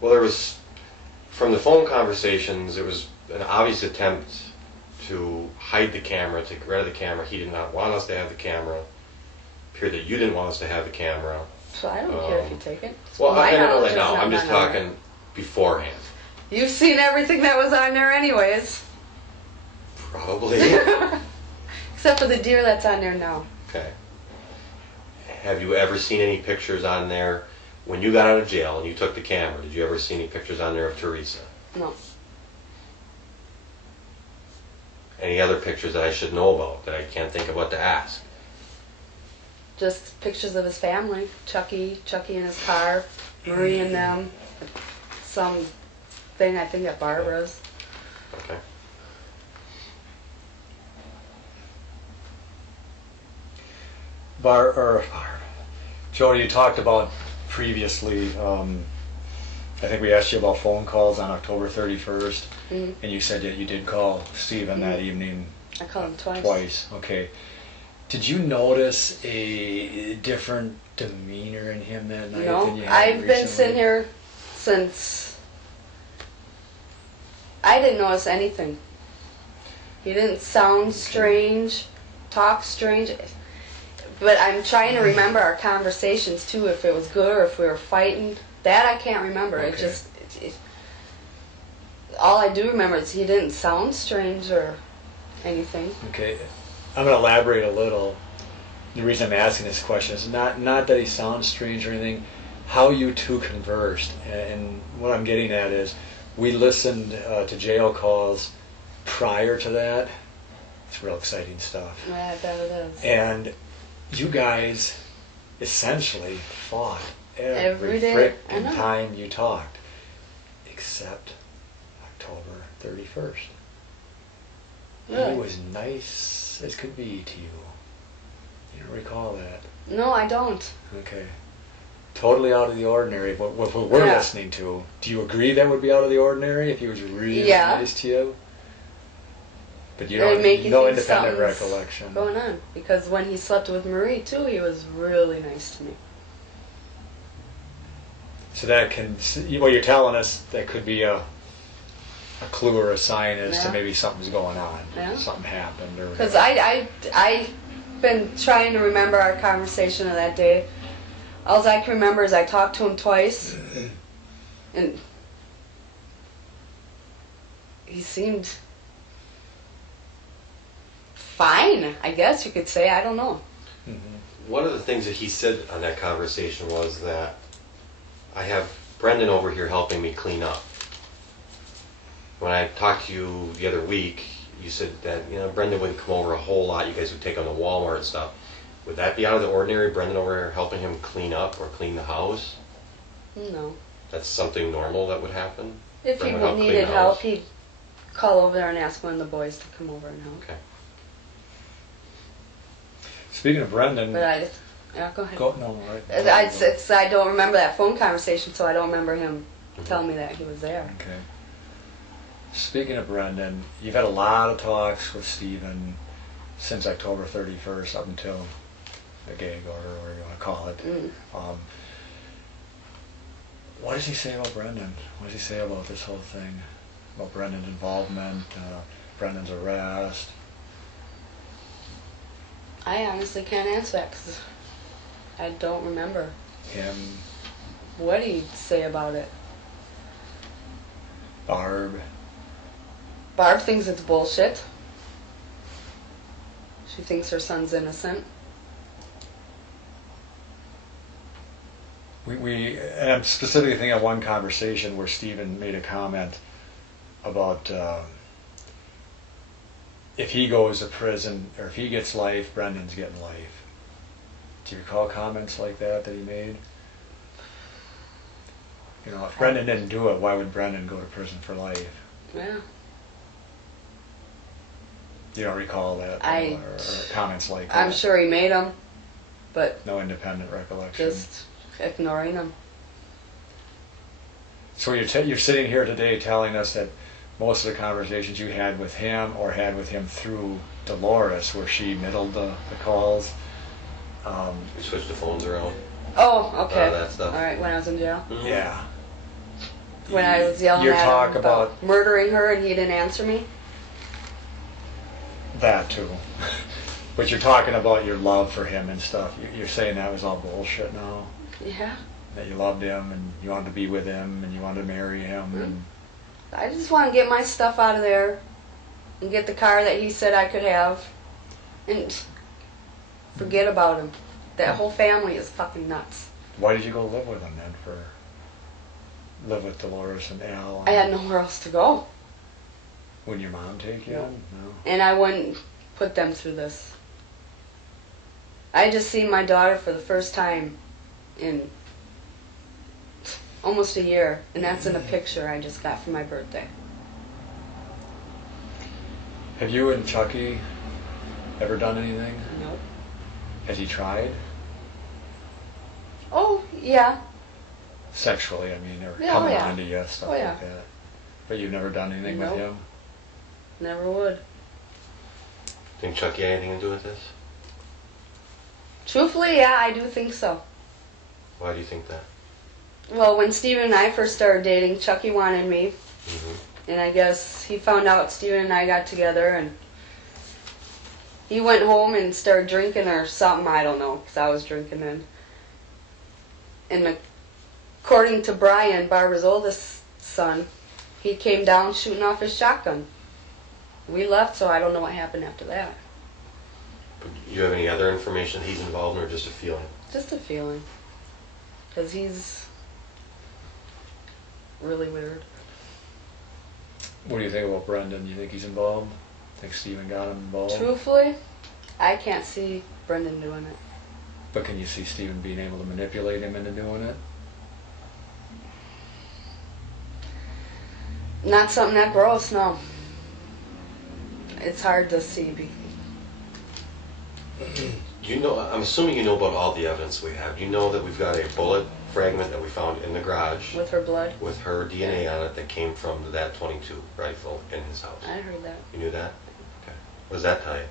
Well, there was, from the phone conversations, there was an obvious attempt to hide the camera, to get rid of the camera. He did not want us to have the camera. It appeared that you didn't want us to have the camera. So I don't care if you take it. Well, My I don't know knowledge that is now. not I'm just my knowledge. talking beforehand. You've seen everything that was on there anyways. Probably. Except for the deer that's on there now. Okay. Have you ever seen any pictures on there when you got out of jail and you took the camera? Did you ever see any pictures on there of Teresa? No. Any other pictures that I should know about that I can't think of what to ask? Just pictures of his family. Chucky in his car, Marie and them. Some thing I think at Barbara's. Okay. Jodi, you talked about previously, I think we asked you about phone calls on October 31st, and you said that you did call Stephen that evening. I called him twice. Twice, okay. Did you notice a different demeanor in him that night than you No, had I've been recently? sitting here since I didn't notice anything. He didn't sound strange, talk strange. But I'm trying to remember our conversations too, if it was good or if we were fighting. That I can't remember. It Okay. just, all I do remember is he didn't sound strange or anything. Okay, I'm going to elaborate a little. The reason I'm asking this question is not that he sounds strange or anything, how you two conversed. And what I'm getting at is, we listened to jail calls prior to that. It's real exciting stuff. Yeah, I bet it is. And you guys essentially fought every day. I frickin' know. time you talked, except October 31st. Really? He was nice as could be to you. You don't recall that? No, I don't. Okay. Totally out of the ordinary. What we're Yeah. listening to, do you agree that would be out of the ordinary if he was really Yeah. nice to you? But you It would don't, make you no think independent something's recollection. going on. Because when he slept with Marie too, he was really nice to me. So that can, what you're telling us, that could be a clue or a sign as to Yeah. maybe something's going on. Yeah. Something happened or Because whatever. I've been trying to remember our conversation of that day. All I can remember is I talked to him twice, and he seemed fine, I guess you could say. I don't know. One of the things that he said on that conversation was that I have Brendan over here helping me clean up. When I talked to you the other week, you said that, you know, Brendan wouldn't come over a whole lot. You guys would take him to Walmart and stuff. Would that be out of the ordinary, Brendan over here helping him clean up or clean the house? No. That's something normal that would happen? If he Brendan help clean needed the help, house? he'd call over there and ask one of the boys to come over and help. Okay. Speaking of Brendan, But yeah, go ahead. no, right. I don't remember that phone conversation, so I don't remember him telling me that he was there. Okay. Speaking of Brendan, you've had a lot of talks with Stephen since October 31st up until the gag order, or whatever you want to call it. What does he say about Brendan? What does he say about this whole thing? About Brendan's involvement, Brendan's arrest? I honestly can't answer that because I don't remember. Him, What did he say about it? Barb? Barb thinks it's bullshit. She thinks her son's innocent. I'm specifically thinking of one conversation where Stephen made a comment about if he goes to prison or if he gets life, Brendan's getting life. Do you recall comments like that he made? You know, if Brendan didn't do it, why would Brendan go to prison for life? Yeah. You don't recall that or comments like that? I'm sure he made them, but no independent recollection. Just ignoring them. So you're sitting here today telling us that most of the conversations you had with him or had with him through Dolores, where she middled the calls. We switched the phones around. Oh, okay. That stuff. All right, when I was in jail. Mm-hmm. Yeah. When I was yelling Your at talk him about murdering her and he didn't answer me. That too. But you're talking about your love for him and stuff. You're saying that was all bullshit now? Yeah. That you loved him and you wanted to be with him and you wanted to marry him. Mm-hmm. And I just want to get my stuff out of there and get the car that he said I could have and forget about him. That whole family is fucking nuts. Why did you go live with him then? Live with Dolores and Al? I had nowhere else to go. Wouldn't your mom take you in? No. And I wouldn't put them through this. I just seen my daughter for the first time in almost a year, and that's in a picture I just got for my birthday. Have you and Chucky ever done anything? Nope. Has he tried? Oh, yeah. Sexually, I mean, or Yeah, coming oh, yeah. on to you, stuff Oh, yeah. like that. But you've never done anything Nope. with him? Never would. Think Chucky had anything to do with this? Truthfully, yeah, I do think so. Why do you think that? Well, when Steven and I first started dating, Chucky wanted me. Mm-hmm. And I guess he found out Steven and I got together, and he went home and started drinking or something, I don't know, because I was drinking then. And according to Brian, Barbara's oldest son, he came down shooting off his shotgun. We left, so I don't know what happened after that. But you have any other information that he's involved in, or just a feeling? Just a feeling. Because he's really weird. What do you think about Brendan? Do you think he's involved? Think Steven got him involved? Truthfully, I can't see Brendan doing it. But can you see Steven being able to manipulate him into doing it? Not something that gross, no. It's hard to see. You know, I'm assuming you know about all the evidence we have. You know that we've got a bullet fragment that we found in the garage. With her blood? With her DNA on it that came from that .22 rifle in his house. I heard that. You knew that? Okay. What does that tell you?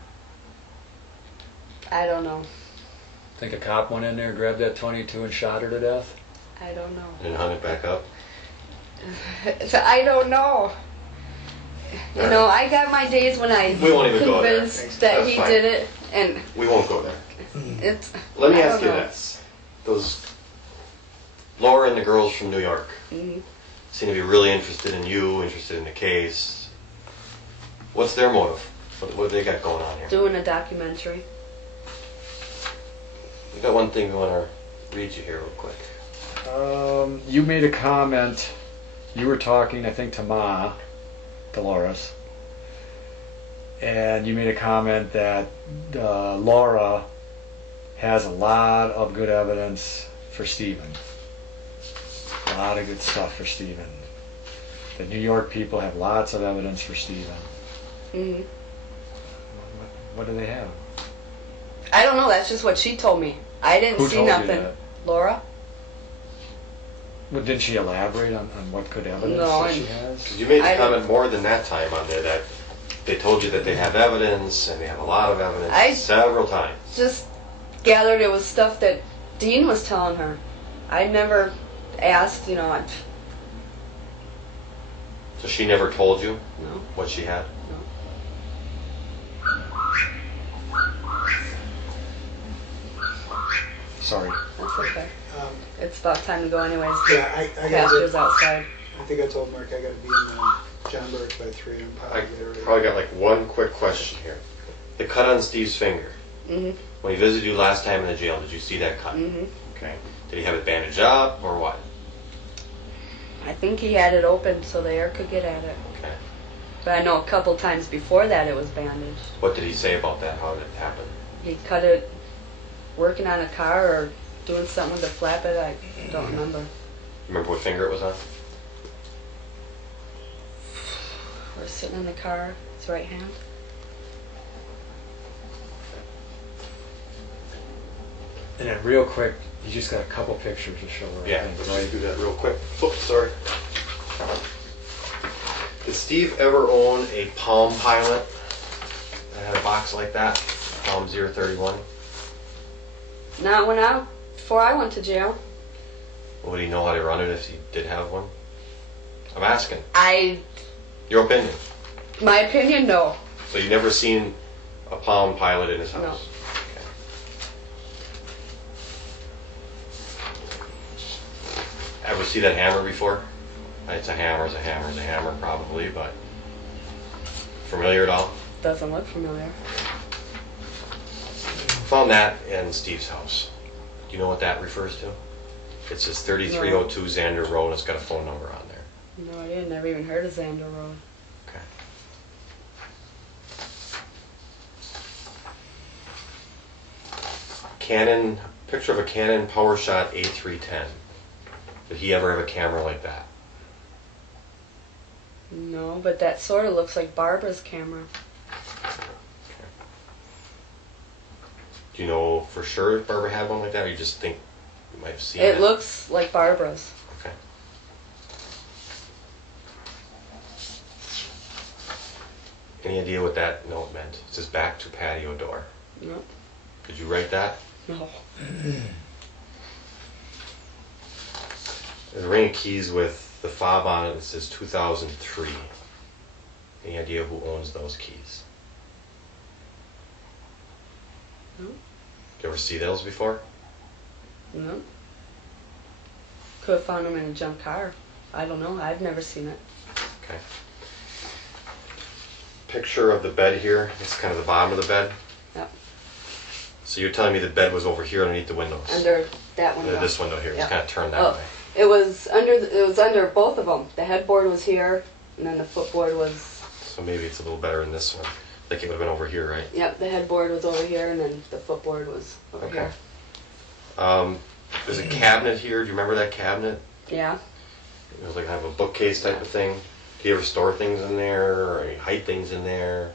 I don't know. Think a cop went in there, grabbed that .22 and shot her to death? I don't know. And hung it back up? I don't know. You know, I got my days when I We won't even go there. convinced that That's he fine. did it, and We won't go there. it's. Let me I ask don't you know. this. Those Laura and the girls from New York Mhm. seem to be really interested in you, interested in the case. What's their motive? What do they got going on here? Doing a documentary. We got one thing we want to read you here real quick. You made a comment. You were talking, I think, to Ma, Dolores, and you made a comment that Laura has a lot of good evidence for Steven. A lot of good stuff for Steven. The New York people have lots of evidence for Steven. Mm-hmm. What do they have? I don't know. That's just what she told me. I didn't Who see told you nothing. that? Laura? Well, didn't she elaborate on what good evidence No, that she has? 'Cause you made the I comment more than that time on there that they told you that they have evidence and they have a lot of evidence several times. Just gathered it was stuff that Dean was telling her. I never asked, you know. So she never told you No. what she had? Sorry. That's okay. It's about time to go anyways. Yeah, I gotta Pastor's get- outside. I think I told Mark I gotta be in John Burke by 3. I'm I probably there. probably got like one quick question here. The cut on Steve's finger. Mhm. When he visited you last time in the jail, did you see that cut? Mhm. Okay. Did he have it bandaged up or what? I think he had it open so the air could get at it. Okay. But I know a couple times before that it was bandaged. What did he say about that? How did it happen? He cut it working on a car or doing something to flap it. I don't remember. Remember what finger it was on? Or sitting in the car, his right hand. And then real quick, you just got a couple pictures to show her. Yeah, let's just do that real quick. Oops, sorry. Did Steve ever own a Palm Pilot that had a box like that? Palm 031? Not before I went to jail. Would he know how to run it if he did have one? I'm asking. Your opinion. My opinion, no. So you've never seen a Palm Pilot in his house? No. Ever see that hammer before? It's a hammer, probably, but familiar at all? Doesn't look familiar. Found that in Steve's house. Do you know what that refers to? It says 3302 Xander Road, and it's got a phone number on there. No idea, never even heard of Xander Road. Okay. Picture of a Canon PowerShot A310. Did he ever have a camera like that? No, but that sort of looks like Barbara's camera. Okay. Do you know for sure if Barbara had one like that, or you just think you might have seen it? It looks like Barbara's. Okay. Any idea what that note meant? It says back to patio door. No. Did you write that? No. There's a ring of keys with the fob on it that says 2003. Any idea who owns those keys? No. Did you ever see those before? No. Could have found them in a junk car. I don't know. I've never seen it. Okay. Picture of the bed here. It's kind of the bottom of the bed. Yep. So you're telling me the bed was over here underneath the windows? Under that window. This window here. It was Yep. kind of turned that way. It was under both of them. The headboard was here, and then the footboard was. So maybe it's a little better in this one. Like it would have been over here, right? Yep, the headboard was over here, and then the footboard was over here. There's a cabinet here. Do you remember that cabinet? Yeah. It was like kind of a bookcase type of thing. Do you ever store things in there, or you hide things in there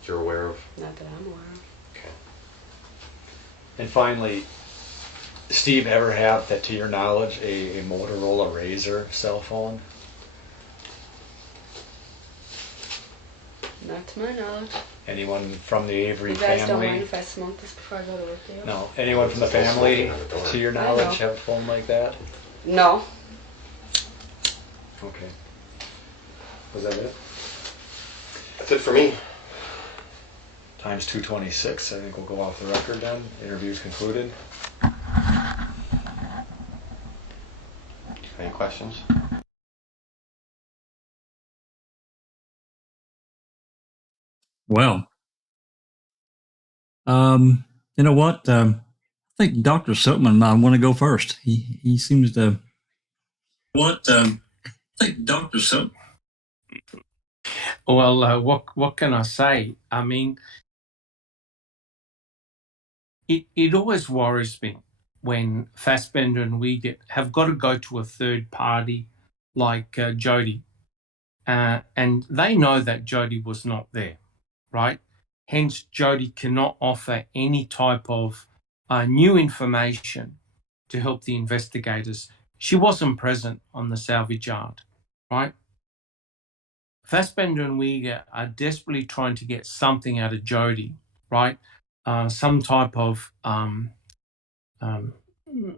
that you're aware of? Not that I'm aware of. Okay. And finally, Steve ever have, that to your knowledge, a Motorola Razr cell phone? Not to my knowledge. Anyone from the Avery You guys don't family? mind if I smoke this before I go to work, do you? No. Anyone from the family, to your knowledge, have a phone like that? No. Okay. Was that it? That's it for me. Times 2:26. I think we'll go off the record then. Interview's concluded. Any questions? Well, you know what? I think Dr. Silkman and I want to go first. He seems to. I think Dr. Silkman. Well, what can I say? I mean, it always worries me when Fassbender and we have got to go to a third party like Jodi, and they know that Jodi was not there, right? Hence, Jodi cannot offer any type of new information to help the investigators. She wasn't present on the salvage yard, right? Fassbender and Uyghur are desperately trying to get something out of Jodi, right? Some type of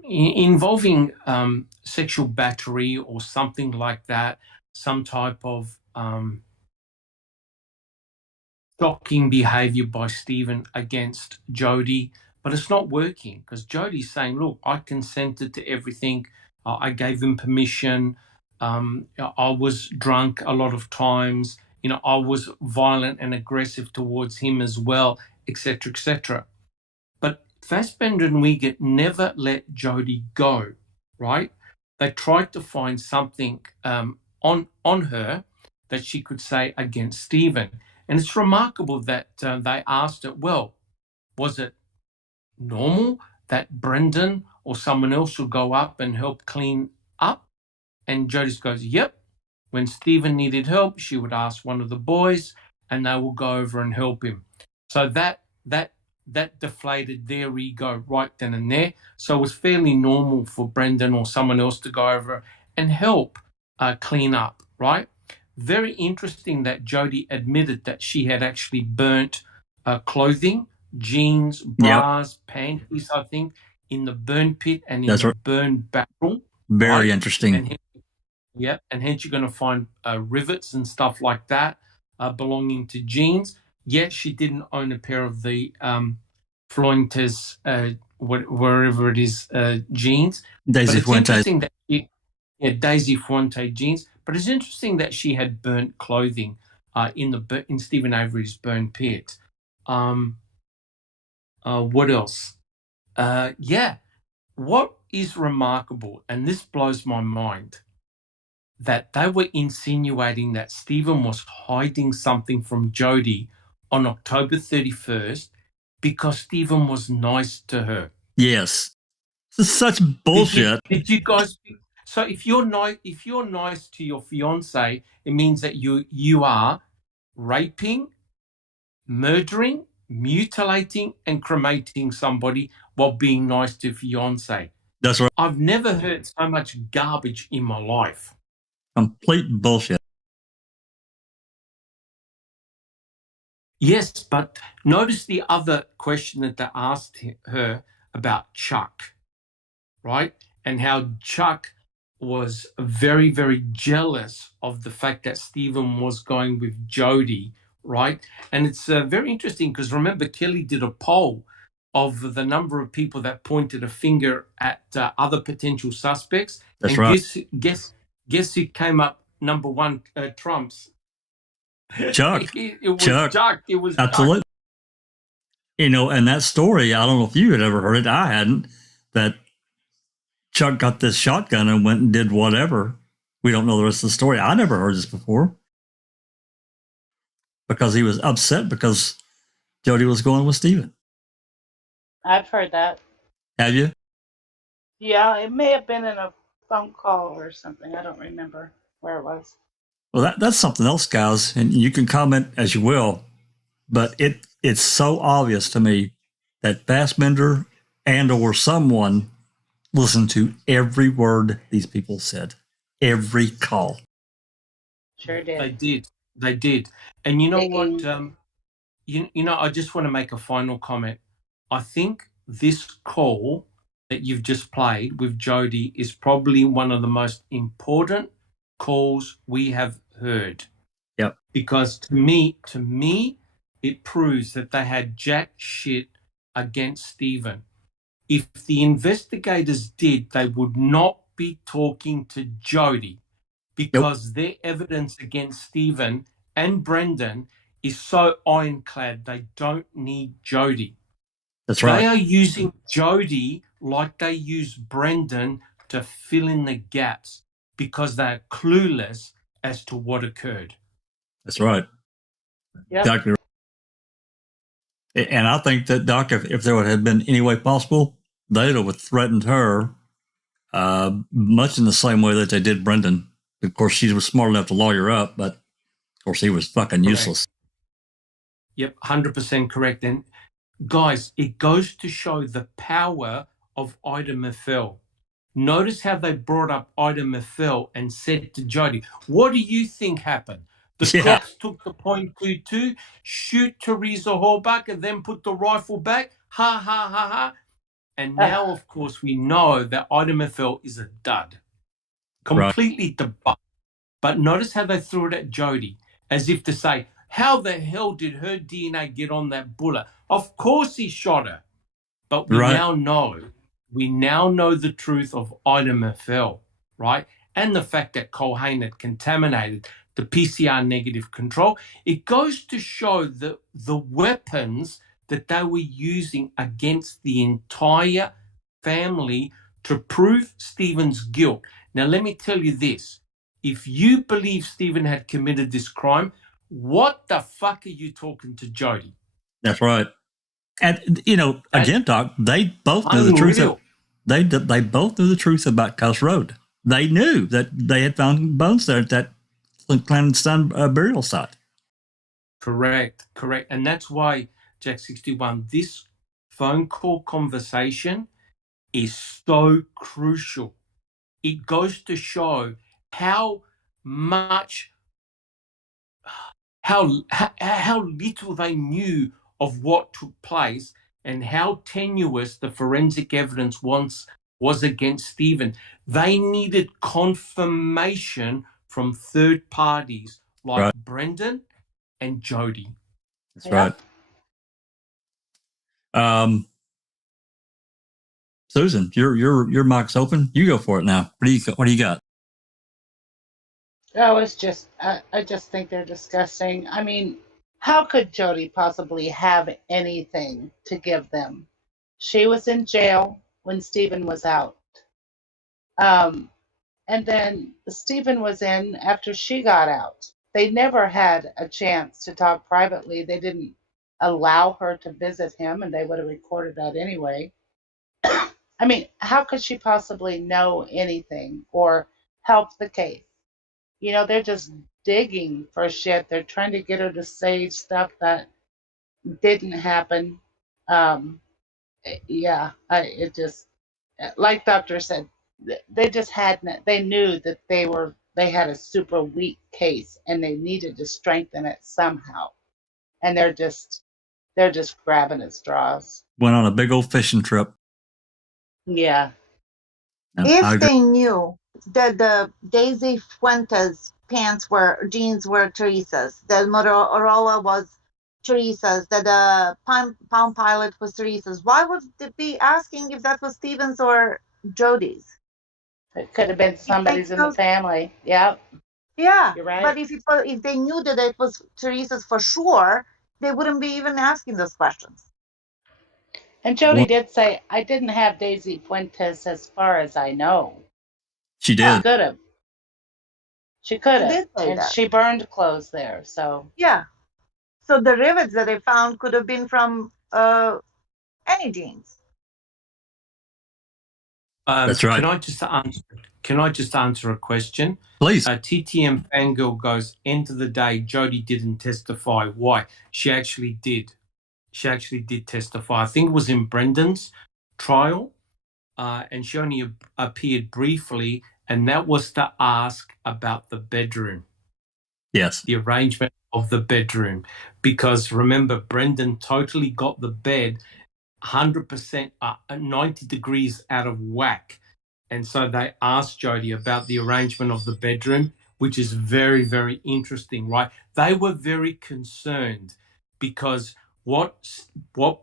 involving sexual battery or something like that, some type of shocking behavior by Stephen against Jodi, but it's not working because Jodi's saying, look, I consented to everything. I gave him permission. I was drunk a lot of times. I was violent and aggressive towards him as well, etc., etc. But Fassbender and Wiegert never let Jodi go, right? They tried to find something on her that she could say against Stephen. And it's remarkable that they asked her, well, was it normal that Brendan or someone else would go up and help clean up? And Jodi goes, yep. When Stephen needed help, she would ask one of the boys and they will go over and help him. So that deflated their ego right then and there. So it was fairly normal for Brendan or someone else to go over and help clean up, right? Very interesting that Jodi admitted that she had actually burnt clothing, jeans, bras, panties, I think, in the burn pit and in the burn barrel. Very interesting. And hence you're going to find rivets and stuff like that belonging to jeans. Yes, she didn't own a pair of the Fuentes, wherever it is, jeans. Daisy Fuentes. Daisy Fuente jeans. But it's interesting that she had burnt clothing in Stephen Avery's burn pit. What else? What is remarkable, and this blows my mind, that they were insinuating that Stephen was hiding something from Jodi on October 31st because Stephen was nice to her. Yes. This is such bullshit. Did you guys? So if you're nice to your fiance, it means that you are raping, murdering, mutilating, and cremating somebody while being nice to fiance. That's right. I've never heard so much garbage in my life. Complete bullshit. Yes, but notice the other question that they asked her about Chuck, right? And how Chuck was very, very jealous of the fact that Stephen was going with Jodi, right? And it's very interesting because remember, Kelly did a poll of the number of people that pointed a finger at other potential suspects. That's and right. Guess who came up number one? Trump's. Chuck. It was Chuck. It was absolutely. Chuck. You know, and that story, I don't know if you had ever heard it. I hadn't. That Chuck got this shotgun and went and did whatever. We don't know the rest of the story. I never heard this before because he was upset because Jodi was going with Stephen. I've heard that. Have you? Yeah, it may have been in a phone call or something. I don't remember where it was. Well, that's something else, guys, and you can comment as you will, but it's so obvious to me that Fassbender and or someone listened to every word these people said, every call. Sure did. They did. And you know what? I just want to make a final comment. I think this call that you've just played with Jodi is probably one of the most important calls we have heard. Yep. Because to me, it proves that they had jack shit against Stephen. If the investigators did, they would not be talking to Jodi because their evidence against Stephen and Brendan is so ironclad they don't need Jodi. That's right. They are using Jodi like they use Brendan to fill in the gaps because they're clueless as to what occurred. That's right. Yep. Exactly right. And I think that, Doc, if there would have been any way possible, they'd have threatened her much in the same way that they did Brendan. Of course, she was smart enough to lawyer up, but of course he was fucking useless. Yep, 100% correct. And guys, it goes to show the power of Ida Meffel. Notice how they brought up Ida Meffel and said to Jodi, what do you think happened? The cops took the .22, shoot Teresa Horbach, and then put the rifle back. Ha, ha, ha, ha. And now, of course, we know that Ida Meffel is a dud. Completely debunked. But notice how they threw it at Jodi, as if to say, how the hell did her DNA get on that bullet? Of course he shot her. But we now know the truth of Ida Meffel, right? And the fact that Culhane had contaminated the PCR negative control. It goes to show the weapons that they were using against the entire family to prove Stephen's guilt. Now, let me tell you this. If you believe Stephen had committed this crime, what the fuck are you talking to Jodi? That's right. And, you know, again, Doc, they both knew the truth. They both knew the truth about Cuss Road. They knew that they had found bones there at that clandestine burial site. Correct. And that's why, Jack 61, this phone call conversation is so crucial. It goes to show how little they knew of what took place and how tenuous the forensic evidence once was against Stephen. They needed confirmation from third parties like Brendan and Jodi. That's right. Susan, your mic's open. You go for it now. What do you got? Oh, it's just I just think they're disgusting. I mean, how could Jodi possibly have anything to give them? She was in jail when Stephen was out. And then Stephen was in after she got out. They never had a chance to talk privately. They didn't allow her to visit him, and they would have recorded that anyway. I mean, how could she possibly know anything or help the case? You know, they're just digging for shit. They're trying to get her to say stuff that didn't happen. It just, like Doctor said, they just they knew that they had a super weak case and they needed to strengthen it somehow. And they're just grabbing at straws. Went on a big old fishing trip. Yeah. If they knew that the Daisy Fuentes jeans were Teresa's, that Motorola was Teresa's, that the Palm Pilot was Teresa's, why would they be asking if that was Stephen's or Jodi's? It could have been somebody's in the family. Yep. Yeah. You're right. But if they knew that it was Teresa's for sure, they wouldn't be even asking those questions. And Jodi did say, I didn't have Daisy Fuentes as far as I know. She did. She could have. And she burned clothes there, so. Yeah. So the rivets that they found could have been from any jeans. That's right. Can I just answer a question? Please. TTM Fangirl goes, end of the day, Jodi didn't testify. Why? She actually did. She actually did testify. I think it was in Brendan's trial, and she only appeared briefly, and that was to ask about the bedroom. Yes. The arrangement of the bedroom. Because remember, Brendan totally got the bed 100%, 90 degrees out of whack. And so they asked Jodi about the arrangement of the bedroom, which is very, very interesting, right? They were very concerned because what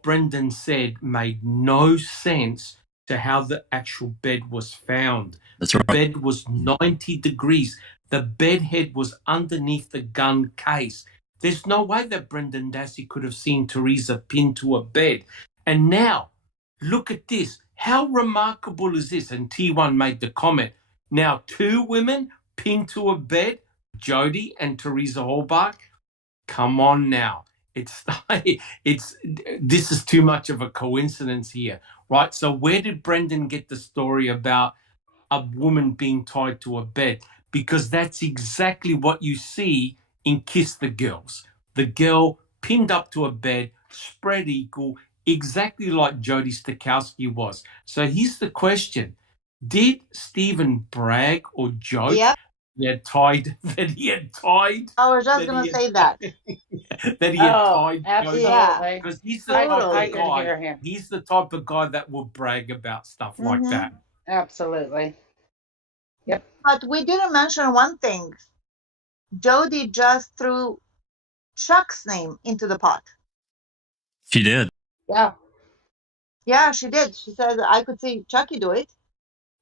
Brendan said made no sense to how the actual bed was found. That's right. The bed was 90 degrees. The bed head was underneath the gun case. There's no way that Brendan Dassey could have seen Teresa pinned to a bed. And now, look at this. How remarkable is this? And T1 made the comment. Now, 2 women pinned to a bed, Jodi and Teresa Hallbach. Come on now. This is too much of a coincidence here, right? So where did Brendan get the story about a woman being tied to a bed? Because that's exactly what you see in Kiss the Girls. The girl pinned up to a bed, spread eagle, exactly like Jodi Stachowski was. So here's the question. Did Stephen brag or joke that he had tied? I was just going to say that. That he had tied. Absolutely. Because he's the type of guy. He's the type of guy that will brag about stuff like that. Absolutely. Yep. But we didn't mention one thing. Jodi just threw Chuck's name into the pot. She did. Yeah. Yeah, she did. She said, I could see Chucky do it.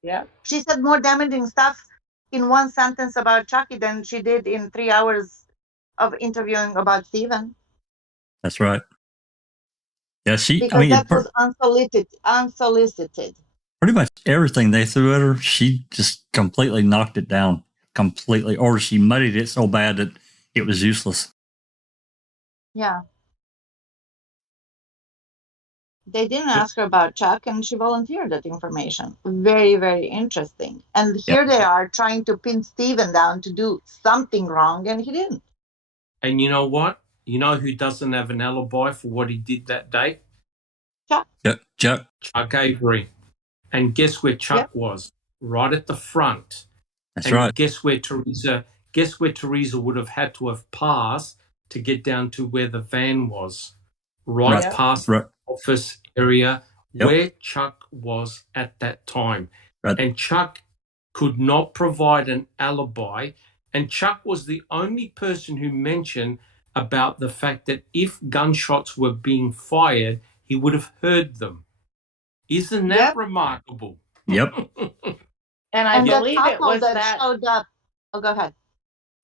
Yeah. She said more damaging stuff in one sentence about Chucky than she did in 3 hours of interviewing about Stephen. That's right. Yeah, because that was unsolicited. Pretty much everything they threw at her, she just completely knocked it down. Completely. Or she muddied it so bad that it was useless. Yeah. They didn't ask her about Chuck, and she volunteered that information. Very, very interesting. And here they are trying to pin Stephen down to do something wrong, and he didn't. And you know what? You know who doesn't have an alibi for what he did that day? Chuck. Chuck. Chuck Avery. And guess where Chuck was? Right at the front. That's right. Guess where Teresa would have had to have passed to get down to where the van was. Right past the office area where Chuck was at that time. Right. And Chuck could not provide an alibi. And Chuck was the only person who mentioned about the fact that if gunshots were being fired, he would have heard them. Isn't that remarkable? Yep. And I believe the it was that showed up. Oh, go ahead.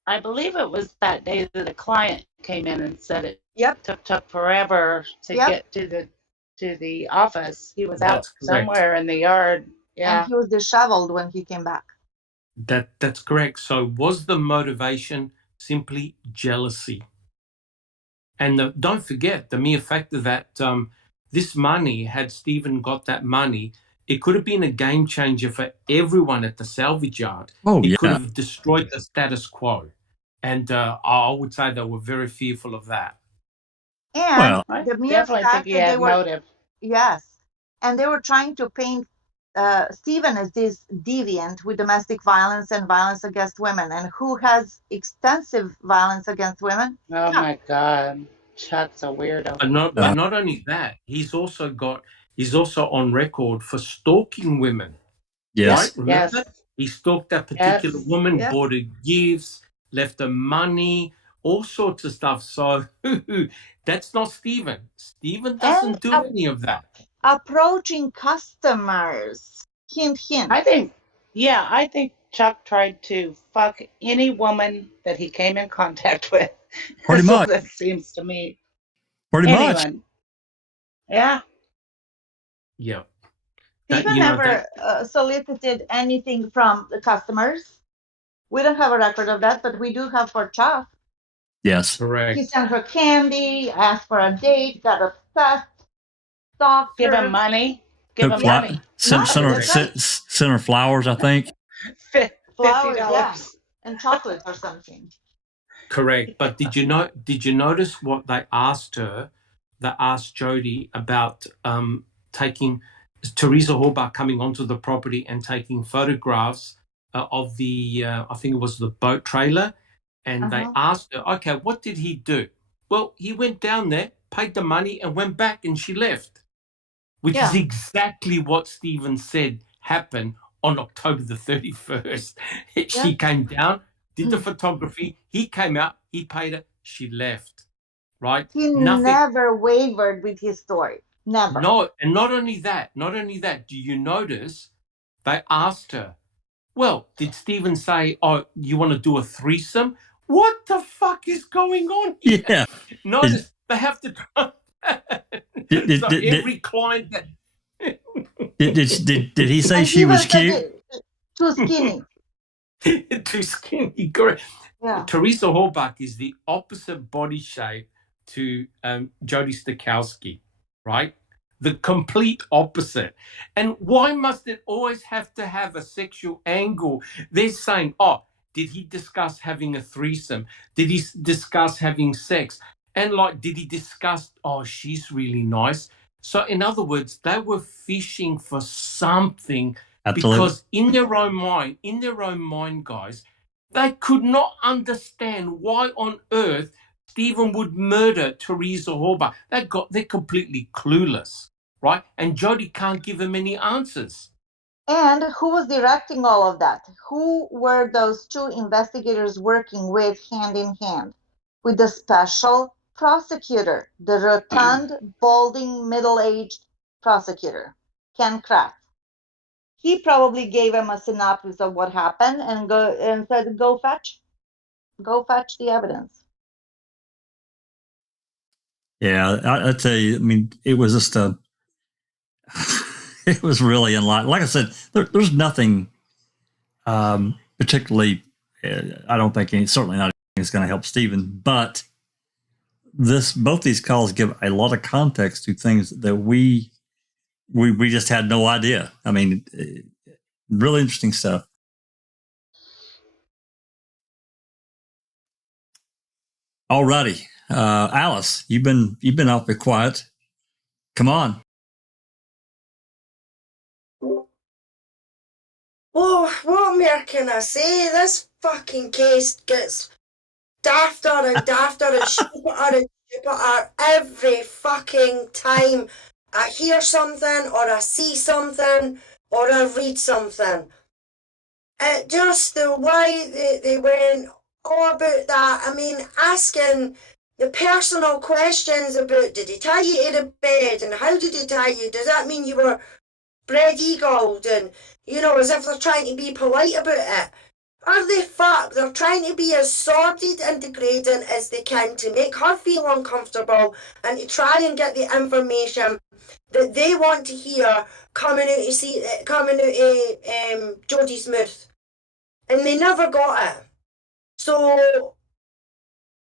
I believe it was that day that a client came in and said it took forever to get to the office. He was out somewhere in the yard. Yeah. And he was disheveled when he came back. That's correct. So was the motivation simply jealousy? And don't forget the mere fact that this money, had Stephen got that money, it could have been a game changer for everyone at the salvage yard. It could have destroyed the status quo. And I would say they were very fearful of that. And the mere definitely fact think he that had they were motive. Yes. And they were trying to paint Stephen as this deviant with domestic violence and violence against women. And who has extensive violence against women? Oh, my God. Chuck's a weirdo. But not only that, he's also on record for stalking women. Yes. Right? Remember? He stalked that particular woman, bought her gifts, left her money, all sorts of stuff. So that's not Stephen. Stephen doesn't do any of that. Approaching customers. Hint, hint. I think Chuck tried to fuck any woman that he came in contact with. Pretty much. That seems to me. Pretty much. Yeah. Yeah. Stephen never solicited anything from the customers. We don't have a record of that, but we do have for Chuck. Yes. Correct. He sent her candy, asked for a date, got obsessed, stalked Give her. him money. Give him money. Sent her flowers, I think. Flowers, yeah, and chocolate or something. Correct. But did you notice what they asked her? They asked Jodi about taking Teresa Horbach coming onto the property and taking photographs of the I think it was the boat trailer, and they asked her, okay, what did he do? Well, he went down there, paid the money, and went back, and she left, which is exactly what Stephen said happened on October the 31st. She came down, did the photography, he came out, he paid her, she left, right? He never wavered with his story. Never. No, and not only that, do you notice they asked her, well, did Stephen say, oh, you want to do a threesome? What the fuck is going on here? Yeah. Notice they have to every client that did he say she was cute? Too skinny. Too skinny, correct. Yeah. Teresa Horbach is the opposite body shape to Jodi Stachowski, right? The complete opposite. And why must it always have to have a sexual angle? They're saying, oh, did he discuss having a threesome? Did he discuss having sex? And did he discuss, oh, she's really nice? So in other words, they were fishing for something. Absolutely. Because in their own mind, guys, they could not understand why on earth Stephen would murder Teresa Horbach. They're completely clueless, right? And Jodi can't give them any answers. And who was directing all of that? Who were those two investigators working with hand in hand? With the special prosecutor, the rotund, balding, middle-aged prosecutor, Ken Kraft. He probably gave him a synopsis of what happened and said, go fetch the evidence. Yeah, I tell you, I mean, it was just it was really in line. Like I said, there's nothing particularly. I don't think certainly not is going to help Stephen, but both these calls give a lot of context to things that we just had no idea. I mean, really interesting stuff. Alrighty, Alice, you've been awfully quiet. Come on. Oh, what more can I say? This fucking case gets dafter and dafter and stupider every fucking time I hear something or I see something or I read something. Just the way they went all about that. I mean, asking the personal questions about, did he tie you to the bed and how did he tie you? Does that mean you were bred eagled? And, as if they're trying to be polite about it. Are they fucked? They're trying to be as sordid and degrading as they can to make her feel uncomfortable and to try and get the information that they want to hear coming out of Jodi's mouth. And they never got it. So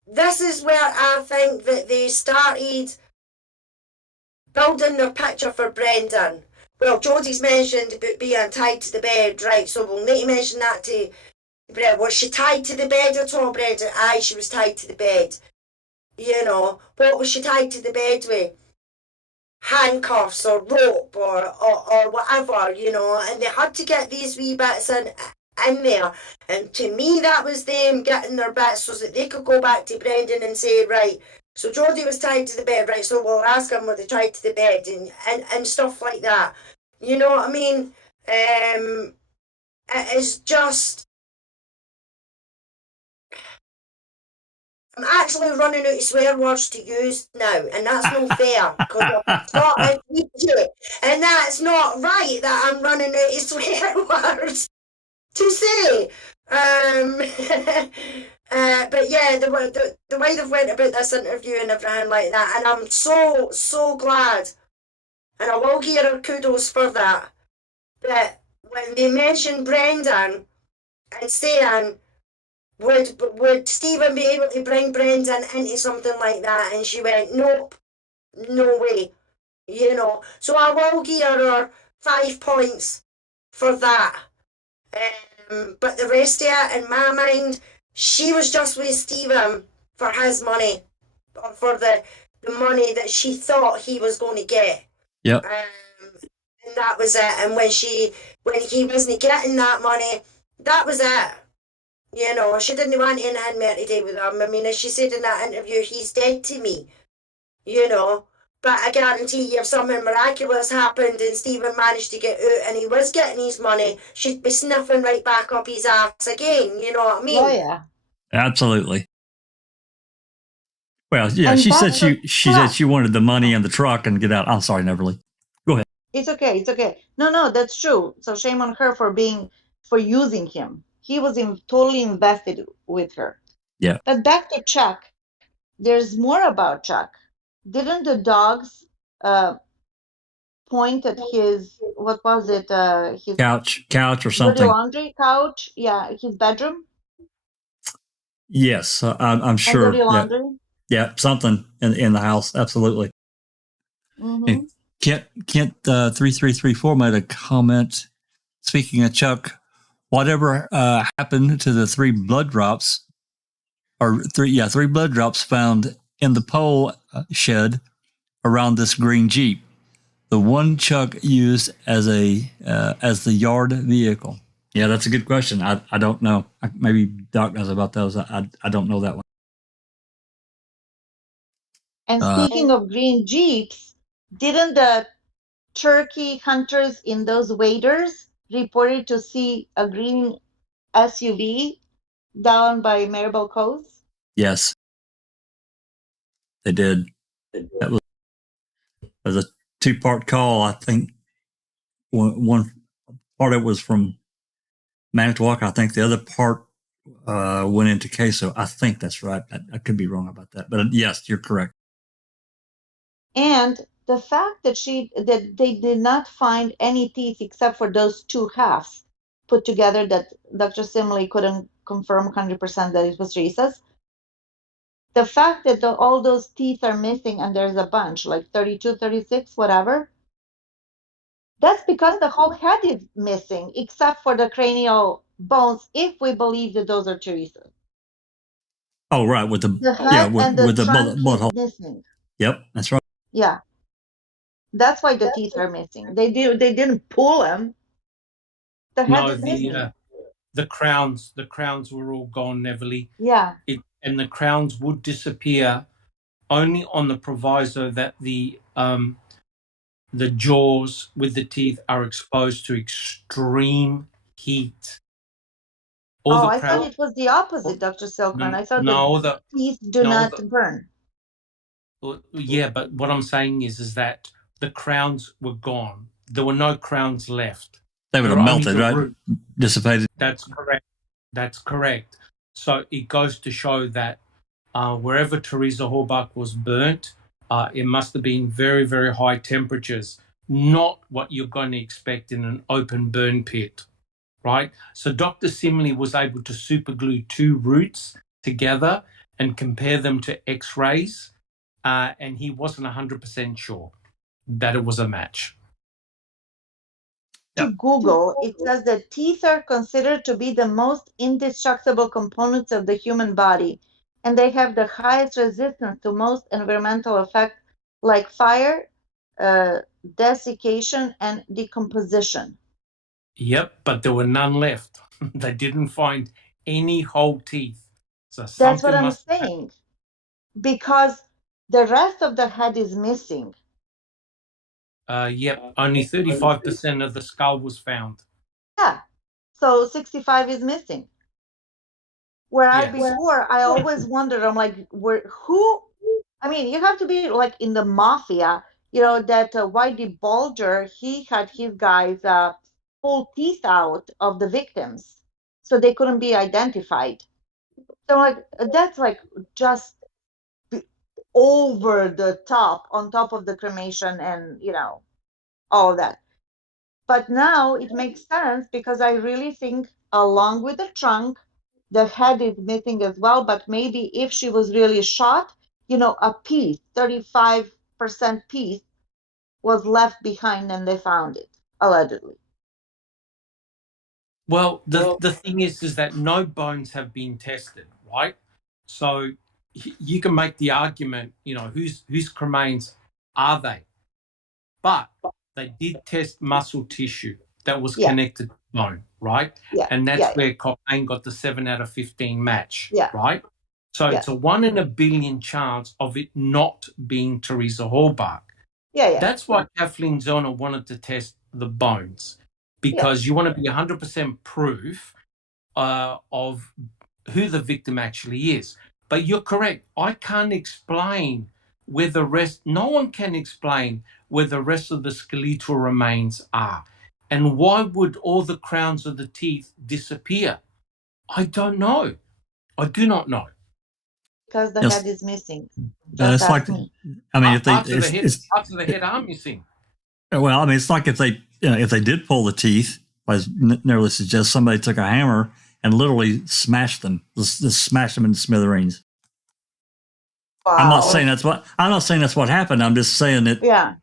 this is where I think that they started building their picture for Brendan. Well, Jodi's mentioned about being tied to the bed, right? So we'll need to mention that to Brendan. Was she tied to the bed at all, Brendan? Aye, she was tied to the bed. What was she tied to the bed with? Handcuffs or rope or whatever, and they had to get these wee bits in there. And to me, that was them getting their bits so that they could go back to Brendan and say, right, so Jodi was tied to the bed, right, so we'll ask him were they tied to the bed and stuff like that. You know what I mean? It is just... I'm actually running out of swear words to use now, and that's not fair, because I thought I'd read it, and that's not right that I'm running out of swear words to say. But yeah, the way they've went about this interview and everything like that, and I'm so glad, and I will give her kudos for that when they mentioned Brendan and saying, would Stephen be able to bring Brendan into something like that? And she went, nope, no way, So I will give her 5 points for that. But the rest of it, in my mind, she was just with Stephen for his money, or for the money that she thought he was going to get. Yep. And that was it. And when he wasn't getting that money, that was it. She didn't want anything more to do with him. I mean, as she said in that interview, he's dead to me. But I guarantee you, if something miraculous happened and Stephen managed to get out and he was getting his money, she'd be sniffing right back up his ass again. You know what I mean? Oh yeah, absolutely. Well, yeah, she said she wanted the money and the truck and get out. I'm sorry, Neverly. Go ahead. It's okay. No, that's true. So shame on her for using him. He was totally invested with her. Yeah. But back to Chuck. There's more about Chuck. Didn't the dogs point at his, what was it? His couch or something. Laundry couch. Yeah, his bedroom. Yes, I'm sure. Yeah, something in the house. Absolutely. Mm-hmm. Kent 3334 made a comment. Speaking of Chuck, whatever happened to the 3 blood drops, or 3 blood drops found in the pole shed around this green Jeep? The one Chuck used as the yard vehicle. Yeah, that's a good question. I don't know. Maybe Doc knows about those. I don't know that one. And speaking of green Jeeps, didn't the turkey hunters in those waders reported to see a green SUV down by Maribel Coast? Yes, they did. That was a 2-part call. I think one part of it was from Manitowoc. I think the other part went into Queso. I think that's right. I could be wrong about that, but yes, you're correct. And the fact that they did not find any teeth except for those two halves put together, that Dr. Simley couldn't confirm 100% that it was Teresa's. The fact that all those teeth are missing and there's a bunch, like 32, 36, whatever, that's because the whole head is missing, except for the cranial bones, if we believe that those are Teresa's. Oh, right, with The head and the with the trunk bullet is hole. missing. Yep, that's right. Yeah, that's why the teeth are missing. They didn't pull them. The head is missing. The crowns were all gone, Neverly. Yeah. And the crowns would disappear only on the proviso that the jaws with the teeth are exposed to extreme heat. I thought it was the opposite, Dr. Silkman. I thought the teeth do not burn. Yeah, but what I'm saying is that the crowns were gone. There were no crowns left. They would have melted, right? Dissipated. That's correct. That's correct. So it goes to show that wherever Teresa Horbach was burnt, it must have been very, very high temperatures, not what you're going to expect in an open burn pit, right? So Dr. Simley was able to superglue two roots together and compare them to X-rays, and he wasn't 100% sure that it was a match. To Google, it says that teeth are considered to be the most indestructible components of the human body, and they have the highest resistance to most environmental effects like fire, desiccation, and decomposition. Yep, but there were none left. They didn't find any whole teeth. So that's what I'm saying, because the rest of the head is missing. Yep, only 35% of the skull was found. Yeah, so 65 is missing. Before, I always wondered, I'm like, who? I mean, you have to be like in the mafia, that Whitey Bulger, he had his guys pull teeth out of the victims so they couldn't be identified. So like that's like just over the top, on top of the cremation and all of that. But now it makes sense, because I really think along with the trunk, the head is missing as well. But maybe if she was really shot, a piece, 35% piece, was left behind and they found it, allegedly. Well, the thing is that no bones have been tested, right? So you can make the argument, whose cremains are they? But they did test muscle tissue that was connected to bone, right? Yeah. And that's where Cobain got the 7 out of 15 match, yeah. right? So it's a 1 in a billion chance of it not being Teresa Horbach. Yeah. That's why Kathleen Zellner wanted to test the bones, because you want to be 100% proof of who the victim actually is. But you're correct. I can't explain where the rest, no one can explain where the rest of the skeletal remains are. And why would all the crowns of the teeth disappear? I don't know. I do not know. Because the head is missing. It's like, I mean, if they parts of the head are missing. Well, I mean, it's like if they did pull the teeth, as nearly suggests, somebody took a hammer and literally smashed them, just smashed them into smithereens. Wow. I'm not saying that's what happened. I'm just saying that. Yeah.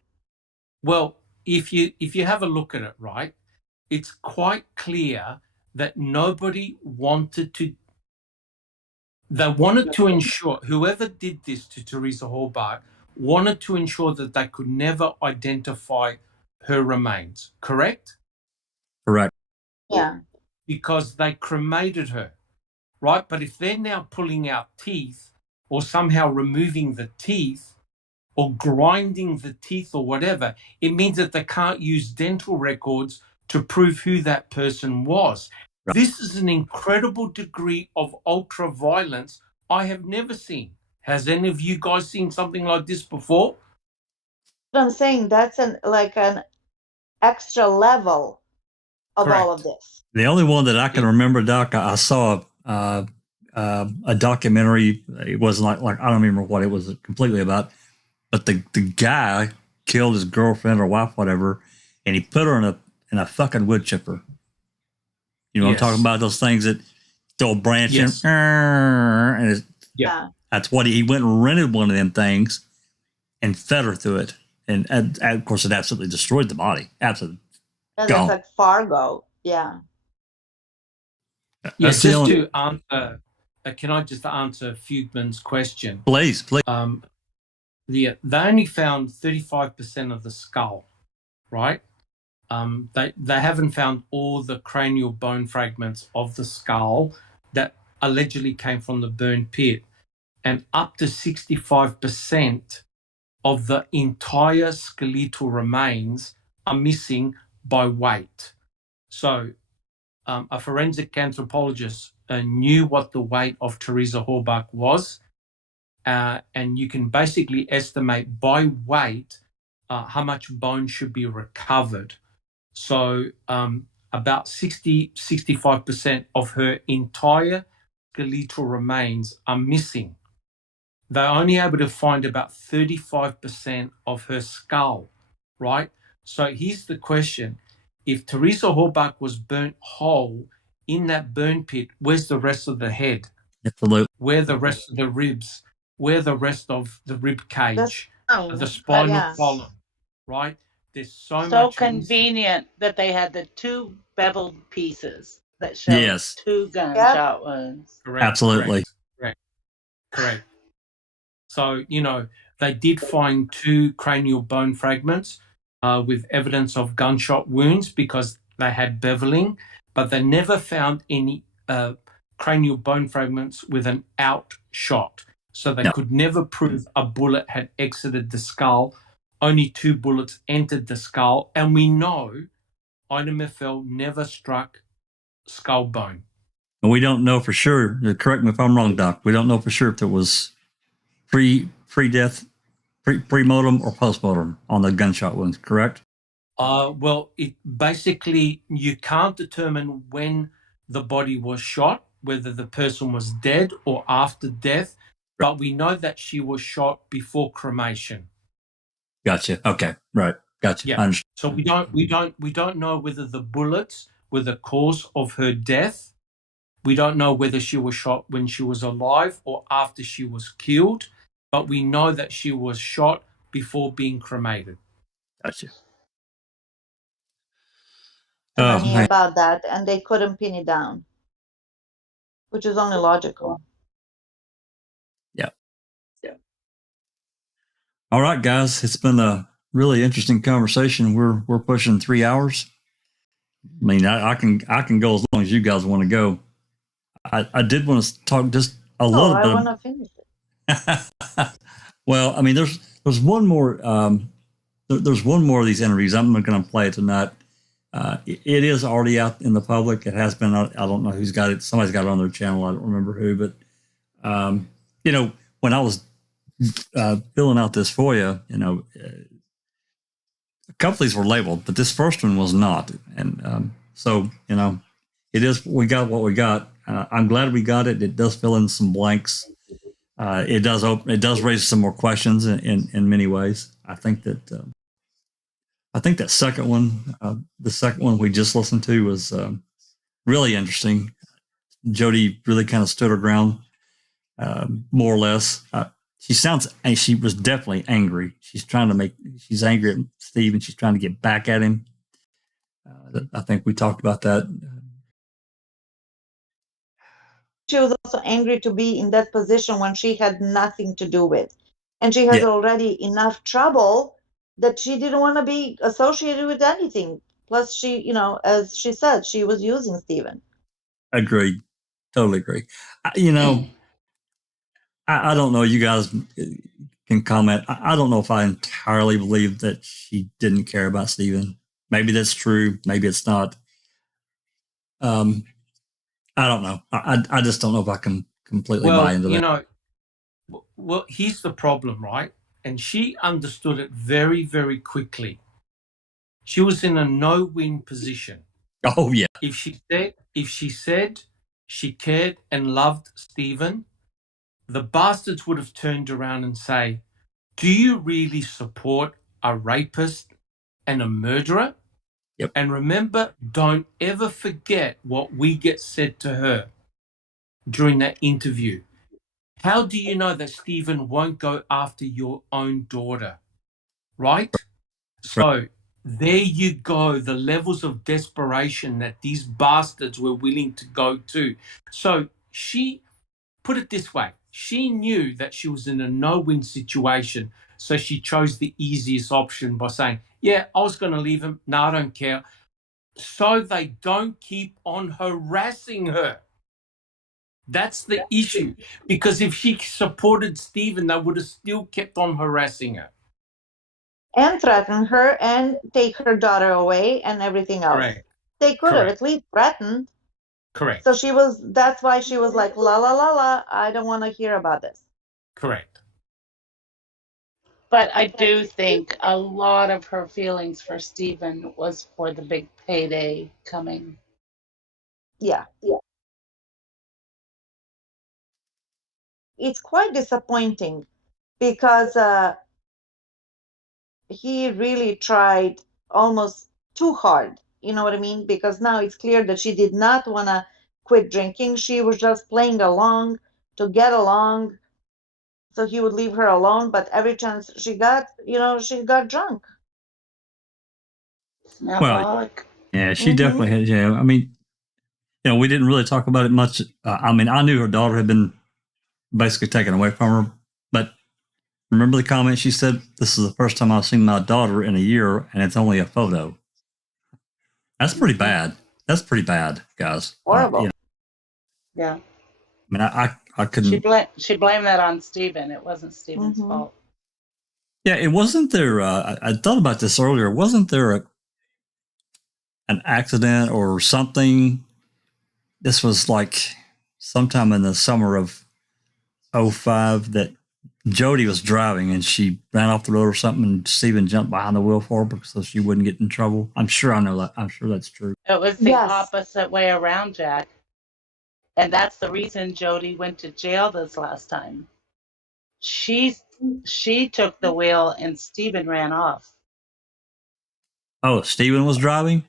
Well, if you have a look at it, right, it's quite clear that nobody wanted to. They wanted to ensure, whoever did this to Teresa Horbach wanted to ensure that they could never identify her remains, correct? Correct. Yeah. Because they cremated her, right? But if they're now pulling out teeth or somehow removing the teeth or grinding the teeth or whatever, it means that they can't use dental records to prove who that person was. This is an incredible degree of ultra-violence I have never seen. Has any of you guys seen something like this before? I'm saying that's an extra level of Correct. all of this. The only one that I can remember, Doc, I saw a documentary. It wasn't like I don't remember what it was completely about, but the guy killed his girlfriend or wife, whatever, and he put her in a fucking wood chipper. You know what I'm talking about? Those things that throw a branch in, and that's what he went and rented one of them things and fed her through it, and of course it absolutely destroyed the body. Absolutely. That's like Fargo. Yeah. Yeah, just to answer, can I just answer Fugman's question? Please. They only found 35% of the skull, right? They haven't found all the cranial bone fragments of the skull that allegedly came from the burn pit, and up to 65% of the entire skeletal remains are missing by weight. So a forensic anthropologist knew what the weight of Teresa Horbach was, and you can basically estimate by weight how much bone should be recovered. So about 65% of her entire skeletal remains are missing. They're only able to find about 35% of her skull, right? So here's the question. If Teresa Horbach was burnt whole in that burn pit, where's the rest of the head? Absolutely. Where the rest of the ribs? Where the rest of the rib cage? The spinal column, right? There's so much convenient that they had the two beveled pieces that showed two gunshot wounds. Correct. Absolutely. Correct. So, they did find two cranial bone fragments with evidence of gunshot wounds because they had beveling, but they never found any cranial bone fragments with an outshot. So they could never prove a bullet had exited the skull. Only two bullets entered the skull. And we know Ida Meffel never struck skull bone. And we don't know for sure. Correct me if I'm wrong, Doc. We don't know for sure if it was pre-death, pre-mortem or post-mortem on the gunshot wounds, correct? Well, it basically, you can't determine when the body was shot, whether the person was dead or after death, but we know that she was shot before cremation. Gotcha. Okay. Right. Gotcha. Yeah. So we don't know whether the bullets were the cause of her death. We don't know whether she was shot when she was alive or after she was killed, but we know that she was shot before being cremated. Gotcha. About that, and they couldn't pin it down, which is only logical. Yeah. All right, guys, it's been a really interesting conversation. We're pushing 3 hours. I mean, I can go as long as you guys want to go. I did want to talk just a little bit. I want to finish it. Well, I mean, there's one more. There's one more of these interviews. I'm not going to play it tonight. It is already out in the public. It has been. I don't know who's got it. Somebody's got it on their channel. I don't remember who, but when I was filling out this FOIA, a couple of these were labeled, but this first one was not, and so it is. We got what we got. I'm glad we got it. It does fill in some blanks. It does raise some more questions in many ways. I think that second one, the second one we just listened to, was really interesting. Jodi really kind of stood her ground, more or less. She was definitely angry. She's angry at Steve, and she's trying to get back at him. I think we talked about that. She was also angry to be in that position when she had nothing to do with, and she had already enough trouble that she didn't want to be associated with anything. Plus, she, as she said, she was using Stephen. Agreed. Totally agree. I don't know. You guys can comment. I don't know if I entirely believe that she didn't care about Stephen. Maybe that's true. Maybe it's not. I don't know. I just don't know if I can completely buy into that. Well, here's the problem, right? And she understood it very, very quickly. She was in a no-win position. Oh, yeah. If she said she cared and loved Stephen, the bastards would have turned around and say, do you really support a rapist and a murderer? Yep. And remember, don't ever forget what we get said to her during that interview. How do you know that Stephen won't go after your own daughter? Right? So there you go, the levels of desperation that these bastards were willing to go to. So she, put it this way, she knew that she was in a no-win situation, so she chose the easiest option by saying, yeah, I was going to leave him. No, I don't care. So they don't keep on harassing her. That's the issue. Because if she supported Stephen, they would have still kept on harassing her. And threaten her and take her daughter away and everything else. Correct. They could have Correct. at least threatened. Correct. So that's why she was like, la, la, la, la, I don't want to hear about this. Correct. But I do think a lot of her feelings for Stephen was for the big payday coming. Yeah. It's quite disappointing because he really tried almost too hard. You know what I mean? Because now it's clear that she did not want to quit drinking. She was just playing along to get along. So he would leave her alone. But every chance she got, she got drunk. Alcoholic. Yeah, she definitely had. Yeah, I mean, we didn't really talk about it much. I mean, I knew her daughter had been basically taken away from her, but remember the comment she said, "This is the first time I've seen my daughter in a year, and it's only a photo." That's pretty bad. That's pretty bad, guys. Horrible. Yeah. I mean, I couldn't. She blamed that on Stephen. It wasn't Stephen's fault. Yeah, it wasn't there. I thought about this earlier. Wasn't there an accident or something? This was like sometime in the summer of 2005 that Jodi was driving and she ran off the road or something, and Stephen jumped behind the wheel for her so she wouldn't get in trouble. I'm sure that's true. It was the opposite way around, Jack. And that's the reason Jodi went to jail this last time. She took the wheel and Stephen ran off. Oh, Stephen was driving?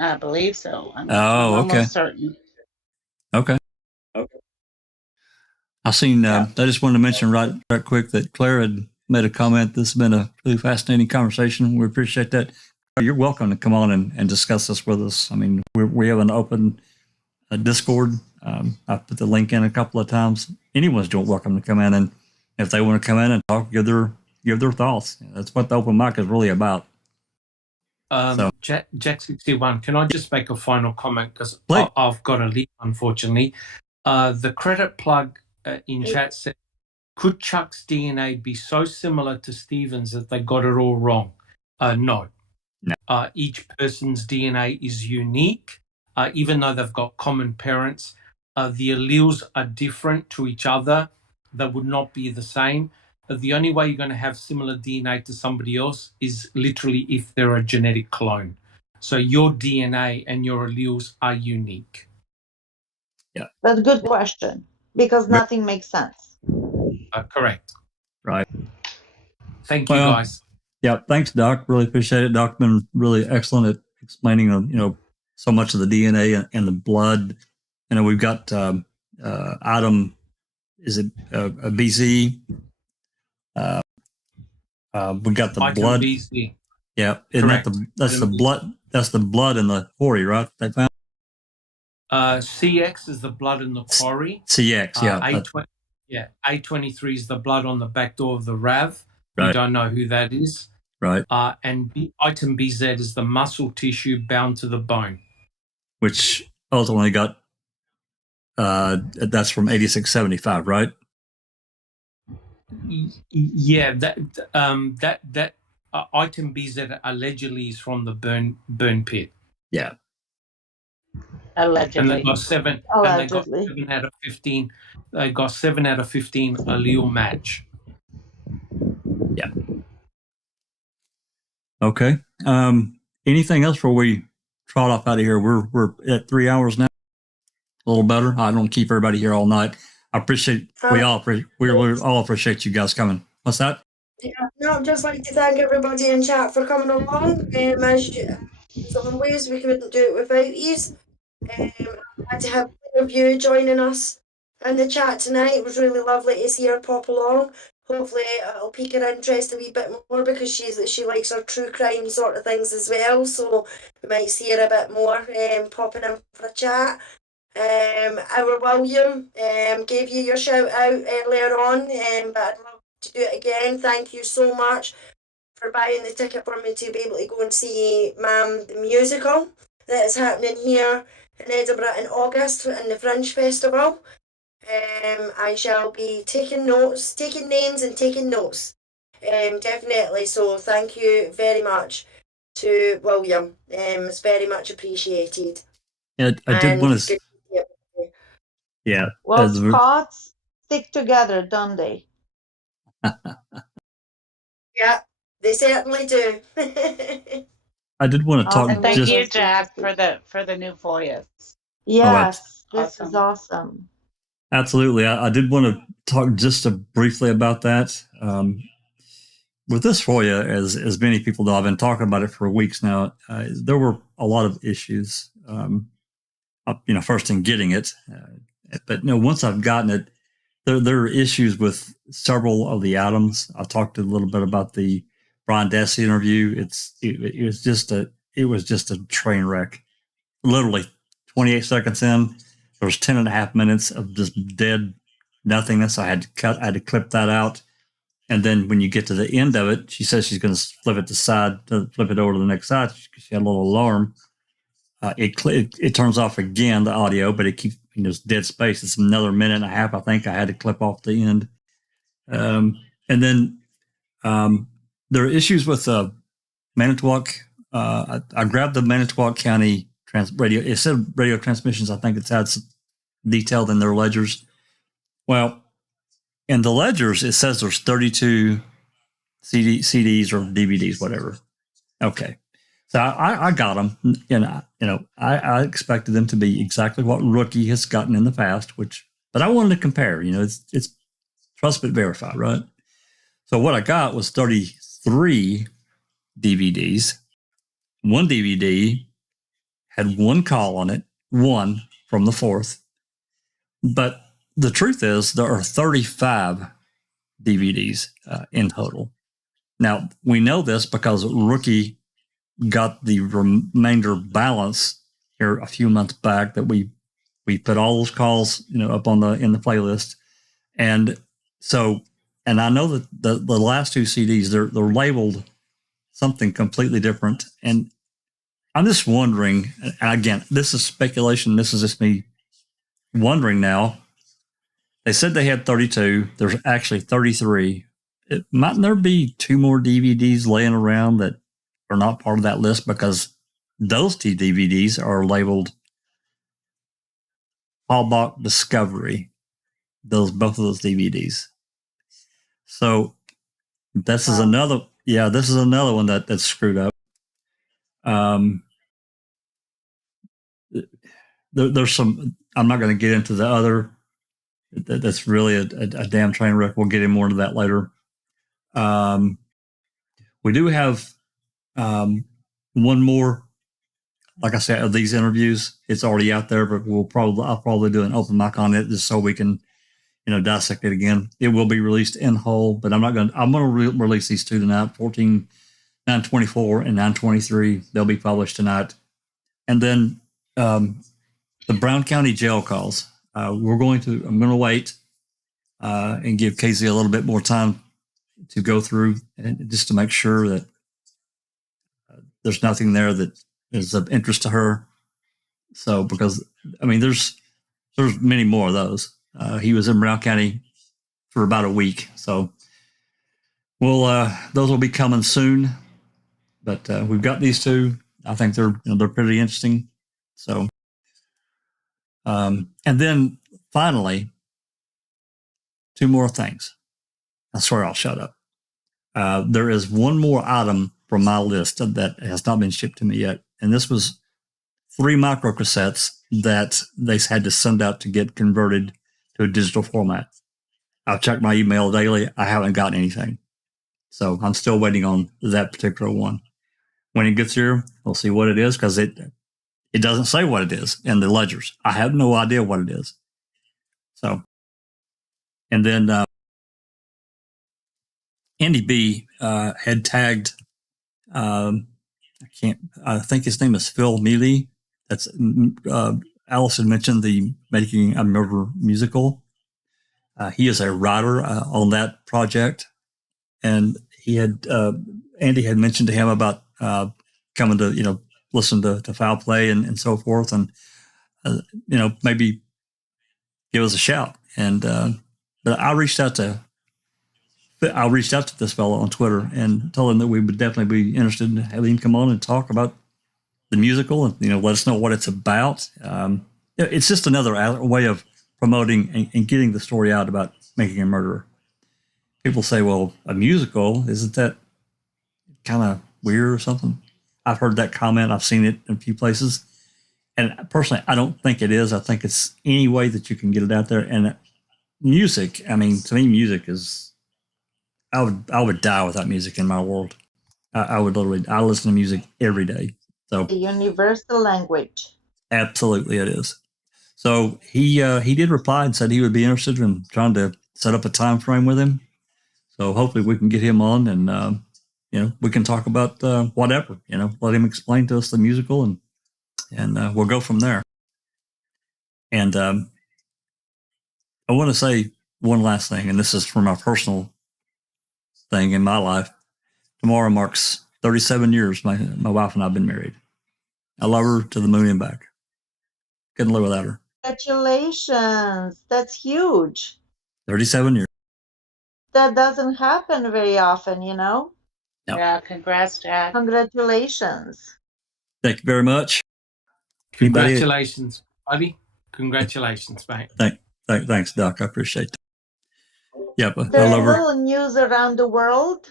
I believe so. I'm almost certain. Okay. I seen. I just wanted to mention right quick that Claire had made a comment. This has been a really fascinating conversation. We appreciate that. You're welcome to come on and discuss this with us. I mean, we have an open Discord. I've put the link in a couple of times. Anyone's welcome to come in, and if they want to come in and talk, give their thoughts. That's what the open mic is really about. Jack 61, can I just make a final comment because I've got to leave, unfortunately. The credit plug in chat said, could Chuck's DNA be so similar to Stephen's that they got it all wrong? No. Each person's DNA is unique. Even though they've got common parents, the alleles are different to each other. They would not be the same. The only way you're going to have similar DNA to somebody else is literally if they're a genetic clone. So your DNA and your alleles are unique. Yeah. That's a good question because nothing makes sense. Correct. Right. Thank you, guys. Yeah, thanks, Doc. Really appreciate it. Doc's been really excellent at explaining, so much of the DNA and the blood. We've got item, is it a BC? We got the item blood. BC. Yeah, that's the blood. That's the blood in the quarry, right? They found. CX is the blood in the quarry. CX, yeah. A23 is the blood on the back door of the RAV. Right. We don't know who that is. Right. And item BZ is the muscle tissue bound to the bone. Which ultimately got, that's from 8675, right? Yeah, that item BZ allegedly is from the burn pit. Yeah. Allegedly. And they got seven. Allegedly. And they got 7 out of 15. They got 7 out of 15 allele match. Yeah. Okay. Anything else before we trot off out of here? We're at 3 hours now. A little better. I don't keep everybody here all night. I appreciate we all appreciate you guys coming. What's that? Yeah, no, I'd just like to thank everybody in chat for coming along. As always, we couldn't do it without you. Glad to have one of you joining us in the chat tonight. It was really lovely to see her pop along. Hopefully it'll pique her interest a wee bit more because she likes her true crime sort of things as well. So we might see her a bit more popping in for a chat. Our William gave you your shout out earlier on, but I'd love to do it again. Thank you so much for buying the ticket for me to be able to go and see Ma'am the musical that is happening here in Edinburgh in August in the Fringe Festival. I shall be taking names and taking notes. Definitely. So thank you very much to William. It's very much appreciated. Yeah, I did want to. Yeah. Well, Scots stick together, don't they? Yeah, they certainly do. I did want to talk. And thank you, Jack, for the new FOIAs. Yes, this is awesome. Absolutely. I did want to talk just briefly about that. With this FOIA, as many people know, I've been talking about it for weeks now. There were a lot of issues, first in getting it. But once I've gotten it, there are issues with several of the items. I talked a little bit about the Brian Dassey interview. It was just a train wreck. Literally 28 seconds in, there was 10 and a half minutes of just dead nothingness. I had to clip that out. And then when you get to the end of it, she says she's going to flip it over to the next side. She had a little alarm. It turns off again, the audio, but it keeps dead space. It's another minute and a half. I think I had to clip off the end. And then there are issues with Manitowoc. I grabbed the Manitowoc County radio. It said radio transmissions. I think it's had detailed in their ledgers. Well, in the ledgers, it says there's 32 CDs or DVDs, whatever. Okay. So I got them, I expected them to be exactly what Rookie has gotten in the past, but I wanted to compare, it's trust but verify, right? So what I got was 33 DVDs. One DVD had one call on it, one from the 4th. But the truth is there are 35 DVDs in total. Now, we know this because Rookie got the remainder balance here a few months back that we put all those calls, up in the playlist. And so, and I know that the last two CDs, they're labeled something completely different. And I'm just wondering, and again, this is speculation. This is just me wondering now. They said they had 32. There's actually 33. Mightn't there be 2 more DVDs laying around that are not part of that list because those 2 DVDs are labeled Halbach Discovery. Both of those DVDs. So this is another one that's screwed up. There's some. I'm not going to get into the other. That's really a damn train wreck. We'll get in more into that later. We do have one more. Like I said, of these interviews, it's already out there, but I'll probably do an open mic on it just so we can, dissect it again. It will be released in whole, but I'm going to release these 2 tonight, 924 and 923. They'll be published tonight. And then the Brown County jail calls. I'm going to wait and give Casey a little bit more time to go through and just to make sure that there's nothing there that is of interest to her. So, because there's many more of those. He was in Brown County for about a week, so those will be coming soon. But we've got these 2. I think they're pretty interesting. So, and then finally, 2 more things. I swear I'll shut up. There is one more item from my list that has not been shipped to me yet. And this was 3 microcassettes that they had to send out to get converted to a digital format. I've checked my email daily. I haven't gotten anything. So I'm still waiting on that particular one. When it gets here, we'll see what it is, because it doesn't say what it is in the ledgers. I have no idea what it is. So, and then Andy B had tagged, I think his name is Phil Mealy. That's Allison mentioned the Making a Murder musical. He is a writer on that project, and he had Andy had mentioned to him about coming to listen to Foul Play and so forth, and maybe give us a shout. And but I reached out to this fellow on Twitter and told him that we would definitely be interested in having him come on and talk about the musical and let us know what it's about. It's just another way of promoting and getting the story out about Making a Murderer. People say, well, a musical, isn't that kind of weird or something? I've heard that comment. I've seen it in a few places. And personally, I don't think it is. I think it's any way that you can get it out there. And music, I mean, to me, music is, I would die without music in my world. I listen to music every day. So A universal language. absolutely it is. So he did reply and said he would be interested in trying to set up a time frame with him. So hopefully we can get him on and, we can talk about whatever, let him explain to us the musical and we'll go from there. And I want to say one last thing, and this is from my personal thing in my life. Tomorrow marks 37 years my wife and I have been married. I love her to the moon and back. Couldn't live without her. Congratulations. That's huge. 37 years. That doesn't happen very often, No. Yeah, congrats, Jack. Congratulations. Thank you very much. Congratulations, buddy. Congratulations, mate. Thanks, Doc. I appreciate that. Yeah, but I There's love her. little news around the world.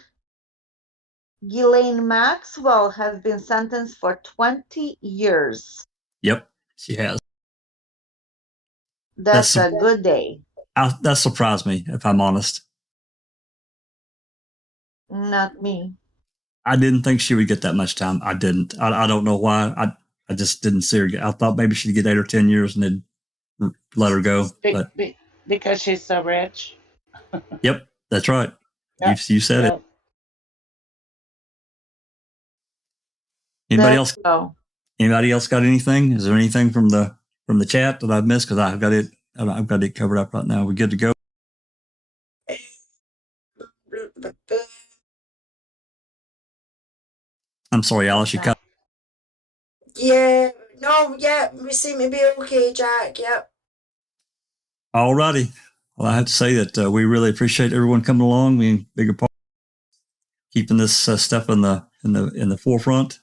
Ghislaine Maxwell has been sentenced for 20 years. Yep, she has. That's a good day. That surprised me, if I'm honest. Not me. I didn't think she would get that much time. I didn't. I don't know why. I just didn't see her. I thought maybe she'd get 8 or 10 years and they'd let her go. But Because she's so rich. yep, that's right. Yep. You said it. Anybody else? Anybody else got anything? Is there anything from the chat that I've missed? Because I've got it covered up right now. We're good to go. I'm sorry, Alice. You cut. Yeah. No. Yeah. We seem to be okay, Jack. Yep. All righty. Well, I have to say that we really appreciate everyone coming along, being a bigger part, keeping this stuff in the forefront,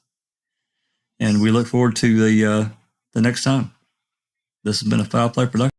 and we look forward to the next time. This has been a Foul Play production.